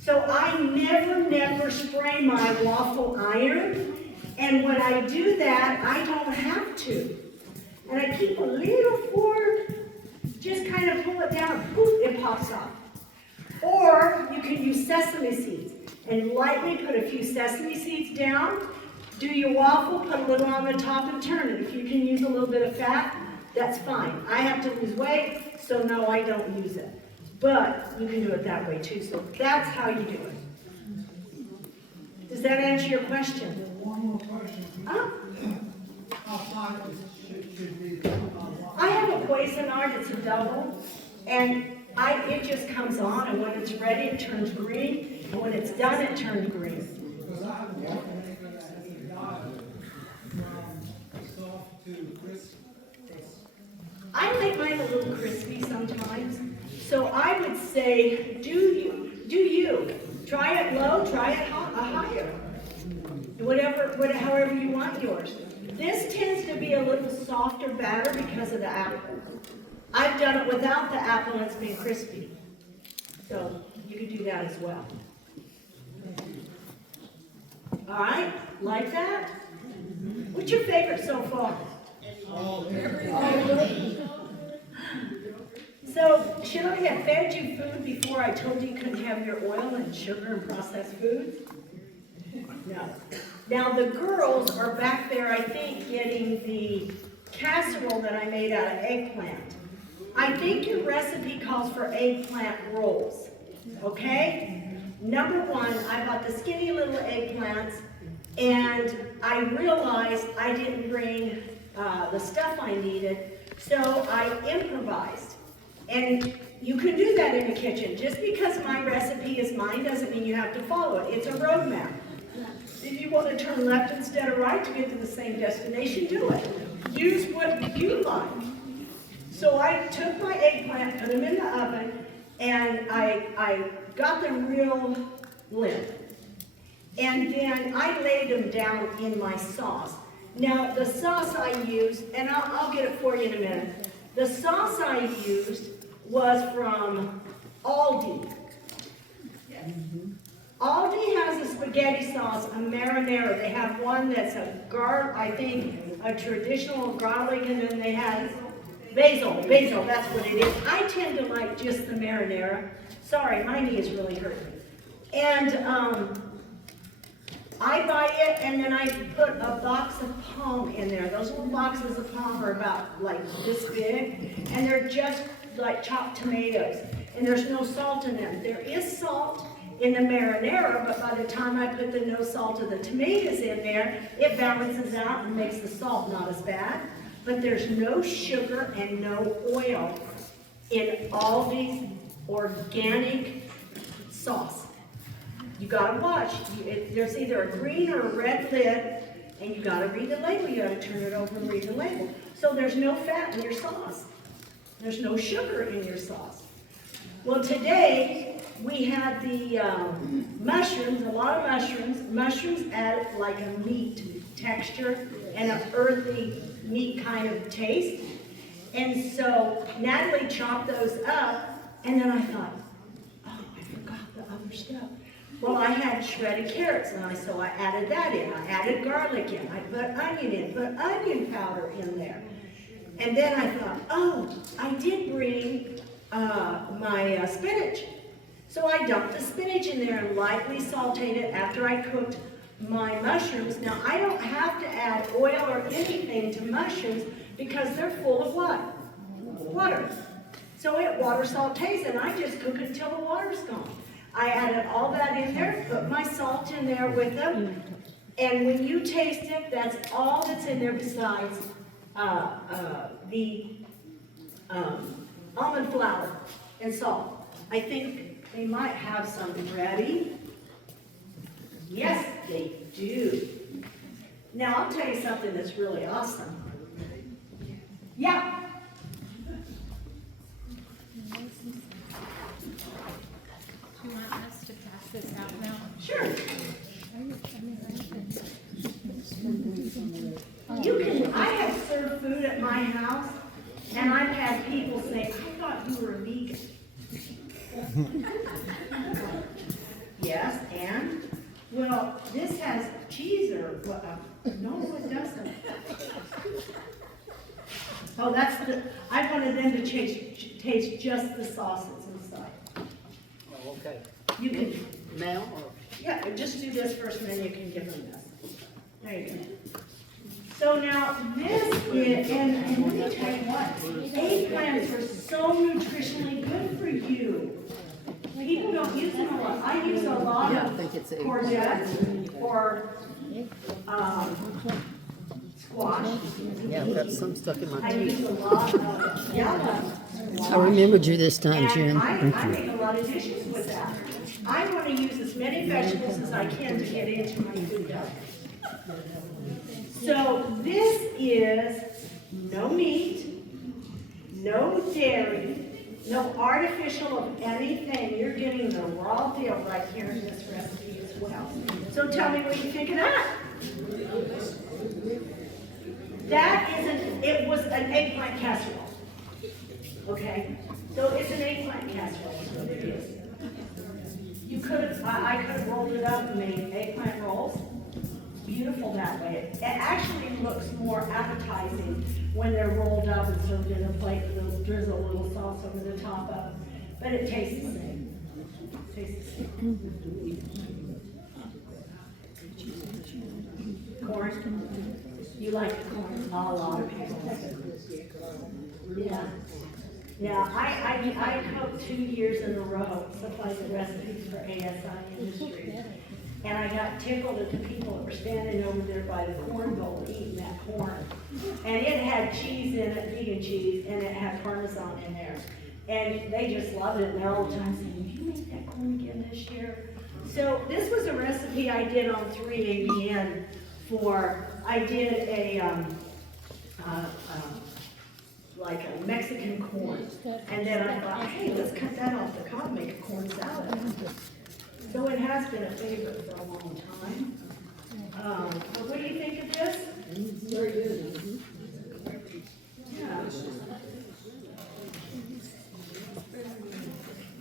So I never spray my waffle iron, and when I do that, I don't have to. And I keep a little fork, just kind of pull it down, and poof, it pops off. Or you can use sesame seeds, and lightly put a few sesame seeds down, do your waffle, put a little on the top and turn it. If you can use a little bit of fat, that's fine. I have to lose weight, so no, I don't use it. But you can do it that way too, so that's how you do it. Does that answer your question? One more question. How hot should be? I have a Cuisinart, it's a double, and it just comes on, and when it's ready, it turns green, and when it's done, it turns green. Because I have a waffle maker that has a dial from soft to crispy. I make mine a little crispy sometimes, so I would say, do you. Try it low, try it higher. However you want yours. This tends to be a little softer batter because of the apple. I've done it without the apple and it's been crispy. So you can do that as well. All right, like that? What's your favorite so far? So, should I have fed you food before I told you you couldn't have your oil and sugar and processed foods? No. Now, the girls are back there, I think, getting the casserole that I made out of eggplant. I think your recipe calls for eggplant rolls, okay? Number one, I bought the skinny little eggplants, and I realized I didn't bring the stuff I needed, so I improvised. And you can do that in the kitchen. Just because my recipe is mine doesn't mean you have to follow it. It's a roadmap. If you want to turn left instead of right to get to the same destination, do it. Use what you like. So I took my eggplant, put them in the oven, and I got them real limp. And then I laid them down in my sauce. Now, the sauce I used, and I'll get it for you in a minute. The sauce I used was from Aldi. Aldi has a spaghetti sauce, a marinara. They have one that's I think, a traditional garlic, and then they have basil, that's what it is. I tend to like just the marinara. Sorry, my knee is really hurting. And I buy it, and then I put a box of palm in there. Those little boxes of palm are about like this big, and they're just like chopped tomatoes, and there's no salt in them. There is salt in the marinara, but by the time I put the no salt of the tomatoes in there, it balances out and makes the salt not as bad. But there's no sugar and no oil in Aldi's organic sauce. You gotta watch. There's either a green or a red lid, and you gotta read the label. You gotta turn it over and read the label. So there's no fat in your sauce. There's no sugar in your sauce. Well, today we had the mushrooms, a lot of mushrooms. Mushrooms add like a meat texture and an earthy meat kind of taste. And so Natalie chopped those up, and then I thought, oh, I forgot the other stuff. Well, I had shredded carrots, and so I added that in. I added garlic in. I put onion in, put onion powder in there. And then I thought, oh, I did bring my spinach. So I dumped the spinach in there and lightly sauteed it after I cooked my mushrooms. Now, I don't have to add oil or anything to mushrooms because they're full of what? Water. So it water sautés, and I just cook it till the water's gone. I added all that in there, put my salt in there with them, and when you taste it, that's all that's in there besides the almond flour and salt. I think they might have some ready. Yes, they do. Now, I'll tell you something that's really awesome. Yeah. Do you want us to pass this out now? Sure. You can, I have served food at my house, and I've had people say, I thought you were a vegan. Yes, and? Well, this has cheese or what? No, it doesn't. Oh, that's the, I wanted them to taste just the sauce that's inside. Oh, okay. You can, Now or? yeah, just do this first and then you can give them this. There you go. So now this is, and let me tell you what, eggplants are so nutritionally good for you. People don't use them a lot. I use a lot of courgettes or squash. Yeah, I've got some stuck in my I teeth. use a lot of yellow squash. I remembered you this time, Jim. And I make a lot of dishes with that. I want to use as many vegetables as I can to get into my food diet. So this is no meat, no dairy, no artificial of anything. You're getting the raw deal right here in this recipe as well. So tell me what you think of that. That isn't, it was an eggplant casserole. Okay? So it's an eggplant casserole is what it is. You could have, I could have rolled it up and made eggplant rolls. Beautiful that way. It actually looks more appetizing when they're rolled up and served in a plate with a drizzle a little sauce over the top of it. But it tastes the same. It tastes the same. Corn? You like corn? A lot of people. Yeah. Yeah, I cooked 2 years in a row, supplied the recipes for ASI Industries. And I got tickled at the people that were standing over there by the corn bowl eating that corn. And it had cheese in it, vegan cheese, and it had Parmesan in there. And they just loved it, and they're all the time saying, "Will you make that corn again this year?" So this was a recipe I did on 3ABN I did like a Mexican corn. And then I thought, hey, let's cut that off the cob, make a corn salad. So it has been a favorite for a long time. But what do you think of this? Very good. Yeah.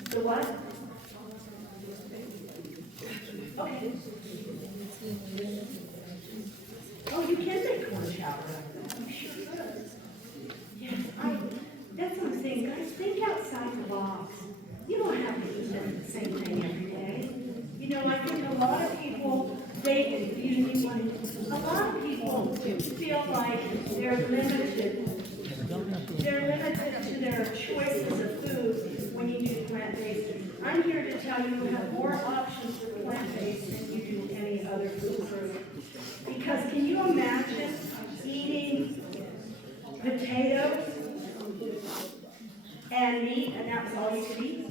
The what? Okay. Oh, you can make corn chowder. You sure could. Yes, that's what I'm saying, guys, think outside the box. You don't have to eat the same thing every day. You know, I think a lot of people, a lot of people feel like they're limited to their choices of food when you do plant-based. I'm here to tell you have more options for plant-based than you do any other food group. Because can you imagine eating potatoes and meat, and that's all you could eat?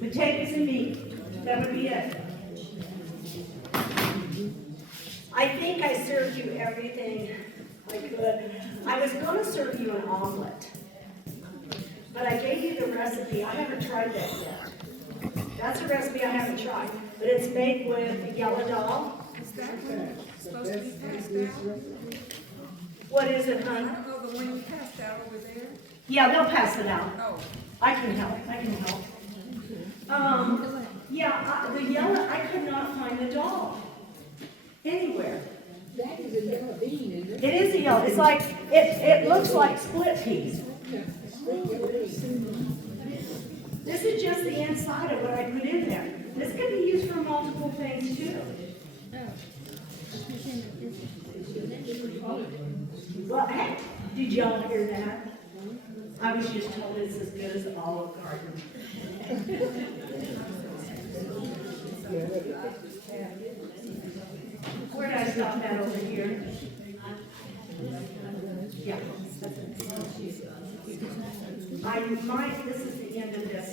Potatoes and meat, that would be it. I think I served you everything I could. I was going to serve you an omelet, but I gave you the recipe. I haven't tried that yet. That's a recipe I haven't tried, but it's made with yellow dal. Is that one supposed to be passed out? What is it, I hon? don't know, the one you passed out over there? Yeah, they'll pass it out. Oh. I can help. The yellow, I could not find the dal anywhere. That is a yellow bean, isn't it? It is a yellow. It's like it looks like split peas. This is just the inside of what I put in there. This can be used for multiple things too. Well, hey, did y'all hear that? I was just told it's as good as Olive Garden. Where did I stop that over here? Yeah. This is the end of this.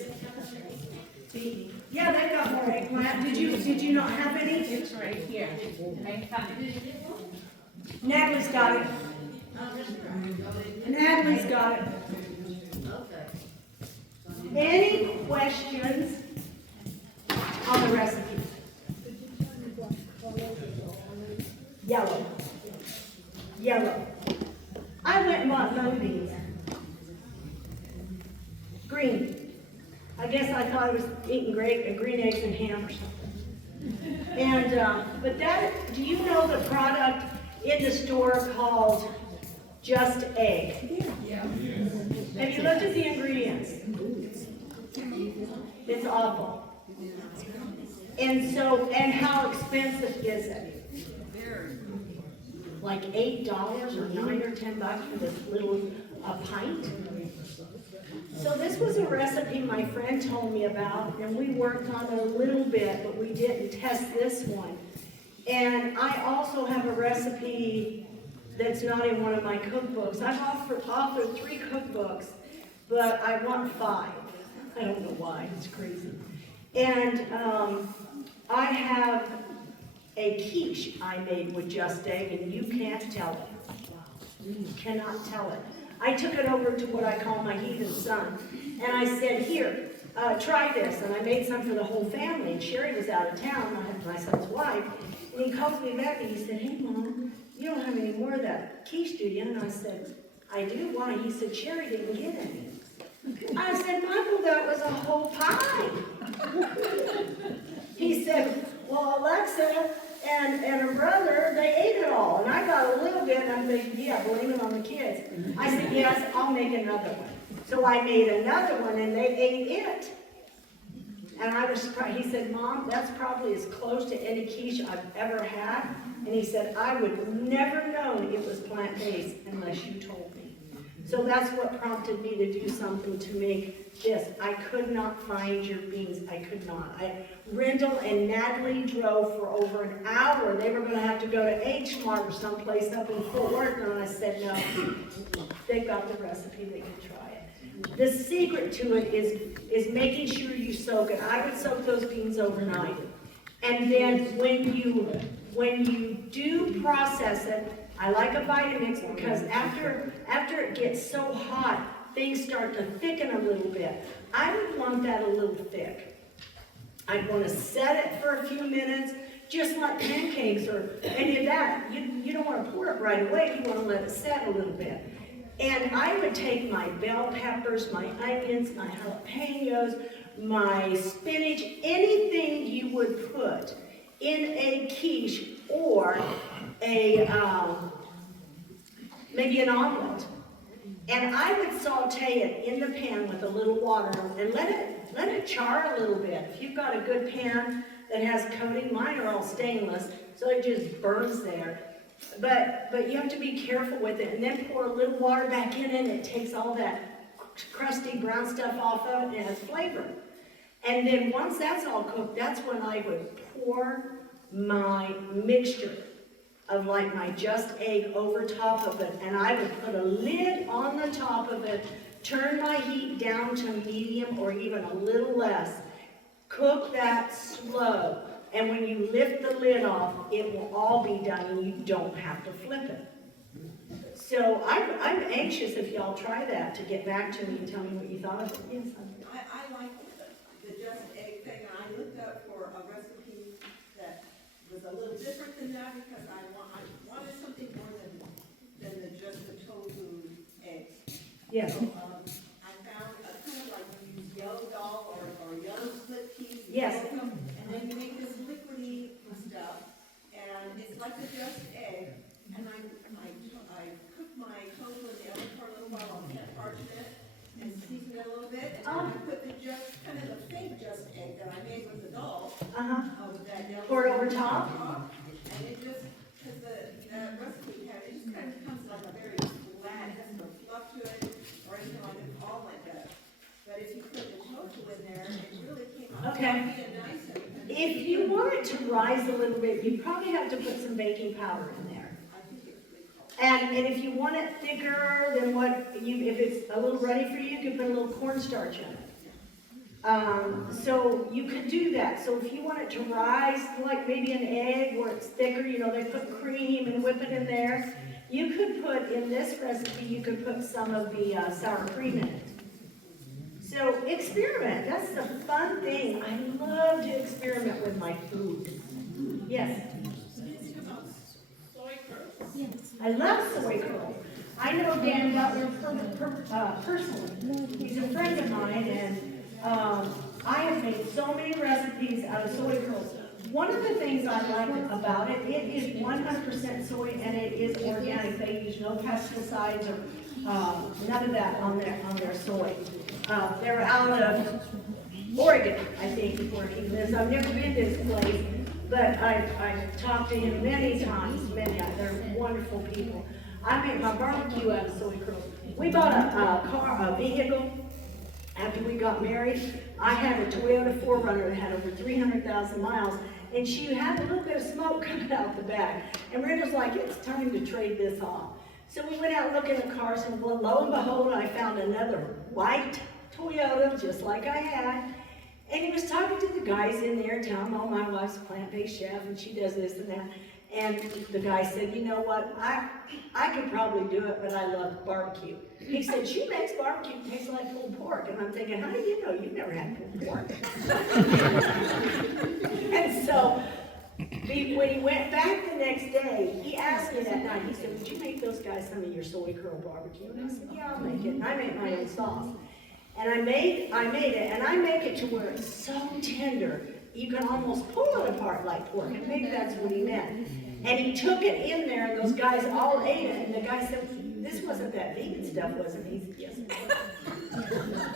See? Yeah, they've got more eggplant. Did you not have any? It's right here. Natalie's got it. Natalie's got it. Any questions on the recipe? Yellow. I went and bought none beans. Green. I guess I thought I was eating green eggs and ham or something. And, but do you know the product in the store called Just Egg? Yeah. Have you looked at the ingredients? It's awful. And how expensive is it? Like $8 or $9 or $10 for this little pint? So this was a recipe my friend told me about, and we worked on it a little bit, but we didn't test this one. And I also have a recipe that's not in one of my cookbooks. I've authored 3 cookbooks, but I want 5. I don't know why, it's crazy. And I have a quiche I made with Just Egg, and you can't tell it. You cannot tell it. I took it over to what I call my heathen son, and I said, here, try this. And I made some for the whole family, and Sherry was out of town, I had my son's wife, and he called me back and he said, hey, Mom, you don't have any more of that quiche, do you? And I said, I do. Why? He said, Sherry didn't get any. I said, Michael, that was a whole pie. He said, well, Alexa and her brother, they ate it all. And I got a little bit, and I'm thinking, yeah, blame it on the kids. I said, yes, I'll make another one. So I made another one, and they ate it. And I was surprised. He said, Mom, that's probably as close to any quiche I've ever had. And he said, I would never known it was plant-based unless you told me. So that's what prompted me to do something to make this. I could not find your beans. I could not. Rendell and Natalie drove for over an hour. They were going to have to go to H Mart or someplace up in Fort Worth. And I said, no, they've got the recipe. They can try it. The secret to it is making sure you soak it. I would soak those beans overnight. And then when you do process it, I like a Vitamix because after it gets so hot, things start to thicken a little bit. I would want that a little thick. I'd want to set it for a few minutes, just like pancakes or any of that. You don't want to pour it right away. You want to let it set a little bit. And I would take my bell peppers, my onions, my jalapenos, my spinach, anything you would put in a quiche or maybe an omelet. And I would saute it in the pan with a little water and let it char a little bit. If you've got a good pan that has coating, mine are all stainless, so it just burns there. But you have to be careful with it, and then pour a little water back in and it takes all that crusty brown stuff off of it and it has flavor. And then once that's all cooked, that's when I would pour my mixture of like my just egg over top of it, and I would put a lid on the top of it, turn my heat down to medium or even a little less, cook that slow, and when you lift the lid off, it will all be done and you don't have to flip it. So I'm anxious if y'all try that to get back to me and tell me what you thought of it. Yes, I like the just egg thing, and I looked up for a recipe that was a little different than that because I wanted something more than just the tofu eggs. Yes. So I found a kind of like you use yellow dal or yellow split peas. Yes. And then you make this liquidy stuff, and it's like a just egg. And I cook my tofu in the oven for a little while on that parchment and season it a little bit. And then I put the just kind of the fake just egg that I made with the dal. With that yellow. Pour it over top. And it just, because the recipe we have, it just kind of becomes like a very flat, it has no fluff to it or anything like an omelet does. But if you put the tofu in there, it really came out fluffy and nice. If you want it to rise a little bit, you probably have to put some baking powder in there. And if you want it thicker than if it's a little ready for you, you can put a little cornstarch in it. So you could do that. So if you want it to rise like maybe an egg where it's thicker, they put cream and whip it in there. You could put, in this recipe, you could put some of the sour cream in it. So experiment. That's the fun thing. I love to experiment with my food. Yes? I love soy curls. I know Dan Butler personally. He's a friend of mine, and I have made so many recipes out of soy curls. One of the things I like about it, it is 100% soy, and it is organic. They use no pesticides or none of that on their soy. They're out of Oregon, I think, is where he lives. I've never been to his place, but I've talked to him many times. They're wonderful people. I make my barbecue out of soy curls. We bought a vehicle after we got married. I had a Toyota 4Runner that had over 300,000 miles, and she had a little bit of smoke coming out the back. And Rita's like, it's time to trade this off. So we went out looking at cars, and lo and behold, I found another white Toyota, just like I had. And he was talking to the guys in there, telling them, oh, my wife's a plant-based chef, and she does this and that. And the guy said, you know what, I could probably do it, but I love barbecue. He said, she makes barbecue taste like pulled pork. And I'm thinking, how do you know you've never had pulled pork? And so when he went back the next day, he asked me that night, he said, would you make those guys some of your soy curl barbecue? And I said, yeah, I'll make it. And I make my own sauce. And I made it, and I make it to where it's so tender, you can almost pull it apart like pork. And maybe that's what he meant. And he took it in there, and those guys all ate it. And the guy said, this wasn't that vegan stuff, was it? He said, yes, it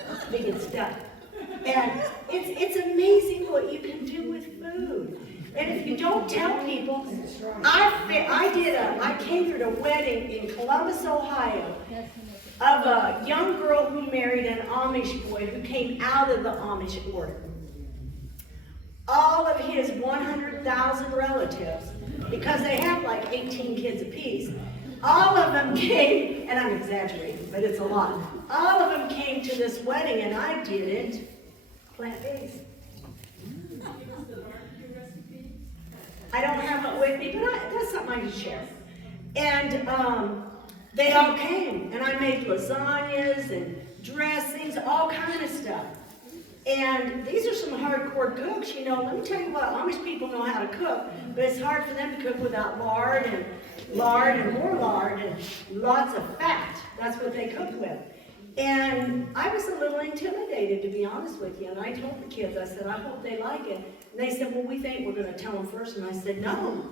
was. Vegan stuff. And it's amazing what you can do with food. And if you don't tell people, I catered a wedding in Columbus, Ohio, of a young girl who married an Amish boy who came out of the Amish order. All of his 100,000 relatives, because they have like 18 kids apiece, all of them came, and I'm exaggerating, but it's a lot. All of them came to this wedding, and I did it plant-based. I don't have it with me, but that's something I can share. And they all came, and I made lasagnas and dressings, all kind of stuff. And these are some hardcore cooks, you know. Let me tell you what, Amish people know how to cook, but it's hard for them to cook without lard and more lard and lots of fat. That's what they cook with. And I was a little intimidated, to be honest with you. And I told the kids, I said, I hope they like it. And they said, well, we think we're going to tell them first. And I said, no,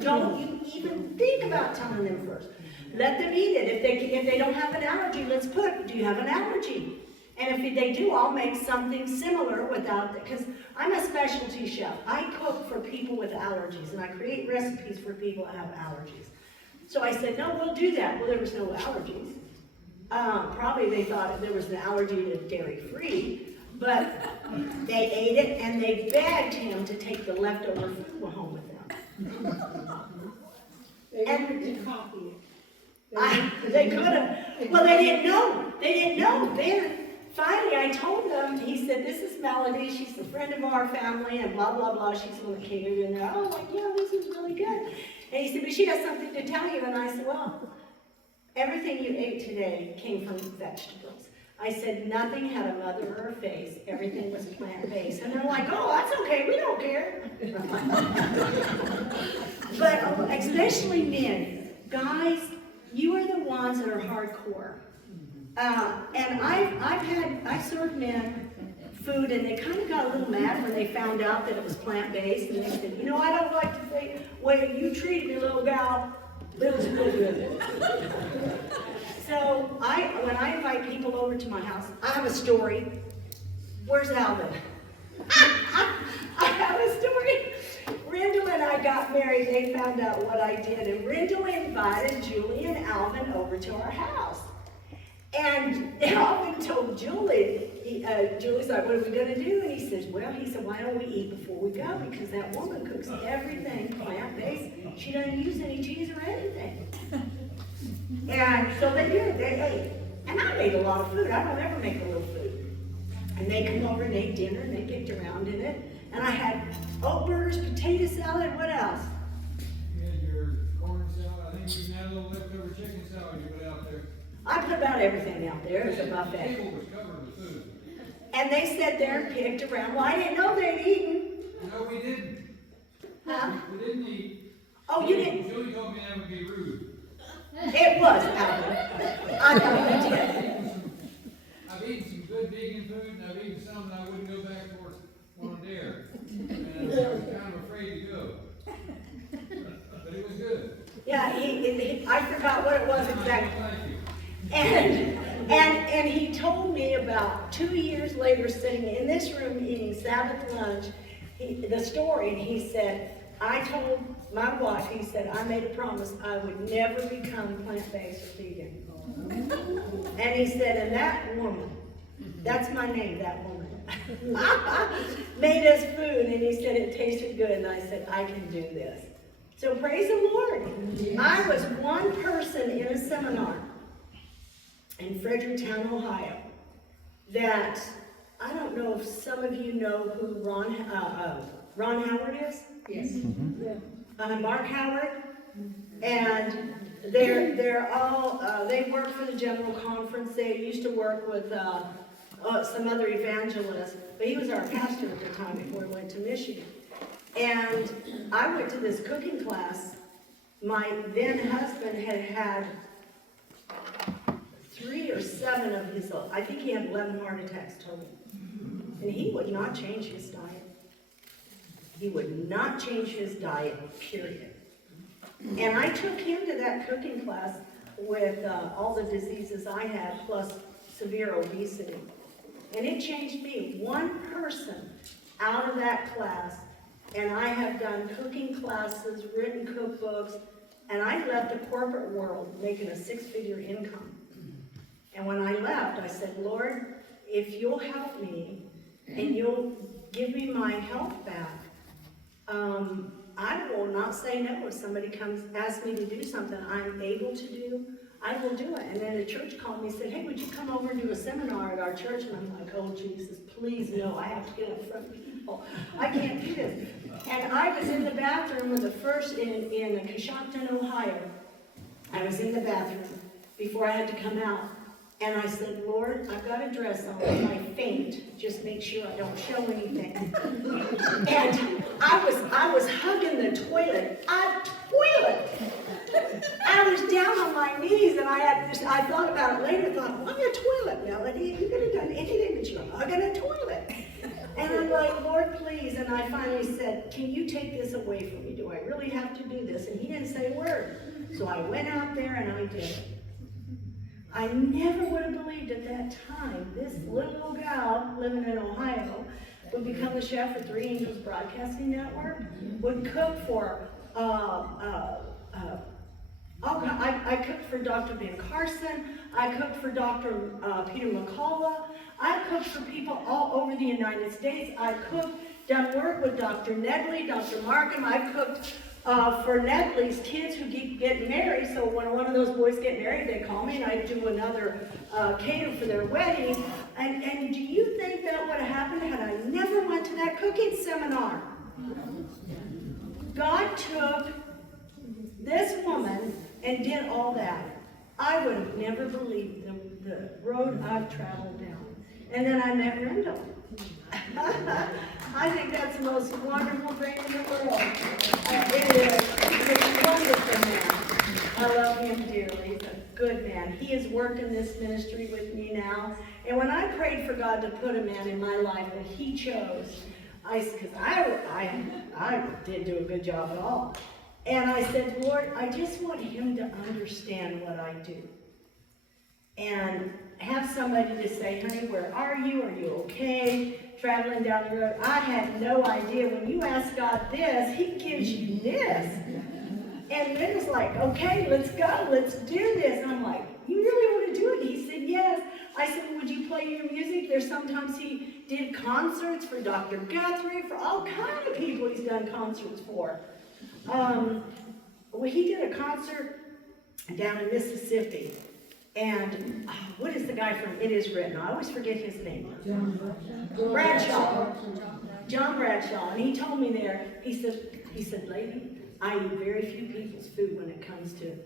don't you even think about telling them first. Let them eat it. If they don't have an allergy, let's put, do you have an allergy? And if they do, I'll make something similar without, because I'm a specialty chef. I cook for people with allergies, and I create recipes for people that have allergies. So I said, no, we'll do that. Well, there was no allergies. Probably they thought there was an allergy to dairy-free, but they ate it, and they begged him to take the leftover food home with them. They wanted to copy it. They could have. Well, they didn't know. They didn't know. Then, finally, I told them, he said, this is Melody. She's a friend of our family, and blah, blah, blah. She's the one that catered in there. Oh, like, yeah, this is really good. And he said, but she has something to tell you. And I said, well, everything you ate today came from vegetables. I said, nothing had a mother or a face. Everything was plant-based. And they're like, oh, that's okay. We don't care. But especially men. Guys, you are the ones that are hardcore. And I served men food, and they kind of got a little mad when they found out that it was plant-based. And they said, you know, I don't like to say, way you treated me, little gal. It was real good. So when I invite people over to my house, I have a story. Where's Alvin? I have a story. Rendell and I got married. They found out what I did, and Rendell invited Julie and Alvin over to our house. And Alvin told Julie, Julie's like, what are we going to do? And he says, well, why don't we eat before we go? Because that woman cooks everything plant-based. She doesn't use any cheese or anything. And so they did. They ate. And I made a lot of food. I don't ever make a little food. And they come over and ate dinner, and they picked around in it. And I had oat burgers, potato salad, what else? You had your corn salad. I think you had a little leftover chicken salad you put out there. I put about everything out there. It was a buffet. The table was covered with food. And they sat there and picked around. Well, I didn't know they'd eaten. No, we didn't. Huh? We didn't eat. Oh, you didn't? Julie told me that would be rude. It was, Alvin. I know you did. I've eaten some good vegan food, and I've eaten some that I wouldn't go back for on a dare. And I was kind of afraid to go. But it was good. Yeah, I forgot what it was exactly. And he told me about 2 years later, sitting in this room eating Sabbath lunch, the story, and he said, I told my wife, he said, I made a promise I would never become plant-based or vegan. And he said, and that woman, that's my name, that woman, made us food, and he said it tasted good, and I said, I can do this. So praise the Lord. Yes. I was one person in a seminar in Fredericktown, Ohio, that, I don't know if some of you know who Ron Howard is? Yes. Mm-hmm. Mark Howard, and they're all, they work for the General Conference. They used to work with some other evangelists, but he was our pastor at the time before he went to Michigan. And I went to this cooking class. My then husband had 3 or 7 of his, I think he had 11 heart attacks total. And he would not change his diet. He would not change his diet, period. And I took him to that cooking class with all the diseases I had, plus severe obesity. And it changed me. One person out of that class, and I have done cooking classes, written cookbooks, and I left the corporate world making a 6-figure income. And when I left, I said, Lord, if you'll help me and you'll give me my health back, I will not say no. If somebody comes, asks me to do something I'm able to do, I will do it. And then the church called me and said, hey, would you come over and do a seminar at our church? And I'm like, oh, Jesus, please, no, I have to get in front of people. I can't do this. And I was in the bathroom with the first, in Coshocton, Ohio. I was in the bathroom before I had to come out. And I said, Lord, I've got a dress on. If I faint, just make sure I don't show anything. And I was hugging the toilet. I was down on my knees, and I thought about it later. I thought, hug a toilet, Melody. You could have done anything, but you're hugging a toilet. And I'm like, Lord, please. And I finally said, can you take this away from me? Do I really have to do this? And he didn't say a word. So I went out there and I did it. I never would have believed at that time this little old gal living in Ohio would become the chef for Three Angels Broadcasting Network, would cook for, I cooked for Dr. Ben Carson, I cooked for Dr. Peter McCullough, I cooked for people all over the United States, I cooked, done work with Dr. Nedley, Dr. Markham, I cooked for Natalie's kids who get married, so when one of those boys get married, they call me and I do another cater for their wedding. And do you think that would have happened had I never went to that cooking seminar? God took this woman and did all that. I would have never believed the road I've traveled down. And then I met Rendell. I think that's the most wonderful thing in the world. It is. He's a wonderful man. I love him dearly. He's a good man. He has worked in this ministry with me now. And when I prayed for God to put a man in my life that he chose, because I didn't do a good job at all. And I said, Lord, I just want him to understand what I do. And have somebody to say, honey, where are you? Are you okay? Traveling down the road. I had no idea. When you ask God this, he gives you this. And then it's like, okay, let's go. Let's do this. And I'm like, you really want to do it? He said, yes. I said, would you play your music? There's sometimes he did concerts for Dr. Guthrie, for all kinds of people he's done concerts for. Well, he did a concert down in Mississippi. And what is the guy from It Is Written? I always forget his name. Bradshaw. John Bradshaw. And he told me there, he said, lady, I eat very few people's food when it comes to,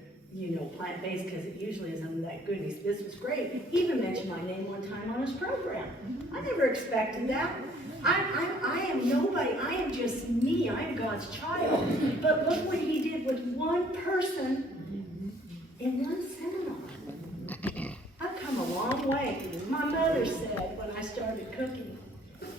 plant-based, because it usually isn't that good. He said, this was great. He even mentioned my name one time on his program. I never expected that. I am nobody. I am just me. I am God's child. But look what he did with one person in one seminar. I've come a long way. My mother said when I started cooking,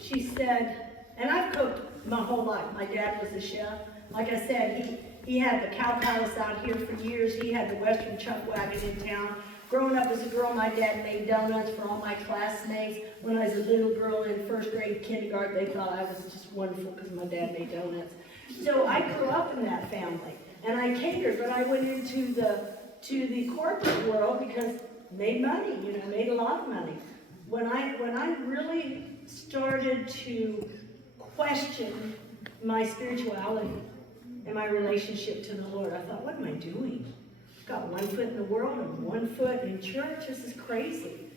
she said, and I've cooked my whole life. My dad was a chef. Like I said, he had the cow palace out here for years. He had the Western Chuck Wagon in town. Growing up as a girl, my dad made donuts for all my classmates. When I was a little girl in first grade kindergarten, they thought I was just wonderful because my dad made donuts. So I grew up in that family, and I catered, but I went into the corporate world because made money, made a lot of money. When I really started to question my spirituality and my relationship to the Lord, I thought, what am I doing? I've got one foot in the world and one foot in church. This is crazy.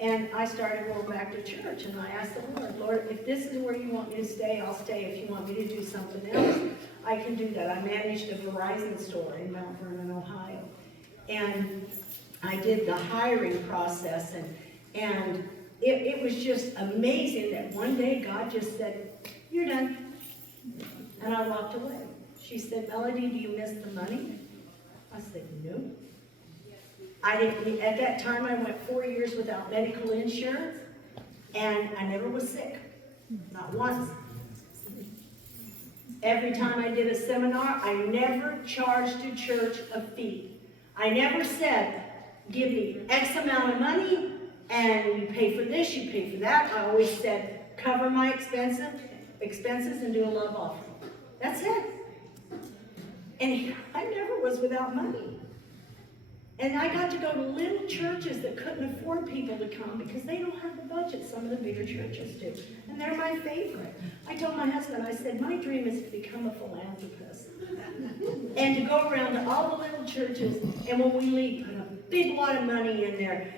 And I started going back to church, and I asked the Lord, Lord, if this is where you want me to stay, I'll stay. If you want me to do something else, I can do that. I managed a Verizon store in Mount Vernon, Ohio. And I did the hiring process, and it was just amazing that one day God just said, you're done. And I walked away. She said, Melody, do you miss the money? I said, no. I didn't. At that time, I went 4 years without medical insurance, and I never was sick, not once. Every time I did a seminar, I never charged a church a fee. I never said, give me X amount of money, and you pay for this, you pay for that. I always said, cover my expenses and do a love offering. That's it. And I never was without money. And I got to go to little churches that couldn't afford people to come because they don't have the budget some of the bigger churches do. And they're my favorite. I told my husband, I said, my dream is to become a philanthropist. And to go around to all the little churches, and when we leave, put a big lot of money in their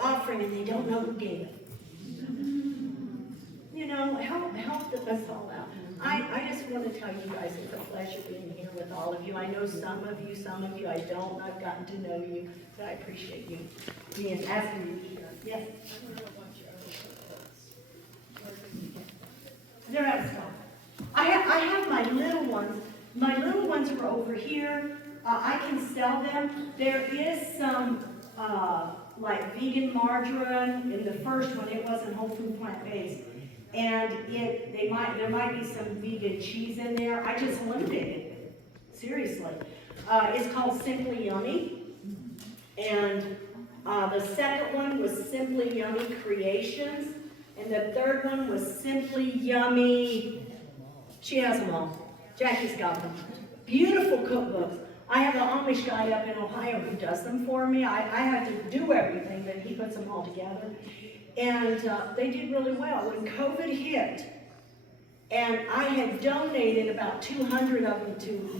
offering, and they don't know who gave it. Help us all out. I just want to tell you guys it's a pleasure being here with all of you. I know some of you I don't. I've gotten to know you, but I appreciate you asking me here. Yes? They're out of stock. I have my little ones. My little ones are over here. I can sell them. There is some like vegan margarine in the first one. It wasn't whole food plant-based. And there might be some vegan cheese in there. I just eliminated it. Seriously. It's called Simply Yummy. And the second one was Simply Yummy Creations. And the third one was Simply Yummy. She has them all. Jackie's got them. Beautiful cookbooks. I have an Amish guy up in Ohio who does them for me. I have to do everything, but he puts them all together. And they did really well. When COVID hit, and I had donated about 200 of them to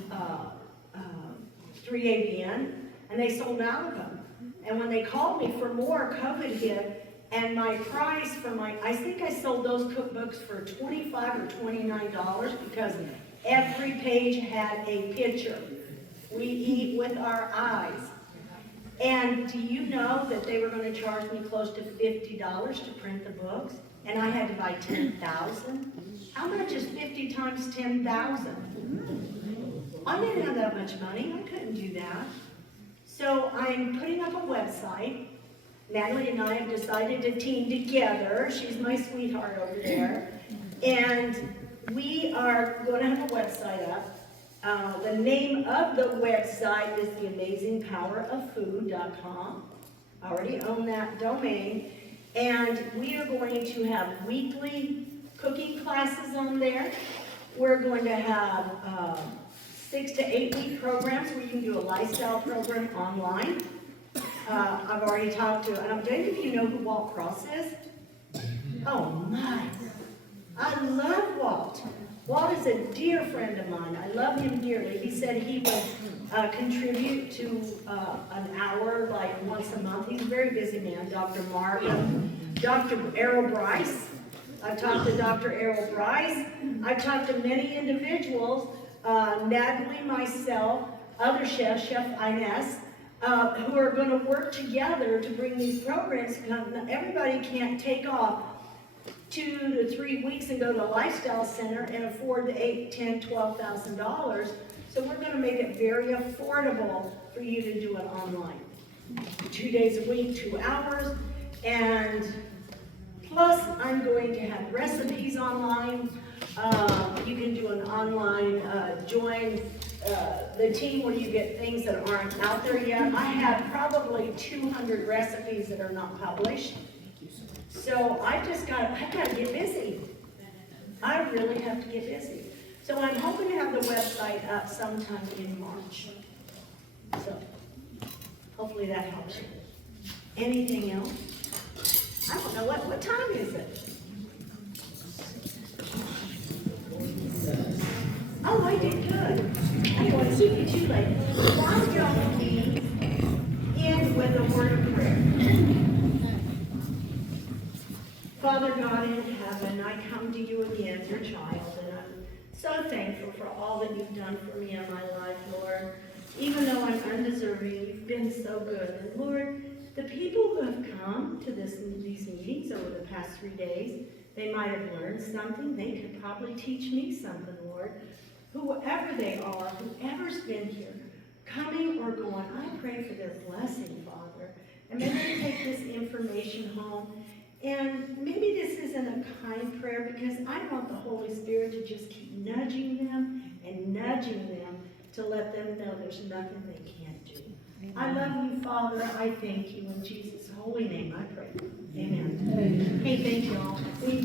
3ABN, and they sold out of them. And when they called me for more, COVID hit, and my price for I think I sold those cookbooks for $25 or $29 because every page had a picture. We eat with our eyes. And do you know that they were going to charge me close to $50 to print the books? And I had to buy 10,000? How much is 50 times 10,000? I didn't have that much money. I couldn't do that. So I'm putting up a website. Natalie and I have decided to team together. She's my sweetheart over there. And we are going to have a website up. The name of the website is theamazingpoweroffood.com. I already own that domain. And we are going to have weekly cooking classes on there. We're going to have 6 to 8 week programs where you can do a lifestyle program online. I've already talked to, do any of you know who Walt Cross is? Oh my, I love Walt. Walt is a dear friend of mine. I love him dearly. He said he would contribute to an hour, like once a month. He's a very busy man. Dr. Marvin, Dr. Errol Bryce. I've talked to Dr. Errol Bryce. I've talked to many individuals, Natalie, myself, other chefs, Chef Inez, who are going to work together to bring these programs. Everybody can't take off 2 to 3 weeks and go to a lifestyle center and afford the $8,000, $10,000, $12,000. So we're going to make it very affordable for you to do it online. 2 days a week, 2 hours, and plus I'm going to have recipes online. You can do an online, join the team where you get things that aren't out there yet. I have probably 200 recipes that are not published. So I've got to get busy. I really have to get busy. So I'm hoping to have the website up sometime in March. So hopefully that helps you. Anything else? I don't know, what time is it? Oh, I did good. I don't want to keep you too late. Why don't we end with a word of prayer? Father God in heaven, I come to you again, your child, and I'm so thankful for all that you've done for me in my life, Lord. Even though I'm undeserving, you've been so good. And Lord, the people who have come to these meetings over the past 3 days, they might have learned something. They could probably teach me something, Lord. Whoever they are, whoever's been here, coming or going, I pray for their blessing, Father. And may they take this information home. And maybe this isn't a kind prayer because I want the Holy Spirit to just keep nudging them and nudging them to let them know there's nothing they can't do. I love you, Father. I thank you in Jesus' holy name. I pray. Amen. Hey, thank you all. Thank you.